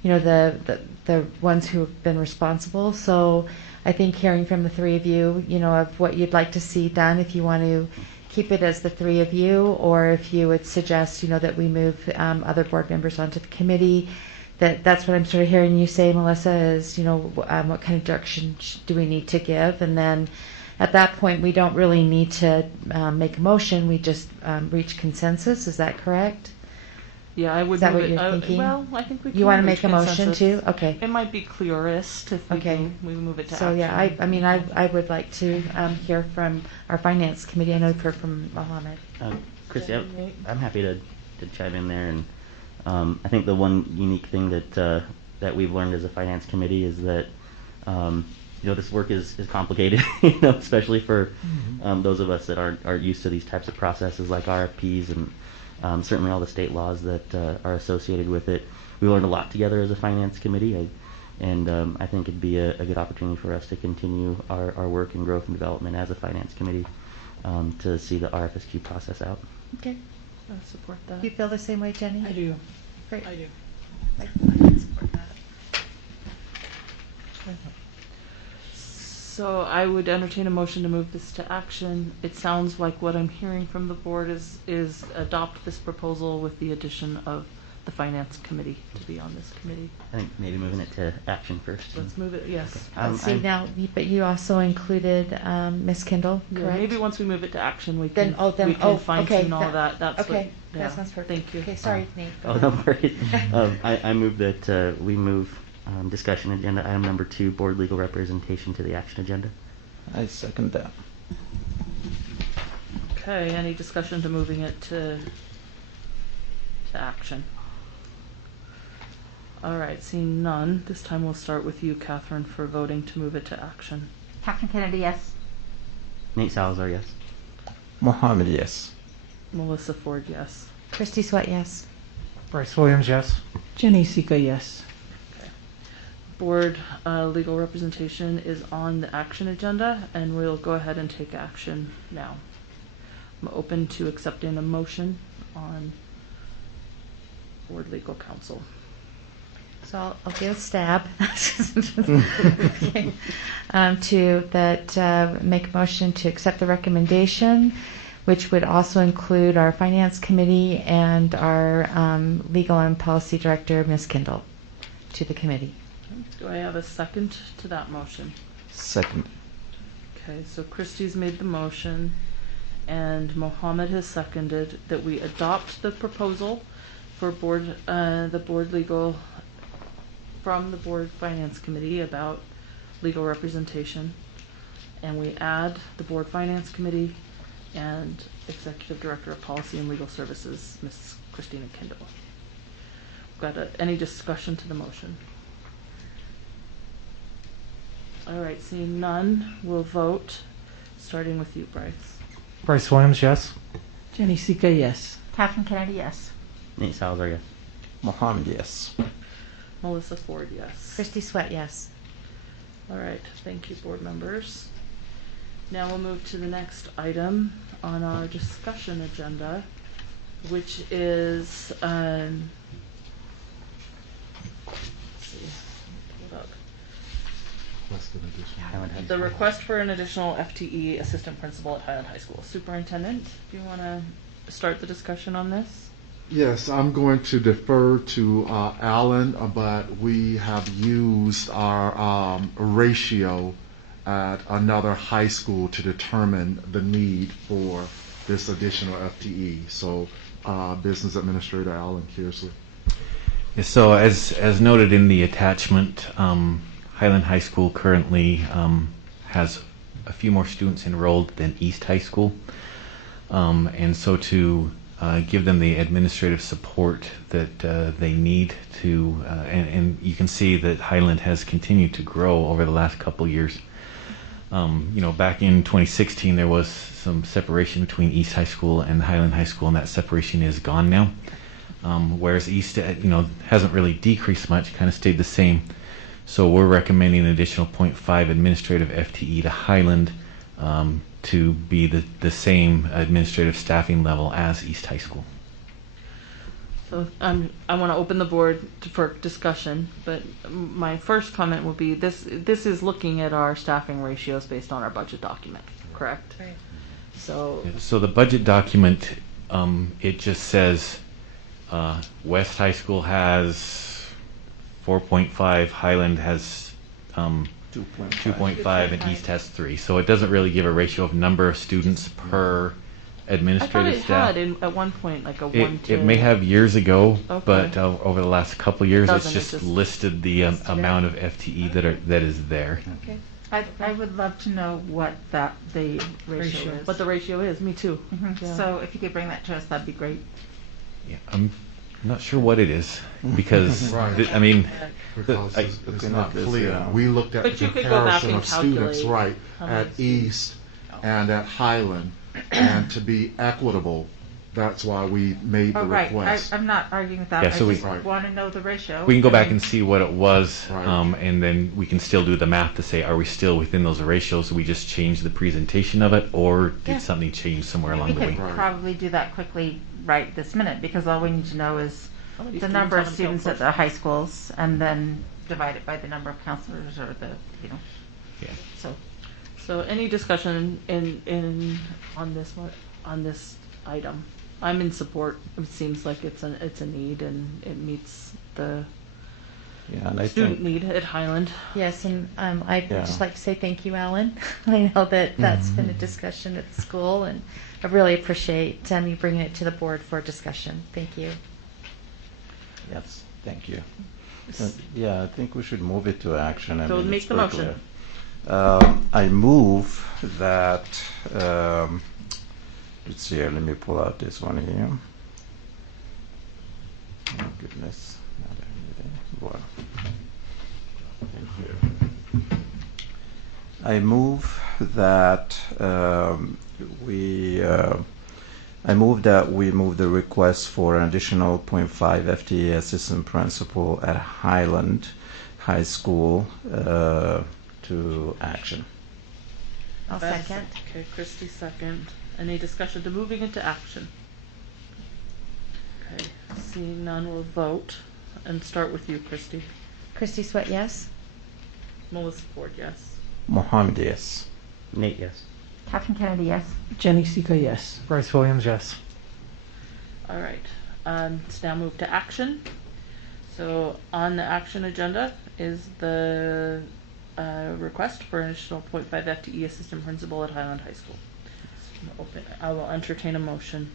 you know, the ones who have been responsible. So I think hearing from the three of you, you know, of what you'd like to see done, if you want to keep it as the three of you, or if you would suggest, you know, that we move other board members onto the committee. That's what I'm sort of hearing you say, Melissa, is, you know, what kind of direction do we need to give? And then at that point, we don't really need to make a motion. We just reach consensus. Is that correct? Yeah, I would. Is that move what it, you're thinking? Well, I think we can. You want to reach make a motion consensus. too? Okay. It might be clearest if we move it to So action. yeah, I mean, I would like to hear from our finance committee. I know we've heard from Mohammed. Christy, I'm happy to chime in there, and I think the one unique thing that we've learned as a finance committee is that you know, this work is complicated, you know, especially for those of us that aren't used to these types of processes like RFPs and certainly all the state laws that are associated with it. We learned a lot together as a finance committee, and I think it'd be a good opportunity for us to continue our work and growth and development as a finance committee to see the RFSQ process out. Okay. I support that. Do you feel the same way, Jenny? I do. Great. I do. I can support that. So I would entertain a motion to move this to action. It sounds like what I'm hearing from the board is adopt this proposal with the addition of the finance committee to be on this committee. I think maybe moving it to action first. Let's move it, yes. See now, but you also included Miss Kendall, Yeah, correct? maybe once we move it to action, we Then- can, we can fine tune all that. That's okay, what, yeah. that sounds perfect. Thank you. Okay, sorry, Nate. go Oh, ahead. no worries. I move that we move discussion agenda item number 2, board legal representation, to the action agenda. I second that. Okay, any discussion to moving it to action? All right, seeing none, this time we'll start with you, Catherine, for voting to move it to action. Catherine Kennedy, yes. Nate Salazar, yes. Mohammed, yes. Melissa Ford, yes. Christy Sweat, yes. Bryce Williams, yes. Jenny Sika, yes. Board legal representation is on the action agenda, and we'll go ahead and take action now. I'm open to accepting a motion on board legal counsel. So I'll give a stab. Okay. Make a motion to accept the recommendation, which would also include our finance committee and our legal and policy director, Ms. Kendall, to the committee. Do I have a second to that motion? Second. Okay, so Christie's made the motion, and Mohammed has seconded that we adopt the proposal for the board legal from the board finance committee about legal representation, and we add the board finance committee and executive director of policy and legal services, Ms. Christina Kendall. Got any discussion to the motion? All right, seeing none, we'll vote, starting with you, Bryce. Bryce Williams, yes. Jenny Sika, yes. Catherine Kennedy, yes. Nate Salazar, yes. Mohammed, yes. Melissa Ford, yes. Christy Sweat, yes. All right, thank you, board members. Now we'll move to the next item on our discussion agenda, which is, let's see, pull it up. The request for an additional FTE assistant principal at Highland High School. Superintendent, do you want to start the discussion on this? Yes, I'm going to defer to Alan, but we have used our ratio at another high school to determine the need for this additional FTE. So, Business Administrator Alan Kearsley. So as noted in the attachment, Highland High School currently has a few more students enrolled than East High School. And so to give them the administrative support that they need to, and you can see that Highland has continued to grow over the last couple years. Back in 2016 there was some separation between East High School and Highland High School, and that separation is gone now. Whereas East, hasn't really decreased much, kind of stayed the same. So we're recommending an additional 0.5 administrative FTE to Highland to be the same administrative staffing level as East High School. So I want to open the board for discussion, but my first comment will be this is looking at our staffing ratios based on our budget document, correct? Right. So the budget document, it just says West High School has 4.5, Highland has 2.5, and East has 3. So it doesn't really give a ratio of number of students per administrative staff. I thought it had at one point like a 1 to... It may have years ago, Okay. but over the last couple of years, Doesn't, it's just listed the amount of FTE that is there. Okay. I would love to know what the ratio is. What the ratio is, me too. Mhm. Yeah. So if you could bring that to us, that'd be great. Yeah, I'm not sure what it is because Right. Because it's not clear. We looked at But the you could go back comparison and of students, calculate right, how at many East and at Highland, and to be equitable, that's why we made the Oh, right. request. I'm not arguing with that. Yeah, so I just we- want to know the ratio. We can go back and see what it was, Right. and then we can still do the math to say, are we still within those ratios? We just changed the presentation of it, or did Yeah. something change somewhere We along the way? could probably do that quickly right this minute, because all we need to know is How many the students number on of the students Pell at the high schools, and then divide it by the number of counselors, or Yeah. So any discussion on this item? I'm in support. It seems like it's a need and it meets the Yeah, and I student think need at Highland. Yes, and I'd Yeah. just like to say thank you, Alan. I know that that's been a discussion at the school, and I really appreciate you bringing it to the board for discussion. Thank you. yes, thank you. Yeah, I think we should move it to action. So make it's the pretty motion. clear. I move that, let's see here, let me pull out this one here. Oh goodness. Not everything. Wow. Thank you. I move that we move the request for an additional 0.5 FTE assistant principal at Highland High School to action. I'll second. Okay, Christy second. Any discussion to moving into action? Okay, seeing none, we'll vote and start with you, Christy. Christy Sweat, yes. Melissa Ford, yes. Mohammed, yes. Nate, yes. Catherine Kennedy, yes. Jenny Sika, yes. Bryce Williams, yes. All right, let's now move to action. So on the action agenda is the request for an additional 0.5 FTE assistant principal at Highland High School. I will entertain a motion.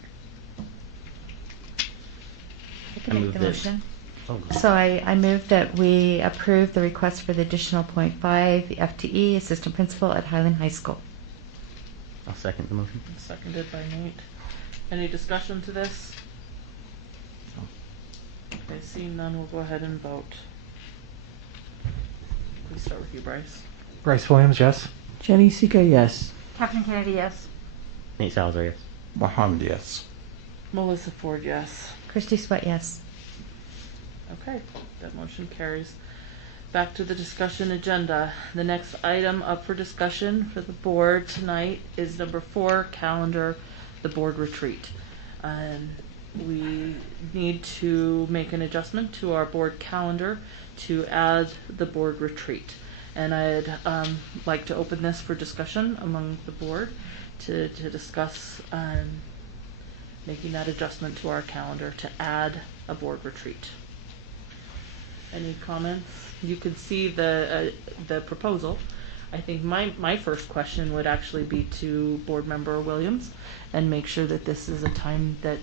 I can make the move motion. Oh, So I move that we approve the request for the additional 0.5 FTE assistant principal at Highland High School. I'll second the motion. Seconded by Nate. Any discussion to this? Okay, seeing none, we'll go ahead and vote. Please start with you, Bryce. Bryce Williams, yes. Jenny Sika, yes. Catherine Kennedy, yes. Nate Salazar, yes. Mohammed, yes. Melissa Ford, yes. Christy Sweat, yes. Okay, that motion carries. Back to the discussion agenda. The next item up for discussion for the board tonight is number 4, calendar, the board retreat. We need to make an adjustment to our board calendar to add the board retreat. And I'd like to open this for discussion among the board to discuss making that adjustment to our calendar to add a board retreat. Any comments? You can see the proposal. I think my first question would actually be to Board Member Williams and make sure that this is a time that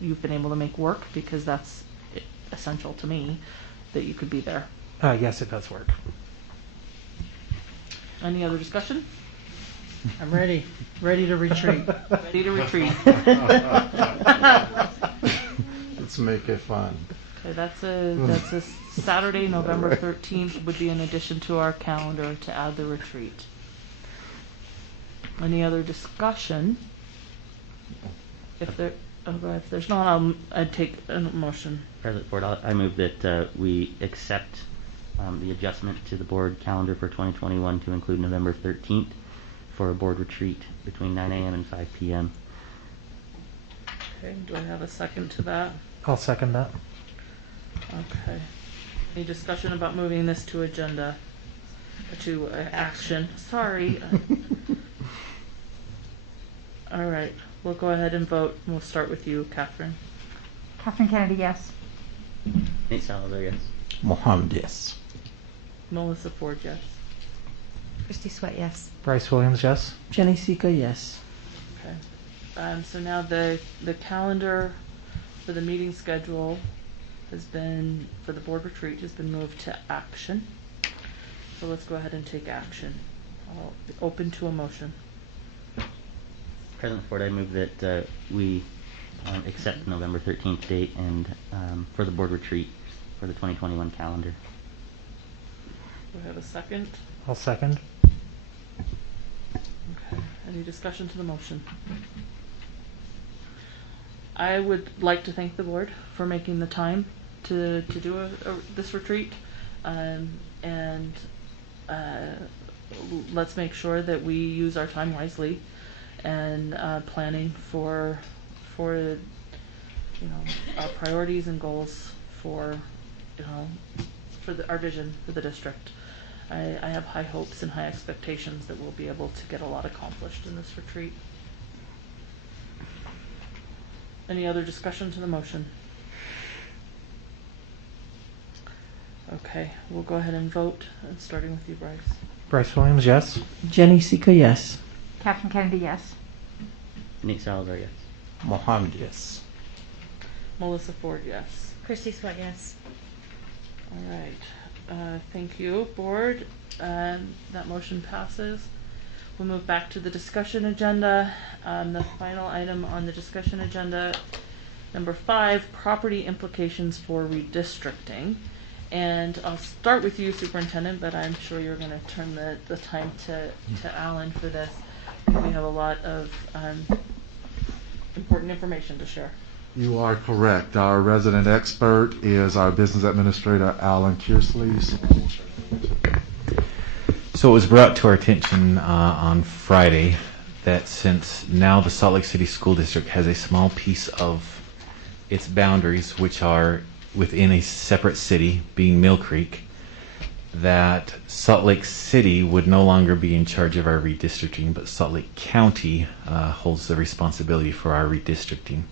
you've been able to make work, because that's essential to me that you could be there. Yes, it does work. Any other discussion? I'm ready. Ready to retreat. Ready to retreat. Let's make it fun. Okay, that's a Saturday, November 13th would be in addition to our calendar to add the retreat. Any other discussion? If there's not, I'd take a motion. President Ford, I move that we accept the adjustment to the board calendar for 2021 to include November 13th for a board retreat between 9 a.m. and 5 p.m. Okay, do I have a second to that? I'll second that. Okay. Any discussion about moving this to agenda, to action? Sorry. All right, we'll go ahead and vote. We'll start with you, Catherine. Catherine Kennedy, yes. Nate Salazar, yes. Mohammed, yes. Melissa Ford, yes. Christy Sweat, yes. Bryce Williams, yes. Jenny Sika, yes. Okay. So now the calendar for the meeting schedule has been, for the board retreat, has been moved to action. So let's go ahead and take action. I'll be open to a motion. President Ford, I move that we accept the November 13th date and for the board retreat for the 2021 calendar. Do I have a second? I'll second. Okay. Any discussion to the motion? I would like to thank the board for making the time to do this retreat, and let's make sure that we use our time wisely and planning for our priorities and goals for our vision for the district. I have high hopes and high expectations that we'll be able to get a lot accomplished in this retreat. Any other discussion to the motion? Okay, we'll go ahead and vote, starting with you, Bryce. Bryce Williams, yes. Jenny Sika, yes. Catherine Kennedy, yes. Nate Salazar, yes. Mohammed, yes. Melissa Ford, yes. Christy Sweat, yes. All right. Thank you, board. That motion passes. We'll move back to the discussion agenda. The final item on the discussion agenda, number 5, property implications for redistricting. And I'll start with you, Superintendent, but I'm sure you're going to turn the time to Alan for this. We have a lot of important information to share. You are correct. Our resident expert is our business administrator, Alan Kearsley. So it was brought to our attention on Friday that since now the Salt Lake City School District has a small piece of its boundaries which are within a separate city, being Mill Creek, that Salt Lake City would no longer be in charge of our redistricting, but Salt Lake County holds the responsibility for our redistricting.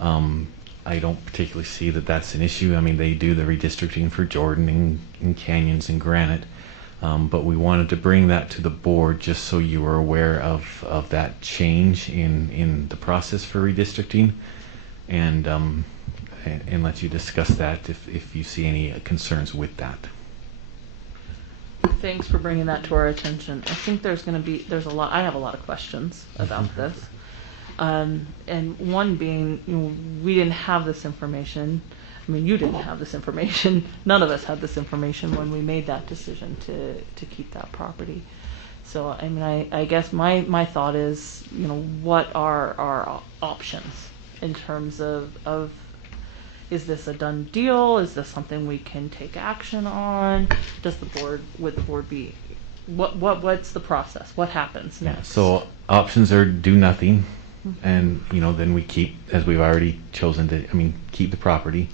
I don't particularly see that that's an issue. I mean, they do the redistricting for Jordan and Canyons and Granite, but we wanted to bring that to the board just so you were aware of that change in the process for redistricting, and let you discuss that if you see any concerns with that. Thanks for bringing that to our attention. I think there's a lot. I have a lot of questions about this. And one being, we didn't have this information. I mean, you didn't have this information. None of us had this information when we made that decision to keep that property. So, I mean, I guess my thought is, what are our options in terms of is this a done deal? Is this something we can take action on? Would the board be, what's the process? What happens next? So options are do nothing. And then we keep, as we've already chosen to, keep the property,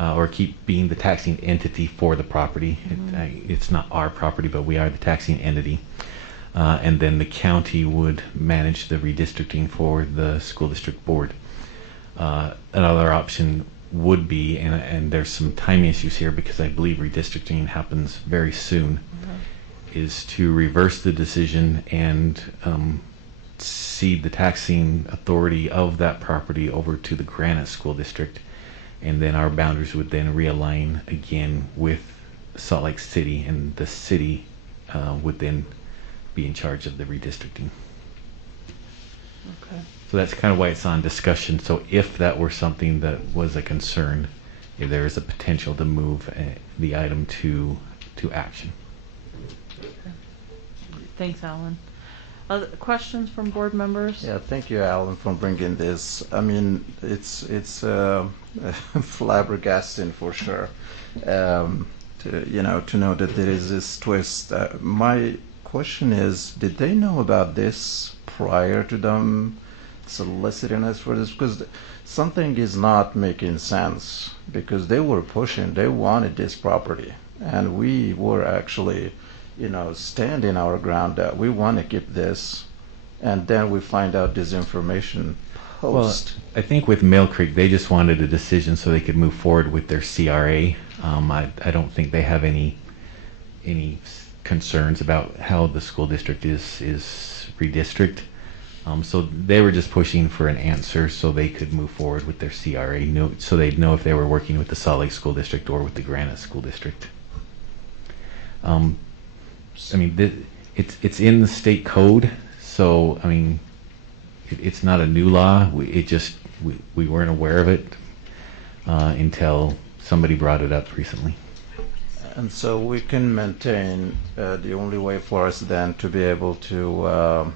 or keep being the taxing entity for the property. It's not our property, but we are the taxing entity. And then the county would manage the redistricting for the school district board. Another option would be, and there's some time issues here because I believe redistricting happens very soon, is to reverse the decision and cede the taxing authority of that property over to the Granite School District, and then our boundaries would then realign again with Salt Lake City, and the city would then be in charge of the redistricting. Okay. So that's kind of why it's on discussion. So if that were something that was a concern, if there is a potential to move the item to action. Thanks, Alan. Other questions from board members? Yeah, thank you, Alan, for bringing this. I mean, it's flabbergasting for sure. To know that there is this twist. My question is, did they know about this prior to them soliciting us for this? Because something is not making sense, because they were pushing, they wanted this property, and we were actually, standing our ground that we want to keep this, and then we find out this information post. Well, I think with Mill Creek, they just wanted a decision so they could move forward with their CRA. I don't think they have any concerns about how the school district is redistrict. So they were just pushing for an answer so they could move forward with their CRA, so they'd know if they were working with the Salt Lake School District or with the Granite School District. I mean, it's in the state code, so I mean, it's not a new law. We weren't aware of it until somebody brought it up recently. And so we can maintain, the only way for us then to be able to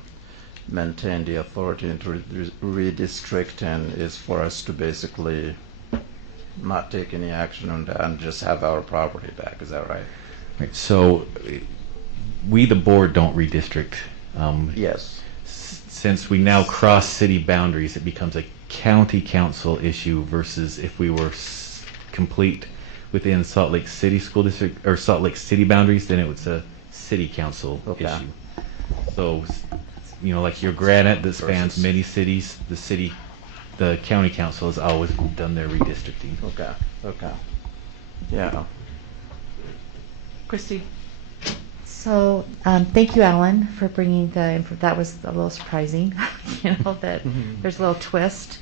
maintain the authority into redistricting is for us to basically not take any action on that and just have our property back. Is that right? Right. So we, the board, don't redistrict. Yes. Since we now cross city boundaries, it becomes a county council issue versus if we were complete within Salt Lake City School District or Salt Lake City boundaries, then it was a city council issue. So, like your Granite that spans many cities, the county council has always done their redistricting. Okay. Yeah. Christy. So, thank you, Alan, for bringing that was a little surprising, that there's a little twist,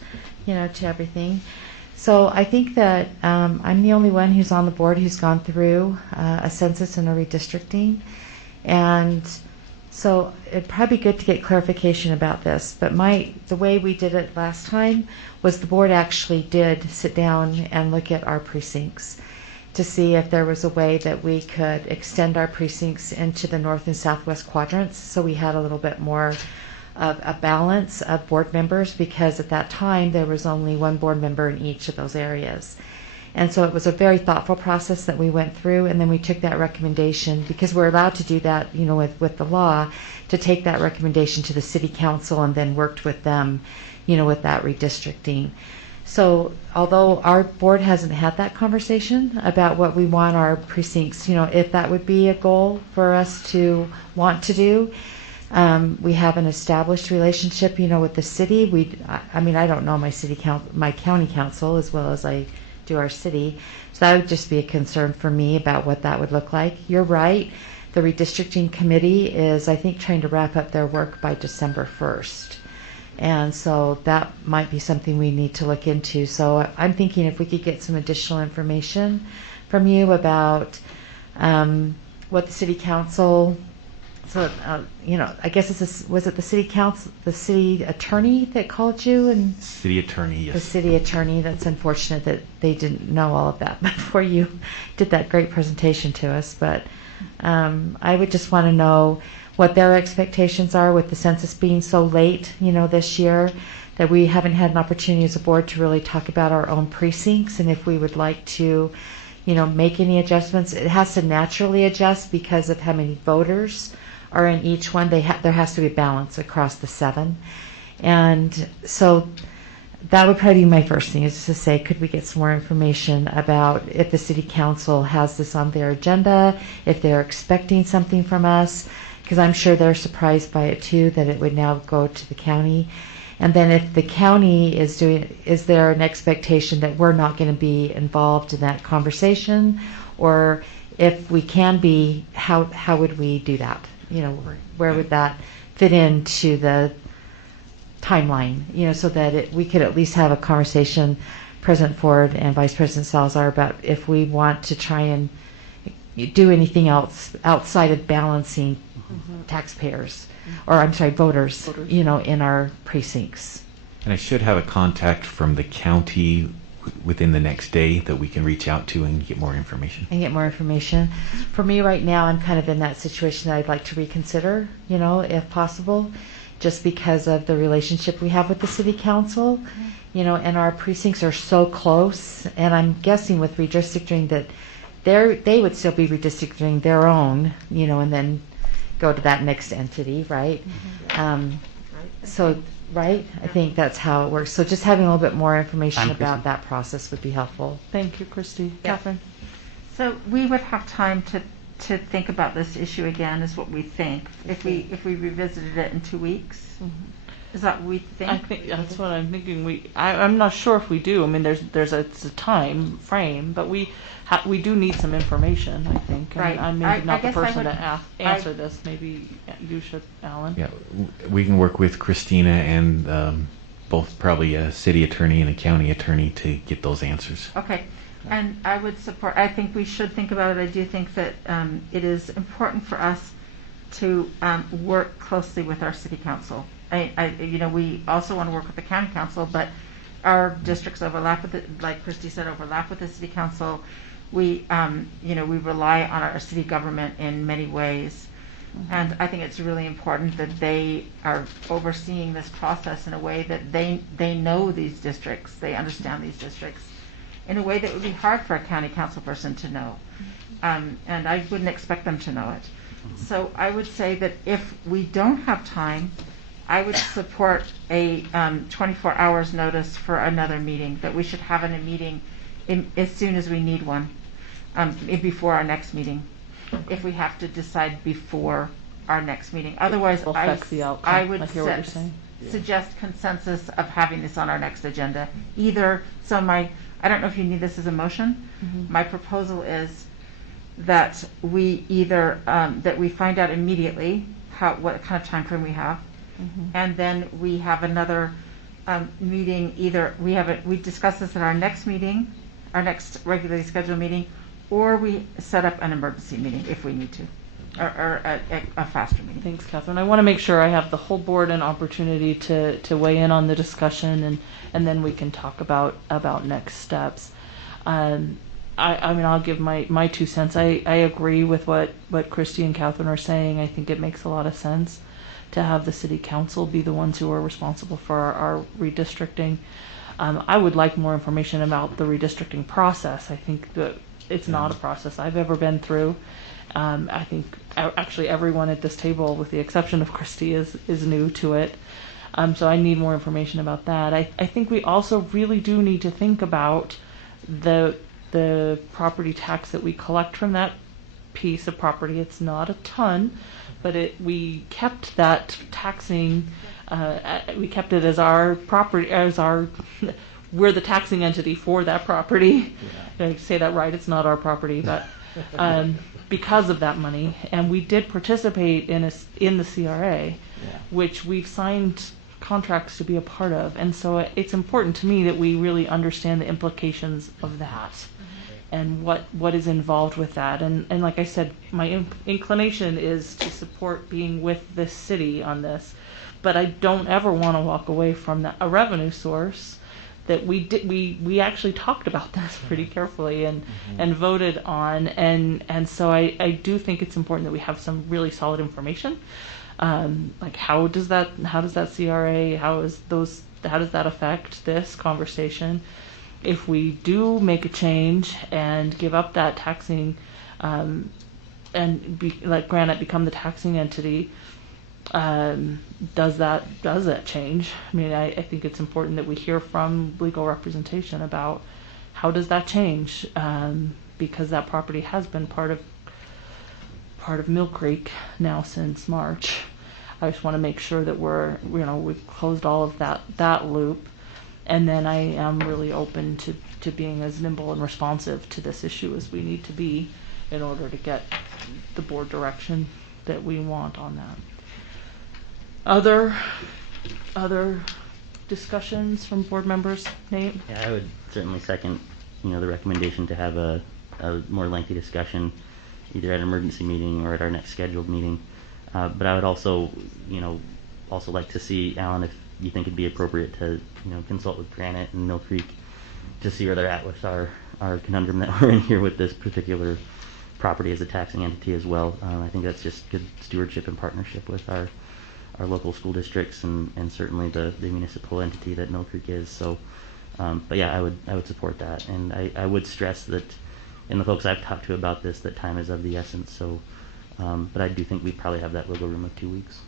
to everything. So I think that I'm the only one who's on the board who's gone through a census and a redistricting. And so it'd probably be good to get clarification about this. But the way we did it last time was the board actually did sit down and look at our precincts to see if there was a way that we could extend our precincts into the north and southwest quadrants, so we had a little bit more of a balance of board members, because at that time there was only one board member in each of those areas. And so it was a very thoughtful process that we went through, and then we took that recommendation, because we're allowed to do that, with the law, to take that recommendation to the city council and then worked with them, with that redistricting. So although our board hasn't had that conversation about what we want our precincts, if that would be a goal for us to want to do, we have an established relationship, with the city. I don't know my county council as well as I do our city. So that would just be a concern for me about what that would look like. You're right. The redistricting committee is, I think, trying to wrap up their work by December 1st. And so that might be something we need to look into. So I'm thinking if we could get some additional information from you about what the city council, I guess was it the city council, the city attorney that called you? And city attorney, yes. The city attorney. That's unfortunate that they didn't know all of that before you did that great presentation to us. But I would just want to know what their expectations are with the census being so late, this year, that we haven't had an opportunity as a board to really talk about our own precincts, and if we would like to, make any adjustments. It has to naturally adjust because of how many voters are in each one. There has to be a balance across the 7. And so that would probably be my first thing, is to say, could we get some more information about if the city council has this on their agenda, if they're expecting something from us, because I'm sure they're surprised by it too, that it would now go to the county. And then if the county is doing, is there an expectation that we're not going to be involved in that conversation? Or if we can be, how would we do that? You know, where would that fit into the timeline? You know, so that we could at least have a conversation, President Ford and Vice President Salazar, about if we want to try and do anything else outside of balancing taxpayers, or I'm sorry, voters, you know, in our precincts. And I should have a contact from the county within the next day that we can reach out to and get more information. And get more information. For me right now, I'm kind of in that situation that I'd like to reconsider, you know, if possible, just because of the relationship we have with the city council, you know, and our precincts are so close. And I'm guessing with redistricting that they would still be redistricting their own, you know, and then go to that next entity, right? So, right? I think that's how it works. So just having a little bit more information about that process would be helpful. Thank you, Christy. Yeah. Catherine? So we would have time to think about this issue again, is what we think, if we revisited it in 2 weeks. Is that what we think? I think that's what I'm thinking. I'm not sure if we do. I mean, it's a time frame, but we do need some information, I think. And Right. I'm maybe not the guess I person would- to answer this. Maybe you should, Alan. Yeah, we can work with Christina and both probably a city attorney and a county attorney to get those answers. Okay, and I would support, I think we should think about it. I do think that it is important for us to work closely with our city council. You know, we also want to work with the county council, but our districts overlap with it, like Christy said, overlap with the city council. We, you know, we rely on our city government in many ways. And I think it's really important that they are overseeing this process in a way that they know these districts, they understand these districts in a way that would be hard for a county council person to know. And I wouldn't expect them to know it. So I would say that if we don't have time, I would support a 24 hours notice for another meeting, that we should have a meeting as soon as we need one, before our next meeting, if we have to decide before our next meeting. Otherwise, Affect the outcome. I would I hear what you're saying. suggest consensus of having this on our next agenda. Either, so I don't know if you need this as a motion. My proposal is that we either, that we find out immediately what kind of time frame we have, and then we have another meeting, either we discuss this at our next meeting, our next regularly scheduled meeting, or we set up an emergency meeting if we need to, or a faster meeting. Thanks, Catherine. I want to make sure I have the whole board an opportunity to weigh in on the discussion, and then we can talk about next steps. I mean, I'll give my 2 cents. I agree with what Christy and Catherine are saying. I think it makes a lot of sense to have the city council be the ones who are responsible for our redistricting. I would like more information about the redistricting process. I think that it's not a process I've ever been through. I think actually everyone at this table, with the exception of Christy, is new to it. So I need more information about that. I think we also really do need to think about the property tax that we collect from that piece of property. It's not a ton, but we kept that taxing, we kept it as our property, we're the taxing entity for that property. Did I say that right? It's not our property, but because of that money. And we did participate in the CRA, which we've signed contracts to be a part of. And so it's important to me that we really understand the implications of that. And what is involved with that. And like I said, my inclination is to support being with this city on this, but I don't ever want to walk away from a revenue source that we actually talked about this pretty carefully and voted on, and so I do think it's important that we have some really solid information, like how does that CRA, how does that affect this conversation? If we do make a change and give up that taxing, and let Granite become the taxing entity, does that change? I mean, I think it's important that we hear from legal representation about how does that change, because that property has been part of Mill Creek now since March. I just want to make sure that we've closed all of that loop. And then I am really open to being as nimble and responsive to this issue as we need to be in order to get the board direction that we want on that. Other discussions from board members? Nate? Yeah, I would certainly second, the recommendation to have a more lengthy discussion, either at an emergency meeting or at our next scheduled meeting. But I would also like to see, Alan, if you think it'd be appropriate to, consult with Granite and Mill Creek to see where they're at with our conundrum that we're in here with this particular property as a taxing entity as well. I think that's just good stewardship and partnership with our local school districts and certainly the municipal entity that Mill Creek is. So, but yeah, I would support that, and I would stress that, and the folks I've talked to about this, that time is of the essence. So, but I do think we probably have that wiggle room of 2 weeks.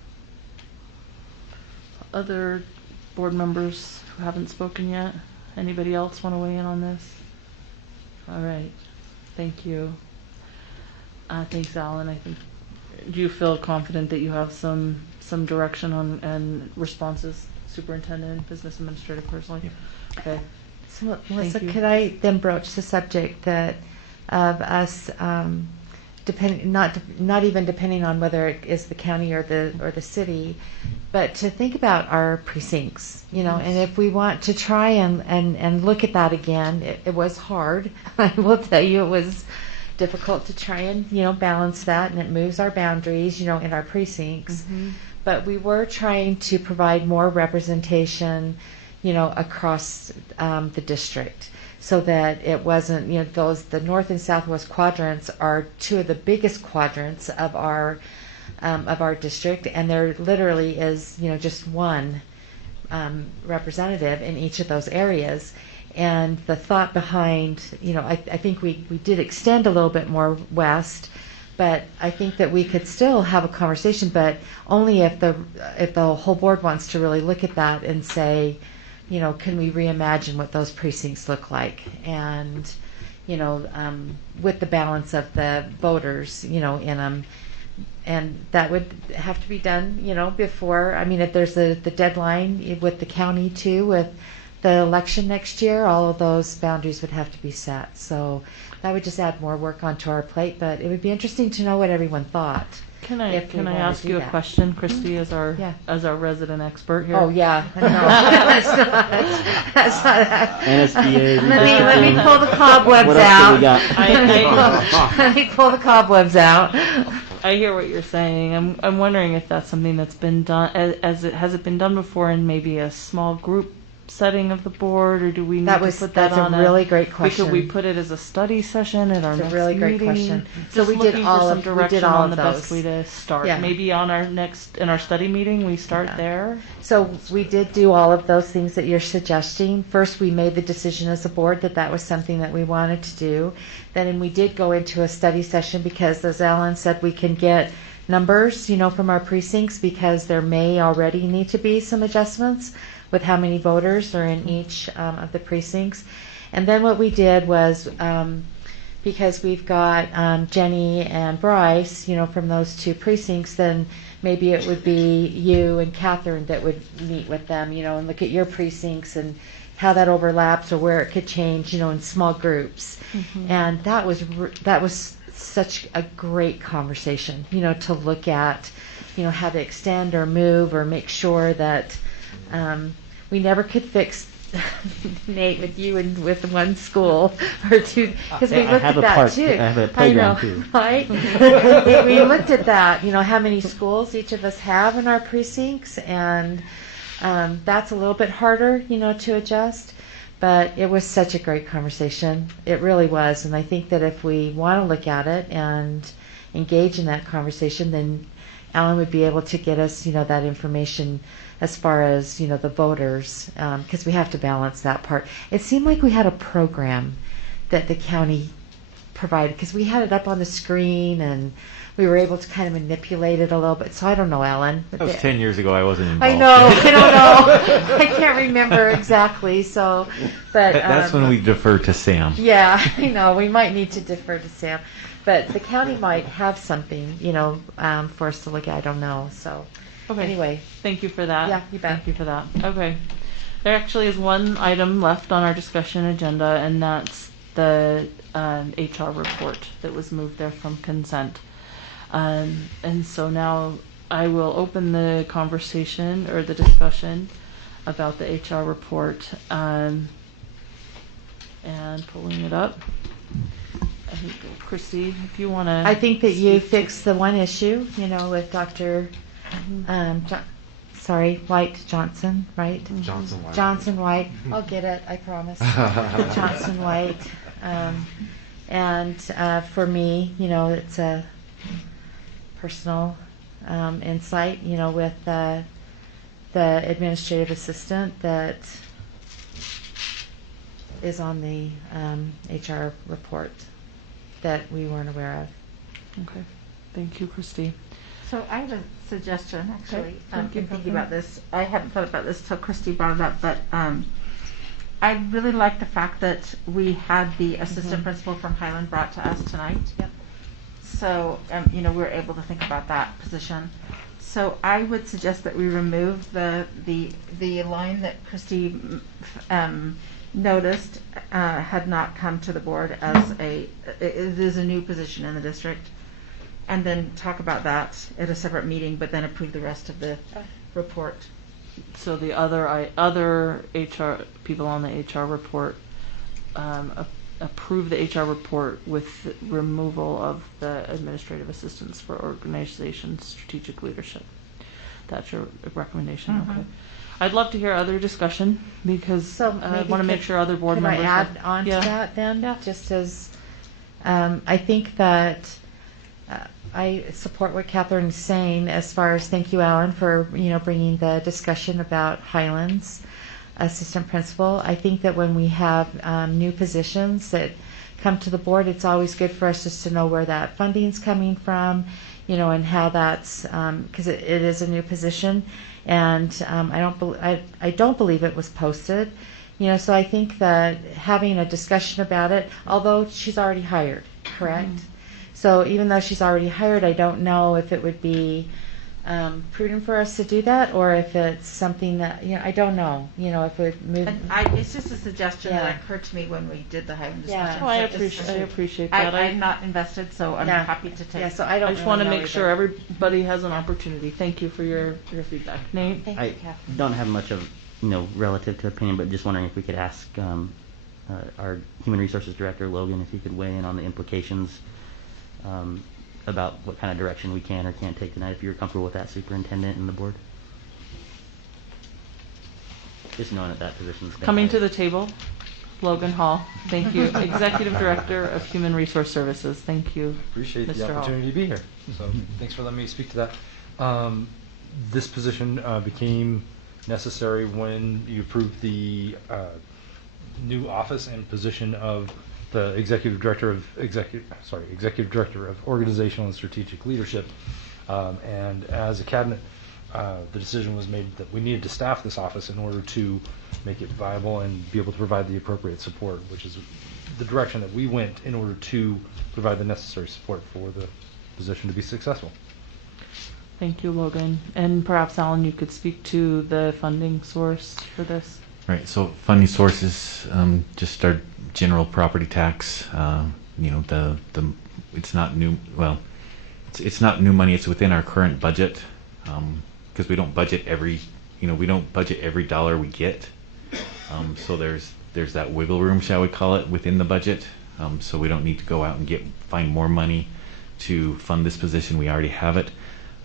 Other board members who haven't spoken yet? Anybody else want to weigh in on this? All right, thank you. Thanks, Alan. I think, do you feel confident that you have some direction on and responses, Superintendent, Business Administrator, personally? Yeah. Okay. So, Melissa, could I then broach the subject that of us not even depending on whether it is the county or the city, but to think about our precincts, and if we want to try and look at that again, it was hard. I will tell you, it was difficult to try and balance that, and it moves our boundaries, in our precincts. Mm-hmm. But we were trying to provide more representation, across the district, so that it wasn't, the north and southwest quadrants are two of the biggest quadrants of our district, and there literally is, just one representative in each of those areas. And the thought behind, I think we did extend a little bit more west, but I think that we could still have a conversation, but only if the whole board wants to really look at that and say, can we reimagine what those precincts look like, and with the balance of the voters, in them. And that would have to be done, before. I mean, if there's the deadline with the county too, with the election next year, all of those boundaries would have to be set. So that would just add more work onto our plate. But it would be interesting to know what everyone thought. Can I ask you a question, Christy, as our resident expert here? Oh yeah, no, that's not NSBA. Let me pull the cobwebs what out. Let me pull the cobwebs out. I hear what you're saying. I'm wondering if that's something that's been done, has it been done before in maybe a small group setting of the board, or do we need to put that on? That's a really great question. Could we put it as a study session at our next meeting? It's a really great question. So we did all of those. On the best way to start. Yeah. Maybe on in our study meeting, we start there. So we did do all of those things that you're suggesting. First, we made the decision as a board that was something that we wanted to do. Then we did go into a study session because, as Alan said, we can get numbers, from our precincts, because there may already need to be some adjustments with how many voters are in each of the precincts. And then what we did was, because we've got Jenny and Bryce, from those two precincts, then maybe it would be you and Catherine that would meet with them, and look at your precincts and how that overlaps or where it could change, in small groups. Mm-hmm. And that was such a great conversation, to look at, how to extend or move or make sure that we never could fix Nate with you and with one school or two, because we looked at that too. I have a playground too, right? We looked at that, how many schools each of us have in our precincts, and that's a little bit harder, to adjust. But it was such a great conversation. It really was, and I think that if we want to look at it and engage in that conversation, then Alan would be able to get us, that information as far as, the voters, because we have to balance that part. It seemed like we had a program that the county provided, because we had it up on the screen and we were able to kind of manipulate it a little bit. So I don't know, Alan. That was 10 years ago. I wasn't involved. I know. I don't know. I can't remember exactly. So, but that's when we defer to Sam. Yeah, we might need to defer to Sam, but the county might have something, for us to look at. I don't know. So, Okay. Anyway. Thank you for that. Yeah, you bet. Thank you for that. Okay. There actually is one item left on our discussion agenda, and that's the HR report that was moved there from consent. And so now I will open the conversation or the discussion about the HR report, and pulling it up. I think, Christy, if you want to. I think that you fixed the one issue, with Dr. White Johnson, right? Johnson White. Johnson White. I'll get it, I promise. Johnson White. And for me, it's a personal insight, with the administrative assistant that is on the HR report that we weren't aware of. Okay. Thank you, Christy. So I have a suggestion, actually. Okay. I'm thinking about this. I hadn't thought about this till Christy brought it up, but I really like the fact that we had the assistant principal from Highland brought to us tonight. Yep. So, we were able to think about that position. So I would suggest that we remove the line that Christy noticed had not come to the board as it is a new position in the district, and then talk about that at a separate meeting, but then approve the rest of the report. So the other HR people on the HR report approve the HR report with removal of the administrative assistants for organization strategic leadership. That's your recommendation. Mm-hmm. Okay. I'd love to hear other discussion because I want to make sure other board members. Can I add on to that then? Yeah. Just as I think that I support what Catherine is saying as far as thank you, Alan, for bringing the discussion about Highlands assistant principal. I think that when we have new positions that come to the board, it's always good for us just to know where that funding's coming from, and how that's because it is a new position, and I don't believe it was posted, so I think that having a discussion about it, although she's already hired, correct? Mm-hmm. So even though she's already hired, I don't know if it would be prudent for us to do that, or if it's something that I don't know. If it would move. It's just a suggestion that occurred to me when we did the Highland discussion. Oh, I appreciate that. I'm not invested, so I'm happy to take. Yeah, so I don't. I just want to make sure everybody has an opportunity. Thank you for your feedback, Nate. Thank you, I Catherine. don't have much of relative to opinion, but just wondering if we could ask our human resources director Logan if he could weigh in on the implications about what kind of direction we can or can't take tonight, if you're comfortable with that, superintendent and the board. Just knowing that position's Coming to the table, Logan Hall. Thank you. Executive Director of Human Resource Services. Thank you. Appreciate Mr. the Hall. opportunity to be here. So thanks for letting me speak to that. This position became necessary when you approved the new office and position of the Executive Director of Organizational and Strategic Leadership, and as a cabinet, the decision was made that we needed to staff this office in order to make it viable and be able to provide the appropriate support, which is the direction that we went in order to provide the necessary support for the position to be successful. Thank you, Logan. And perhaps, Alan, you could speak to the funding source for this. Right. So funding sources, just our general property tax. It's not new. Well, it's not new money. It's within our current budget because we don't budget every. We don't budget every dollar we get. So there's that wiggle room, shall we call it, within the budget. So we don't need to go out and find more money to fund this position. We already have it.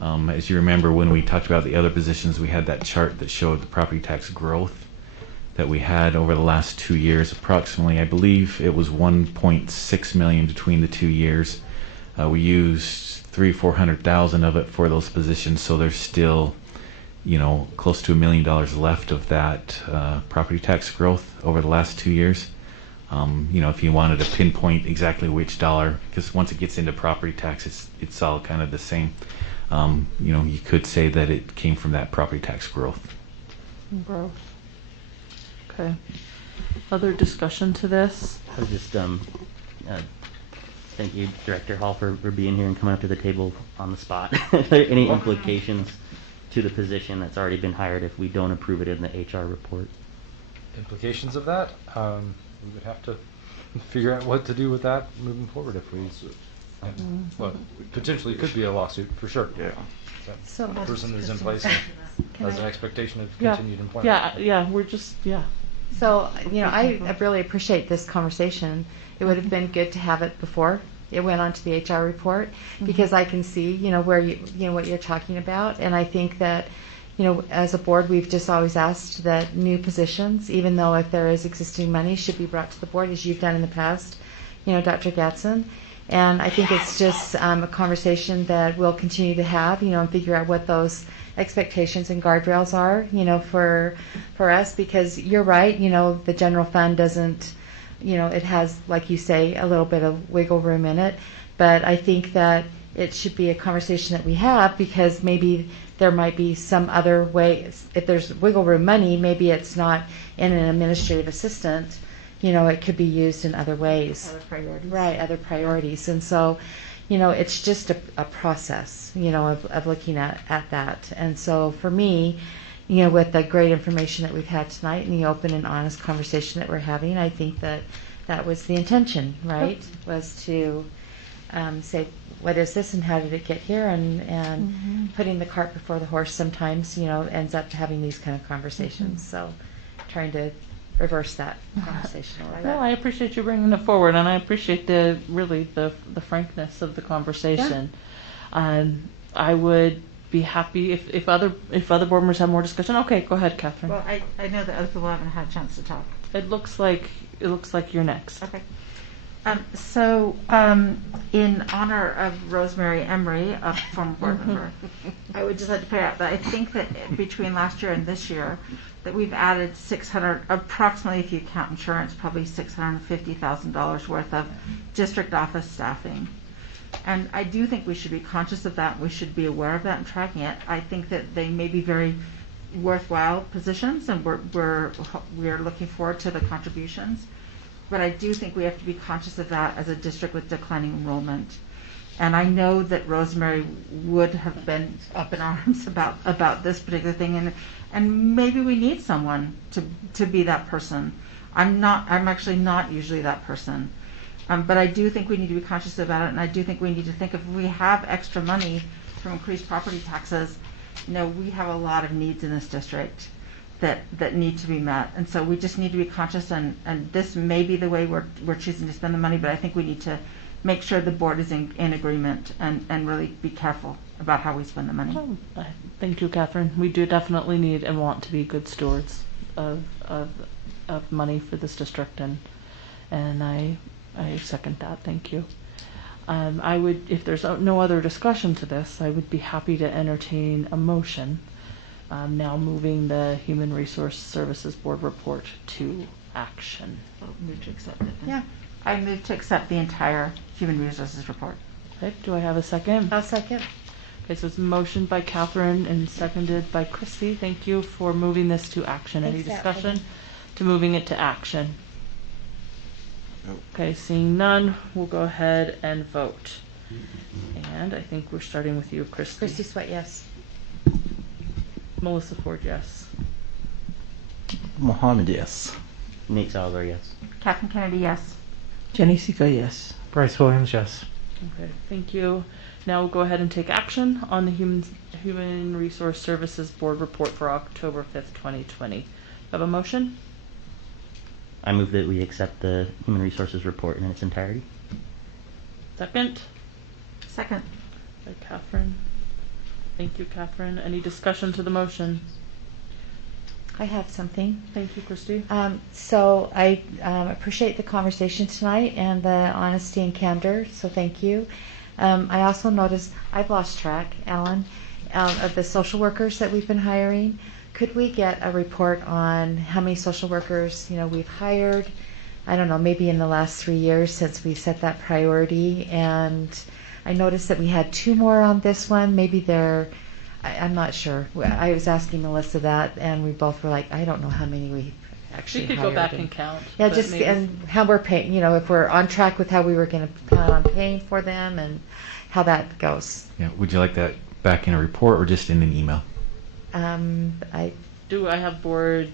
As you remember, when we talked about the other positions, we had that chart that showed the property tax growth that we had over the last 2 years. Approximately, I believe it was 1.6 million between the 2 years. We used $300,000-400,000 of it for those positions, so there's still, close to $1 million left of that property tax growth over the last 2 years. If you wanted to pinpoint exactly which dollar, because once it gets into property tax, it's all kind of the same. You could say that it came from that property tax growth. Growth. Okay. Other discussion to this? I would just thank you, Director Hall, for being here and coming up to the table on the spot. Are there any implications to the position that's already been hired if we don't approve it in the HR report? Implications of that, we would have to figure out what to do with that moving forward if we, well, potentially could be a lawsuit for sure. Yeah. So- The person is in place and has an expectation of Yeah. continued employment. Yeah, we're just, yeah. So, I really appreciate this conversation. It would have been good to have it before it went on to the HR report, because I can see, where what you're talking about. And I think that, as a board, we've just always asked that new positions, even though if there is existing money, should be brought to the board, as you've done in the past, Dr. Gatson. And I think it's just a conversation that we'll continue to have, and figure out what those expectations and guardrails are, for us, because you're right, the general fund doesn't, it has, like you say, a little bit of wiggle room in it, but I think that it should be a conversation that we have, because maybe there might be some other way, if there's wiggle room money, maybe it's not in an administrative assistant, it could be used in other ways. Other priorities. Right, other priorities. And so, it's just a process, of looking at that. And so for me, with the great information that we've had tonight and the open and honest conversation that we're having, I think that was the intention, right? Was to say, what is this and how did it get here? And putting the cart before the horse sometimes, ends up having these kind of conversations. So trying to reverse that conversation a little bit. Well, I appreciate you bringing it forward, and I appreciate the frankness of the conversation. I would be happy if other board members have more discussion. Okay, go ahead, Catherine. Well, I know that other people haven't had a chance to talk. It looks like you're next. Okay. So, in honor of Rosemary Emery, a former board member, I would just like to point out that I think that between last year and this year, that we've added approximately, if you count insurance, probably $650,000 worth of district office staffing. And I do think we should be conscious of that. We should be aware of that and tracking it. I think that they may be very worthwhile positions, and we're looking forward to the contributions. But I do think we have to be conscious of that as a district with declining enrollment. And I know that Rosemary would have been up in arms about this particular thing, and maybe we need someone to be that person. I'm actually not usually that person. But I do think we need to be conscious about it, and I do think we need to think if we have extra money from increased property taxes, we have a lot of needs in this district that need to be met. And so we just need to be conscious, and this may be the way we're choosing to spend the money, but I think we need to make sure the board is in agreement and really be careful about how we spend the money. Thank you, Catherine. We do definitely need and want to be good stewards of money for this district, and I second that. Thank you. I would, if there's no other discussion to this, I would be happy to entertain a motion. Now moving the Human Resource Services Board report to action. I'll move to accept it. Yeah. I move to accept the entire Human Resources report. Okay, do I have a second? I'll second. Okay, so it's motioned by Catherine and seconded by Christy. Thank you for moving this to action. Any Thanks, discussion Catherine. to moving it to action? Okay, seeing none, we'll go ahead and vote. And I think we're starting with you, Christy. Christy Sweat, yes. Melissa Ford, yes. Mohammed, yes. Nate Salazar, yes. Catherine Kennedy, yes. Jenny Sika, yes. Bryce Williams, yes. Okay, thank you. Now we'll go ahead and take action on the Human Resource Services Board report for October 5th, 2020. Have a motion? I move that we accept the Human Resources report in its entirety. Second? Second. By Catherine. Thank you, Catherine. Any discussion to the motion? I have something. Thank you, Christy. So I appreciate the conversation tonight and the honesty and candor, so thank you. I also noticed, I've lost track, Alan, of the social workers that we've been hiring. Could we get a report on how many social workers we've hired? I don't know, maybe in the last 3 years since we set that priority. And I noticed that we had 2 more on this one. Maybe I'm not sure. I was asking Melissa that, and we both were like, I don't know how many we actually We could hired. go back and count. Yeah, but just maybe- and how we're paying. If we're on track with how we were going to plan on paying for them, and how that goes. Yeah, would you like that back in a report or just in an email? Do I have board,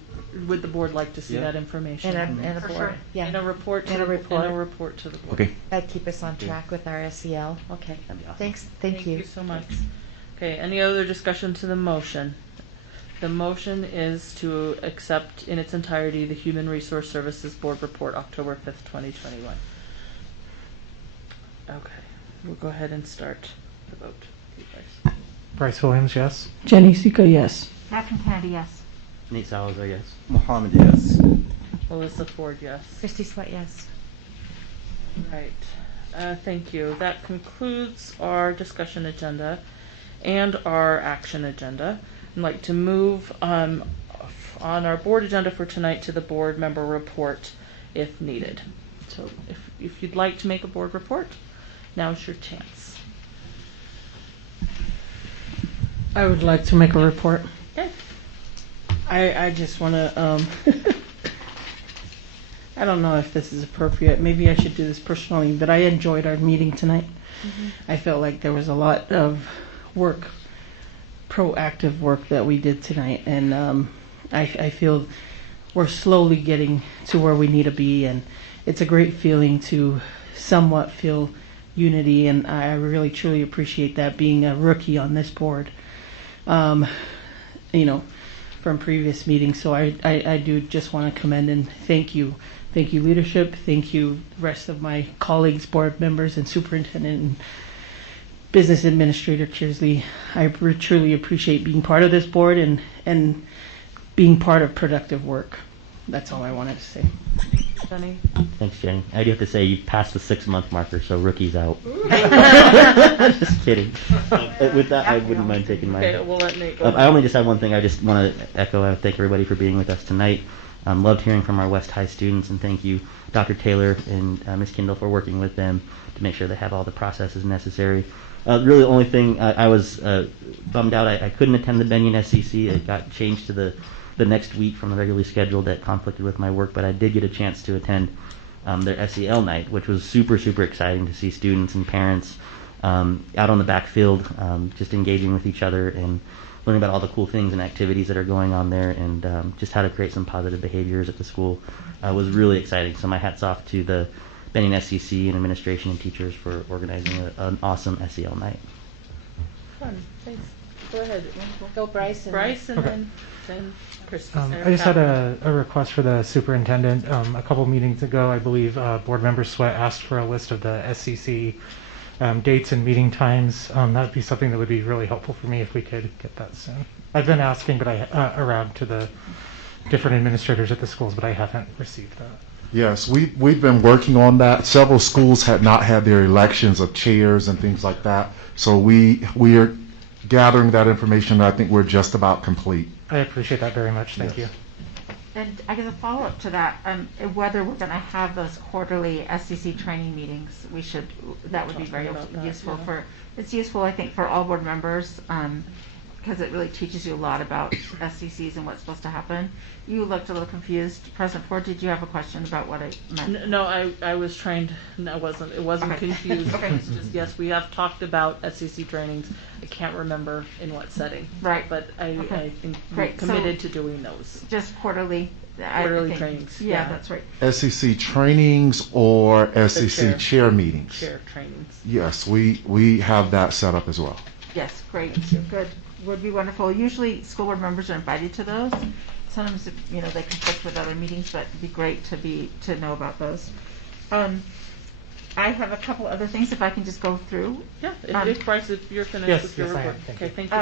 would the board like to see that information? And a For board, sure. yeah. And a report to And a the, report. and a report to the board. Okay. That'd keep us on track with our SEL. Okay. That'd be awesome. Thanks, thank you. so much. Okay, any other discussion to the motion? The motion is to accept in its entirety the Human Resource Services Board Report, October 5th, 2021. Okay, we'll go ahead and start the vote. You guys. Bryce Williams, yes. Jenny Sika, yes. Catherine Kennedy, yes. Nate Salazar, yes. Mohammed, yes. Melissa Ford, yes. Christy Sweat, yes. Right. Thank you. That concludes our discussion agenda and our action agenda. I'd like to move on our board agenda for tonight to the board member report if needed. So if you'd like to make a board report, now's your chance. I would like to make a report. Okay. I just want to, I don't know if this is appropriate. Maybe I should do this personally, but I enjoyed our meeting tonight. I felt like there was a lot of work, proactive work that we did tonight, and I feel we're slowly getting to where we need to be, and it's a great feeling to somewhat feel unity, and I really truly appreciate that, being a rookie on this board, you know, from previous meetings. So I do just want to commend and thank you leadership, thank you rest of my colleagues, board members, and superintendent and business administrator Kearsley. I truly appreciate being part of this board and being part of productive work. That's all I wanted to say. Jenny? Thanks, Jenny. I do have to say you passed the 6-month marker, so rookie's out. Just kidding. With that, I wouldn't mind taking mine. Okay, we'll let Nate go. I only just have one thing. I just want to echo and thank everybody for being with us tonight. Loved hearing from our West High students, and thank you, Dr. Taylor and Ms. Kindle, for working with them to make sure they have all the processes necessary. Really, the only thing I was bummed out, I couldn't attend the Benyon SCC. It got changed to the next week from the regularly scheduled. That conflicted with my work, but I did get a chance to attend their SEL night, which was super, super exciting to see students and parents out on the backfield, just engaging with each other and learning about all the cool things and activities that are going on there, and just how to create some positive behaviors at the school was really exciting. So my hat's off to the Benyon SCC and administration and teachers for organizing an awesome SEL night. Fun. Thanks. Go ahead. Go Bryce. Bryce and Okay. then Christy. I just had a request for the superintendent. A couple meetings ago, I believe Board Member Sweat asked for a list of the SCC dates and meeting times. That would be something that would be really helpful for me if we could get that soon. I've been asking around to the different administrators at the schools, but I haven't received that. Yes, we've been working on that. Several schools had not had their elections of chairs and things like that. So we are gathering that information. I think we're just about complete. I appreciate that very much. Thank you. And I guess a follow-up to that, whether we're going to have those quarterly SCC training meetings, that would be very useful it's useful, I think, for all board members, because it really teaches you a lot about SCCs and what's supposed to happen. You looked a little confused. President Ford, did you have a question about what it meant? No, I was trying to, no, it wasn't Okay. confused. Okay. It's just, yes, we have talked about SCC trainings. I can't remember in what setting. Right. But I think we're Great. committed So to doing those. Just quarterly. I Quarterly think. trainings, Yeah, yeah. that's right. SEC trainings or SEC chair meetings? Chair trainings. Yes, we have that set up as well. Yes, great. Good. Would be wonderful. Usually school board members are invited to those. Sometimes, they conflict with other meetings, but it'd be great to know about those. I have a couple other things if I can just go through. Yeah, if Bryce, if you're finished Yes, with your yes, I report. am. Thank Okay, you. thank you,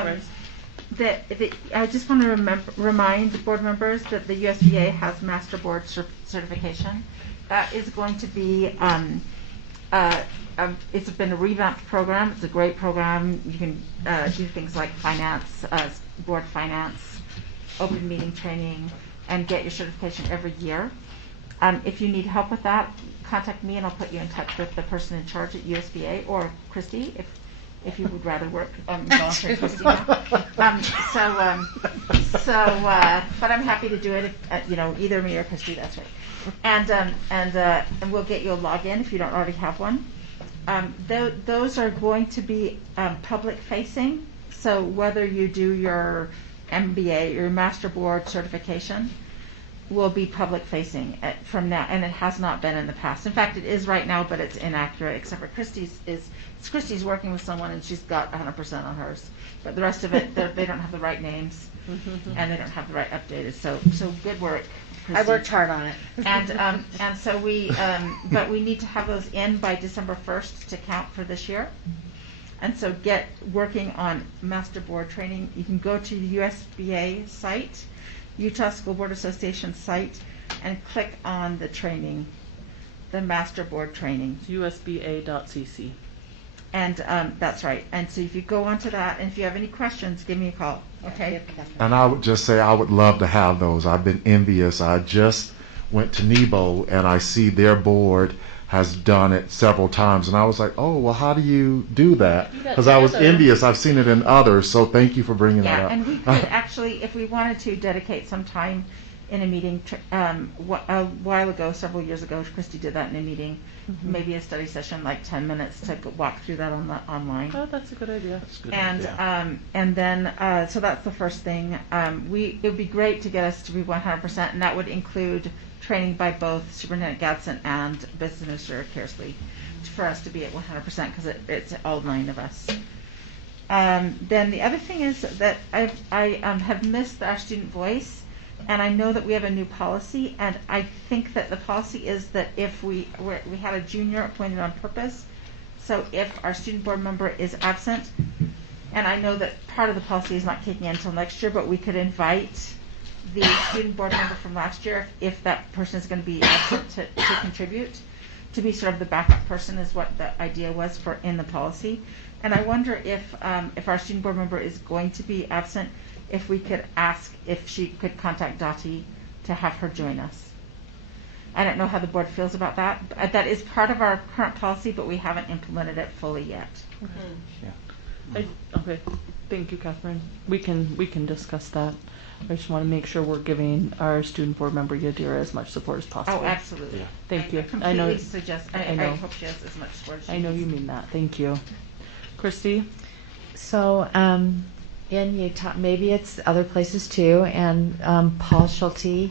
Bryce. I just want to remind board members that the USDA has Master Board certification. That is going to be, it's been a revamped program. It's a great program. You can do things like finance, board finance, open meeting training, and get your certification every year. If you need help with that, contact me and I'll put you in touch with the person in charge at USDA, or Christy, if you would rather work volunteer Christy now. But I'm happy to do it if, either me or Christy, that's right. And we'll get you a login if you don't already have one. Those are going to be public facing, so whether you do your MBA, your Master Board certification, will be public facing from now, and it has not been in the past. In fact, it is right now, but it's inaccurate, except for Christy's working with someone and she's got 100% on hers. But the rest of it, they don't have the right names and they don't have the right updated. So good work, Christy. I worked hard on it. And so but we need to have those in by December 1st to count for this year. And so get working on Master Board training. You can go to the USBA site, Utah School Board Association site, and click on the training, the Master Board training. usba.cc. And that's right. And so if you go onto that, and if you have any questions, give me a call. Okay? And I would just say I would love to have those. I've been envious. I just went to Nebo and I see their board has done it several times, and I was like, oh, well, how do you do that? Because I was envious. I've seen it in others, so thank you for bringing that up. Yeah, and we could actually, if we wanted to, dedicate some time in a meeting. A while ago, several years ago, Christy did that in a meeting, maybe a study session, like 10 minutes to walk through that online. Oh, that's a good idea. That's a good idea. And then, so that's the first thing. It would be great to get us to be 100%, and that would include training by both Superintendent Gadsden and Business Administrator Kersley for us to be at 100% because it's all 9 of us. Then the other thing is that I have missed our student voice, and I know that we have a new policy, and I think that the policy is that if we had a junior appointed on purpose, so if our student board member is absent, and I know that part of the policy is not kicking in until next year, but we could invite the student board member from last year, if that person is going to be absent to contribute, to be sort of the backup person is what the idea was for in the policy. And I wonder if our student board member is going to be absent, if we could ask if she could contact Dottie to have her join us. I don't know how the board feels about that. That is part of our current policy, but we haven't implemented it fully yet. Okay. Thank you, Catherine. We can discuss that. I just want to make sure we're giving our student board member Yadira as much support as possible. Oh, absolutely. Yeah. Thank you. I know. I hope she has as much support as she needs. I know you mean that. Thank you. Christy? So, in Utah, maybe it's other places too, and Paul Schulte,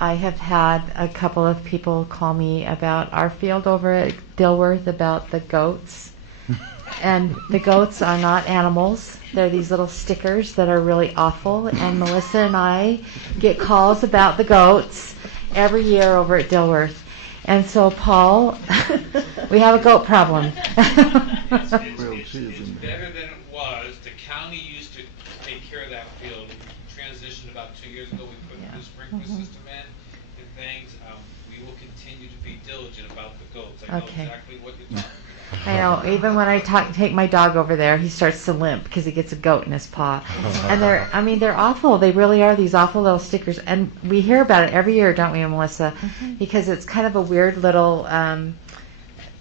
I have had a couple of people call me about our field over at Dilworth about the goats. And the goats are not animals. They're these little stickers that are really awful. And Melissa and I get calls about the goats every year over at Dilworth. And so, Paul, we have a goat problem. It's better than it was. The county used to take care of that field. We transitioned about 2 years ago. We put a new sprinkler system in and things. We will continue to be diligent about the goats. I know exactly what you're talking about. I know. Even when I take my dog over there, he starts to limp because he gets a goat in his paw. And they're awful. They really are, these awful little stickers. And we hear about it every year, don't we, Melissa? Because it's kind of a weird little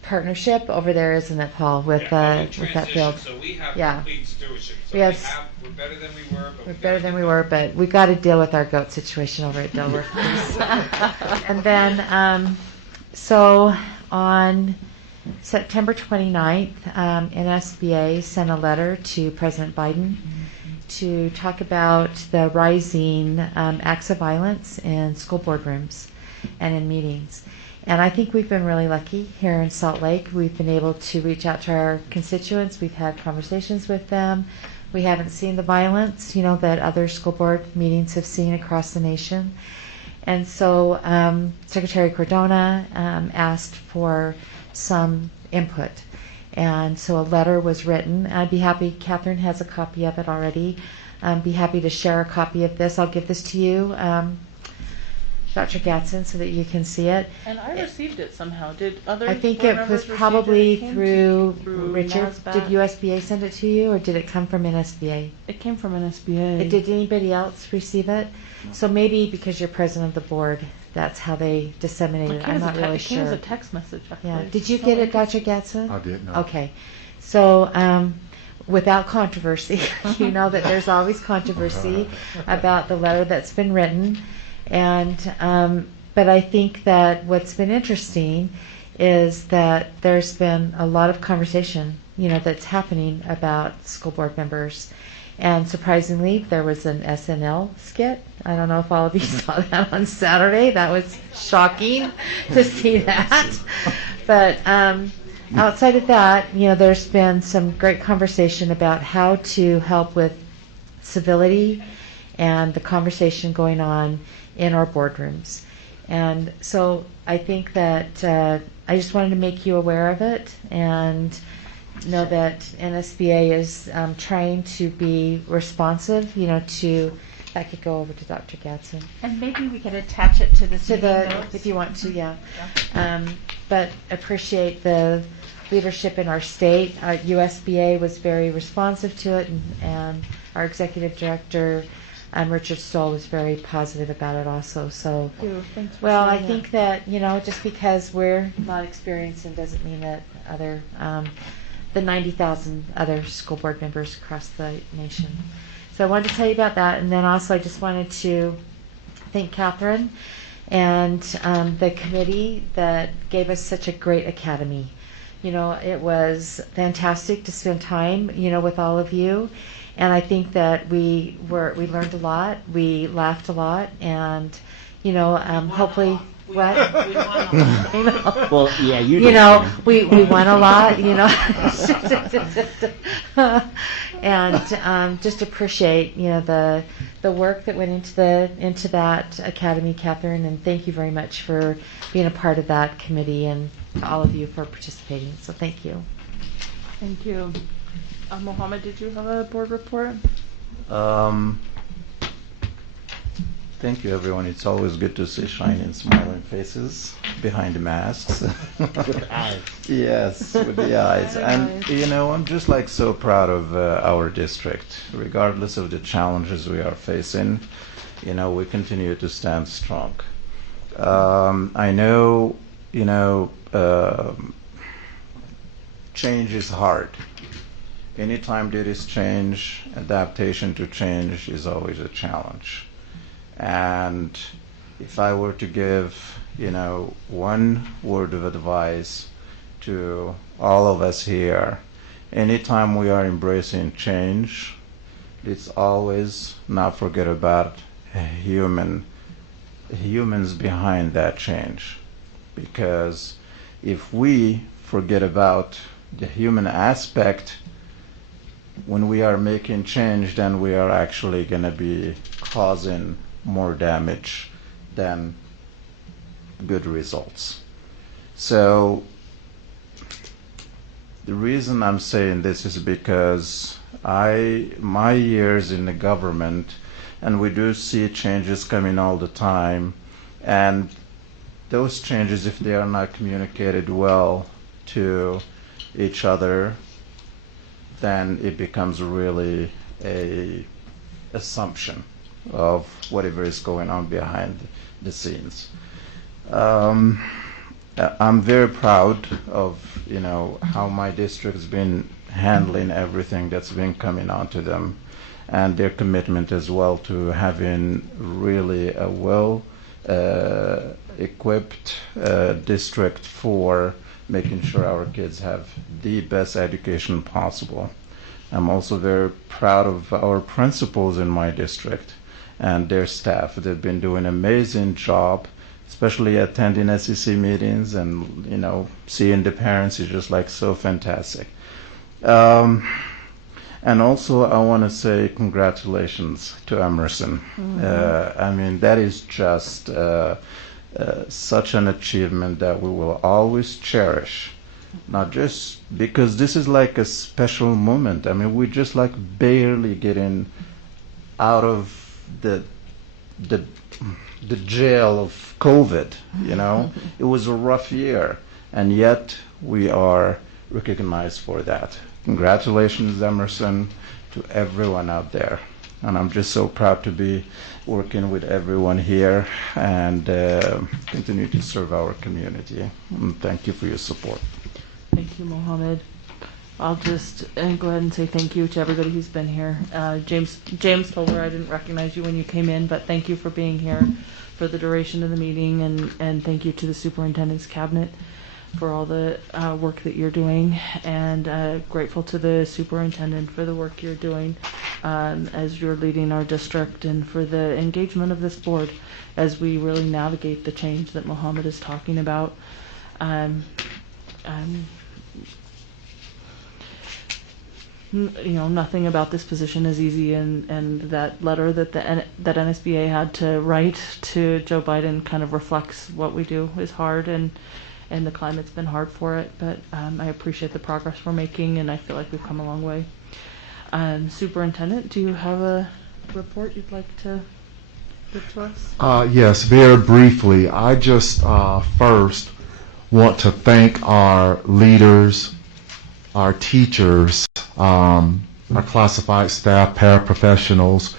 partnership over there, isn't it, Paul, with that field? So we have complete stewardship. So we're better than we were. But we're better than we were, but we've got to deal with our goat situation over at Dilworth. And then, so on September 29th, NSBA sent a letter to President Biden to talk about the rising acts of violence in school boardrooms and in meetings. And I think we've been really lucky here in Salt Lake. We've been able to reach out to our constituents. We've had conversations with them. We haven't seen the violence, that other school board meetings have seen across the nation. And so Secretary Cardona asked for some input. And so a letter was written. I'd be happy, Catherine has a copy of it already. I'd be happy to share a copy of this. I'll give this to you, Dr. Gadsden, so that you can see it. And I received it somehow. Did other I think it was probably through Richard. Did USBA send it to you, or did it come from NSBA? It came from NSBA. Did anybody else receive it? No. So maybe because you're president of the board, that's how they disseminated it. I'm not really sure. It came as a text message, actually. Yeah. Did you get it, Dr. Gadsden? I did not. Okay. So without controversy, you know that there's always controversy about the letter that's been written. And but I think that what's been interesting is that there's been a lot of conversation, that's happening about school board members. And surprisingly, there was an SNL skit. I don't know if all of you saw that on Saturday. That was shocking to see that. But outside of that, there's been some great conversation about how to help with civility and the conversation going on in our boardrooms. And so I think that I just wanted to make you aware of it and know that NSBA is trying to be responsive, to, that could go over to Dr. Gadsden. And maybe we could attach it to the notes. If you want to, yeah. But appreciate the leadership in our state. Our USBA was very responsive to it, and our executive director, Richard Stoll, was very positive about it also. So, Thanks for well, I sharing think that, just because we're not experiencing doesn't mean that other, the 90,000 other school board members across the nation. So I wanted to tell you about that, and then also I just wanted to thank Catherine and the committee that gave us such a great academy. It was fantastic to spend time, with all of you, and I think that we learned a lot, we laughed a lot, and hopefully. What? Well, yeah, you we won a lot, and just appreciate the work that went into that academy, Catherine, and thank you very much for being a part of that committee, and to all of you for participating. So thank you. Thank you. Mohammed, did you have a board report? Thank you, everyone. It's always good to see shining, smiling faces behind the masks. With eyes. Yes, with the eyes. And, I'm just so proud of our district. Regardless of the challenges we are facing, we continue to stand strong. I know, change is hard. Anytime there is change, adaptation to change is always a challenge. And if I were to give, one word of advice to all of us here, anytime we are embracing change, let's always not forget about humans behind that change. Because if we forget about the human aspect when we are making change, then we are actually going to be causing more damage than good results. So the reason I'm saying this is because my years in the government, and we do see changes coming all the time, and those changes, if they are not communicated well to each other, then it becomes really a assumption of whatever is going on behind the scenes. I'm very proud of how my district's been handling everything that's been coming onto them, and their commitment as well to having really a well equipped district for making sure our kids have the best education possible. I'm also very proud of our principals in my district and their staff. They've been doing an amazing job, especially attending SEC meetings and, seeing the parents is just so fantastic. And also I want to say congratulations to Emerson. Mm-hmm. That is just such an achievement that we will always cherish. Not just because this is a special moment. We just barely getting out of the jail of COVID, It was a rough year, and yet we are recognized for that. Congratulations, Emerson, to everyone out there. And I'm just so proud to be working with everyone here and continue to serve our community. And thank you for your support. Thank you, Mohammed. I'll just go ahead and say thank you to everybody who's been here. James Toller, I didn't recognize you when you came in, but thank you for being here for the duration of the meeting, and thank you to the superintendent's cabinet. for all the work that you're doing, and grateful to the superintendent for the work you're doing as you're leading our district, and for the engagement of this board as we really navigate the change that Mohammed is talking about. Nothing about this position is easy, and that letter that that NSBA had to write to Joe Biden kind of reflects what we do is hard, and the climate's been hard for it, but I appreciate the progress we're making, and I feel like we've come a long way. Superintendent, do you have a report you'd like to give to us? Yes, very briefly. I just first want to thank our leaders, our teachers, our classified staff, paraprofessionals,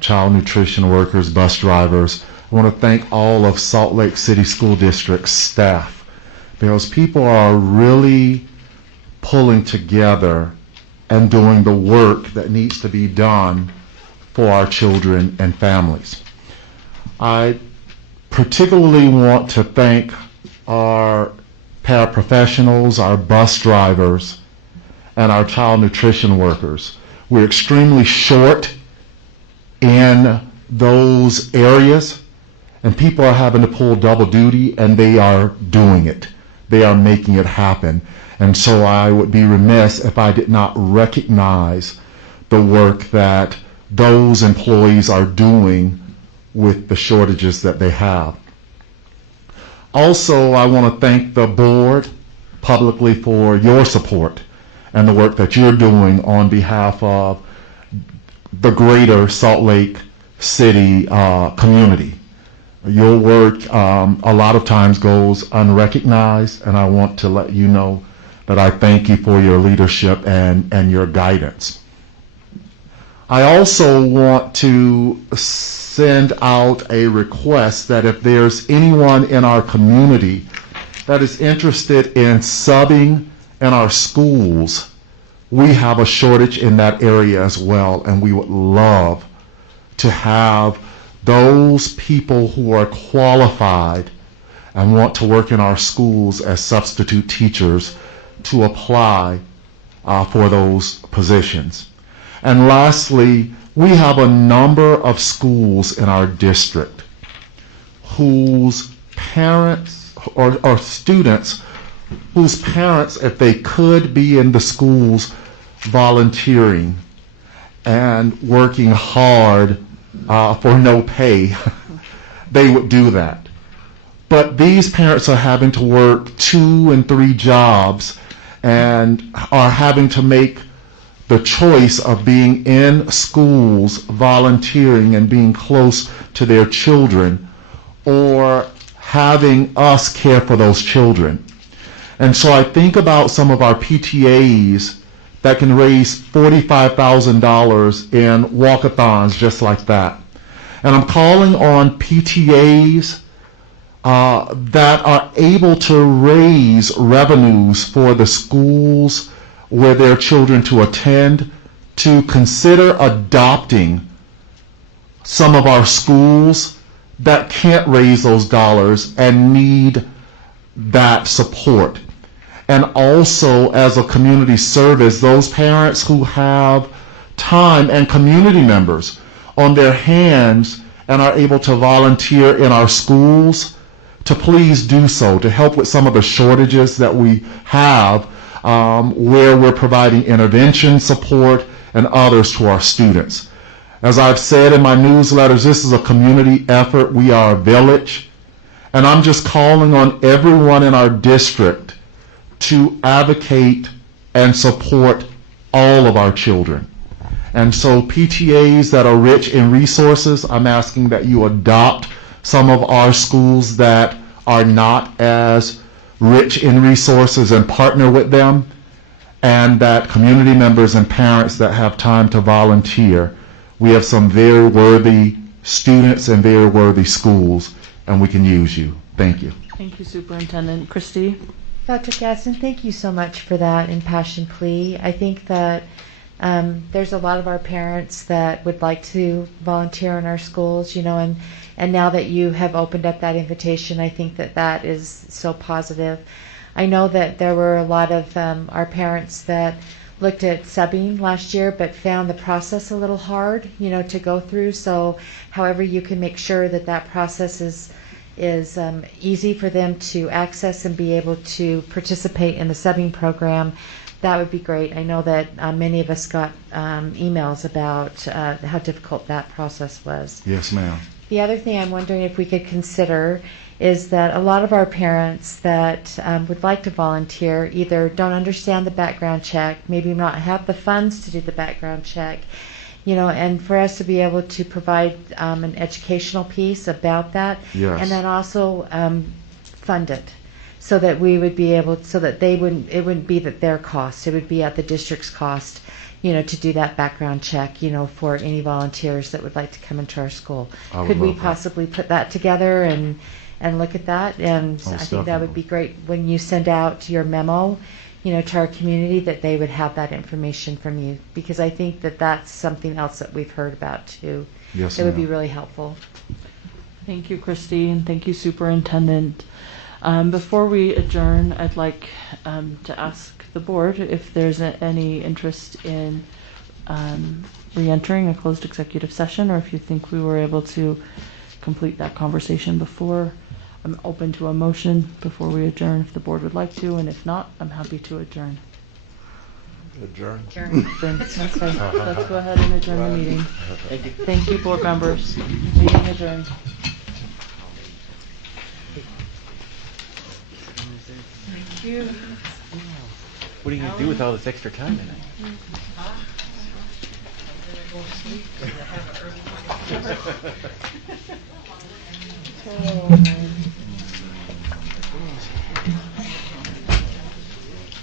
child nutrition workers, bus drivers. I want to thank all of Salt Lake City School District's staff, because people are really pulling together and doing the work that needs to be done for our children and families. I particularly want to thank our paraprofessionals, our bus drivers, and our child nutrition workers. We're extremely short in those areas, and people are having to pull double duty, and they are doing it. They are making it happen. And so I would be remiss if I did not recognize the work that those employees are doing with the shortages that they have. Also, I want to thank the board publicly for your support and the work that you're doing on behalf of the greater Salt Lake City community. Your work a lot of times goes unrecognized, and I want to let you know that I thank you for your leadership and your guidance. I also want to send out a request that if there's anyone in our community that is interested in subbing in our schools, we have a shortage in that area as well, and we would love to have those people who are qualified and want to work in our schools as substitute teachers to apply for those positions. And lastly, we have a number of schools in our district whose parents or students whose parents, if they could be in the schools volunteering and working hard for no pay, they would do that. But these parents are having to work 2 and 3 jobs and are having to make the choice of being in schools volunteering and being close to their children, or having us care for those children. And so I think about some of our PTAs that can raise $45,000 in walkathons just like that. And I'm calling on PTAs that are able to raise revenues for the schools where their children to attend, to consider adopting some of our schools that can't raise those dollars and need that support. And also, as a community service, those parents who have time and community members on their hands and are able to volunteer in our schools, to please do so, to help with some of the shortages that we have where we're providing intervention support and others to our students. As I've said in my newsletters, this is a community effort. We are a village. And I'm just calling on everyone in our district to advocate and support all of our children. And so PTAs that are rich in resources, I'm asking that you adopt some of our schools that are not as rich in resources and partner with them, and that community members and parents that have time to volunteer. We have some very worthy students and very worthy schools, and we can use you. Thank you. Thank you, Superintendent. Christy? Dr. Gadsden, thank you so much for that impassioned plea. I think that there's a lot of our parents that would like to volunteer in our schools, and now that you have opened up that invitation, I think that that is so positive. I know that there were a lot of our parents that looked at subbing last year but found the process a little hard, to go through. So however you can make sure that that process is easy for them to access and be able to participate in the subbing program, that would be great. I know that many of us got emails about how difficult that process was. Yes, ma'am. The other thing I'm wondering if we could consider is that a lot of our parents that would like to volunteer either don't understand the background check, maybe not have the funds to do the background check, and for us to be able to provide an educational piece about that, Yes. and then also fund it, so that we would be able, so that it wouldn't be at their cost, it would be at the district's cost, to do that background check, for any volunteers that would like to come into our school. I would Could we love that. possibly put that together and look at that? And Most I think that would definitely. be great when you send out your memo, to our community, that they would have that information from you, because I think that that's something else that we've heard about too. Yes, That would be ma'am. really helpful. Thank you, Christy, and thank you, Superintendent. Before we adjourn, I'd like to ask the board if there's any interest in re-entering a closed executive session, or if you think we were able to complete that conversation before. I'm open to a motion before we adjourn if the board would like to, and if not, I'm happy to adjourn. Adjourn. Then, that's fine. Let's go ahead and adjourn the meeting. Thank you. Thank you, board members. Meeting adjourned. Thank you. What are you gonna do with all this extra time tonight? Oh,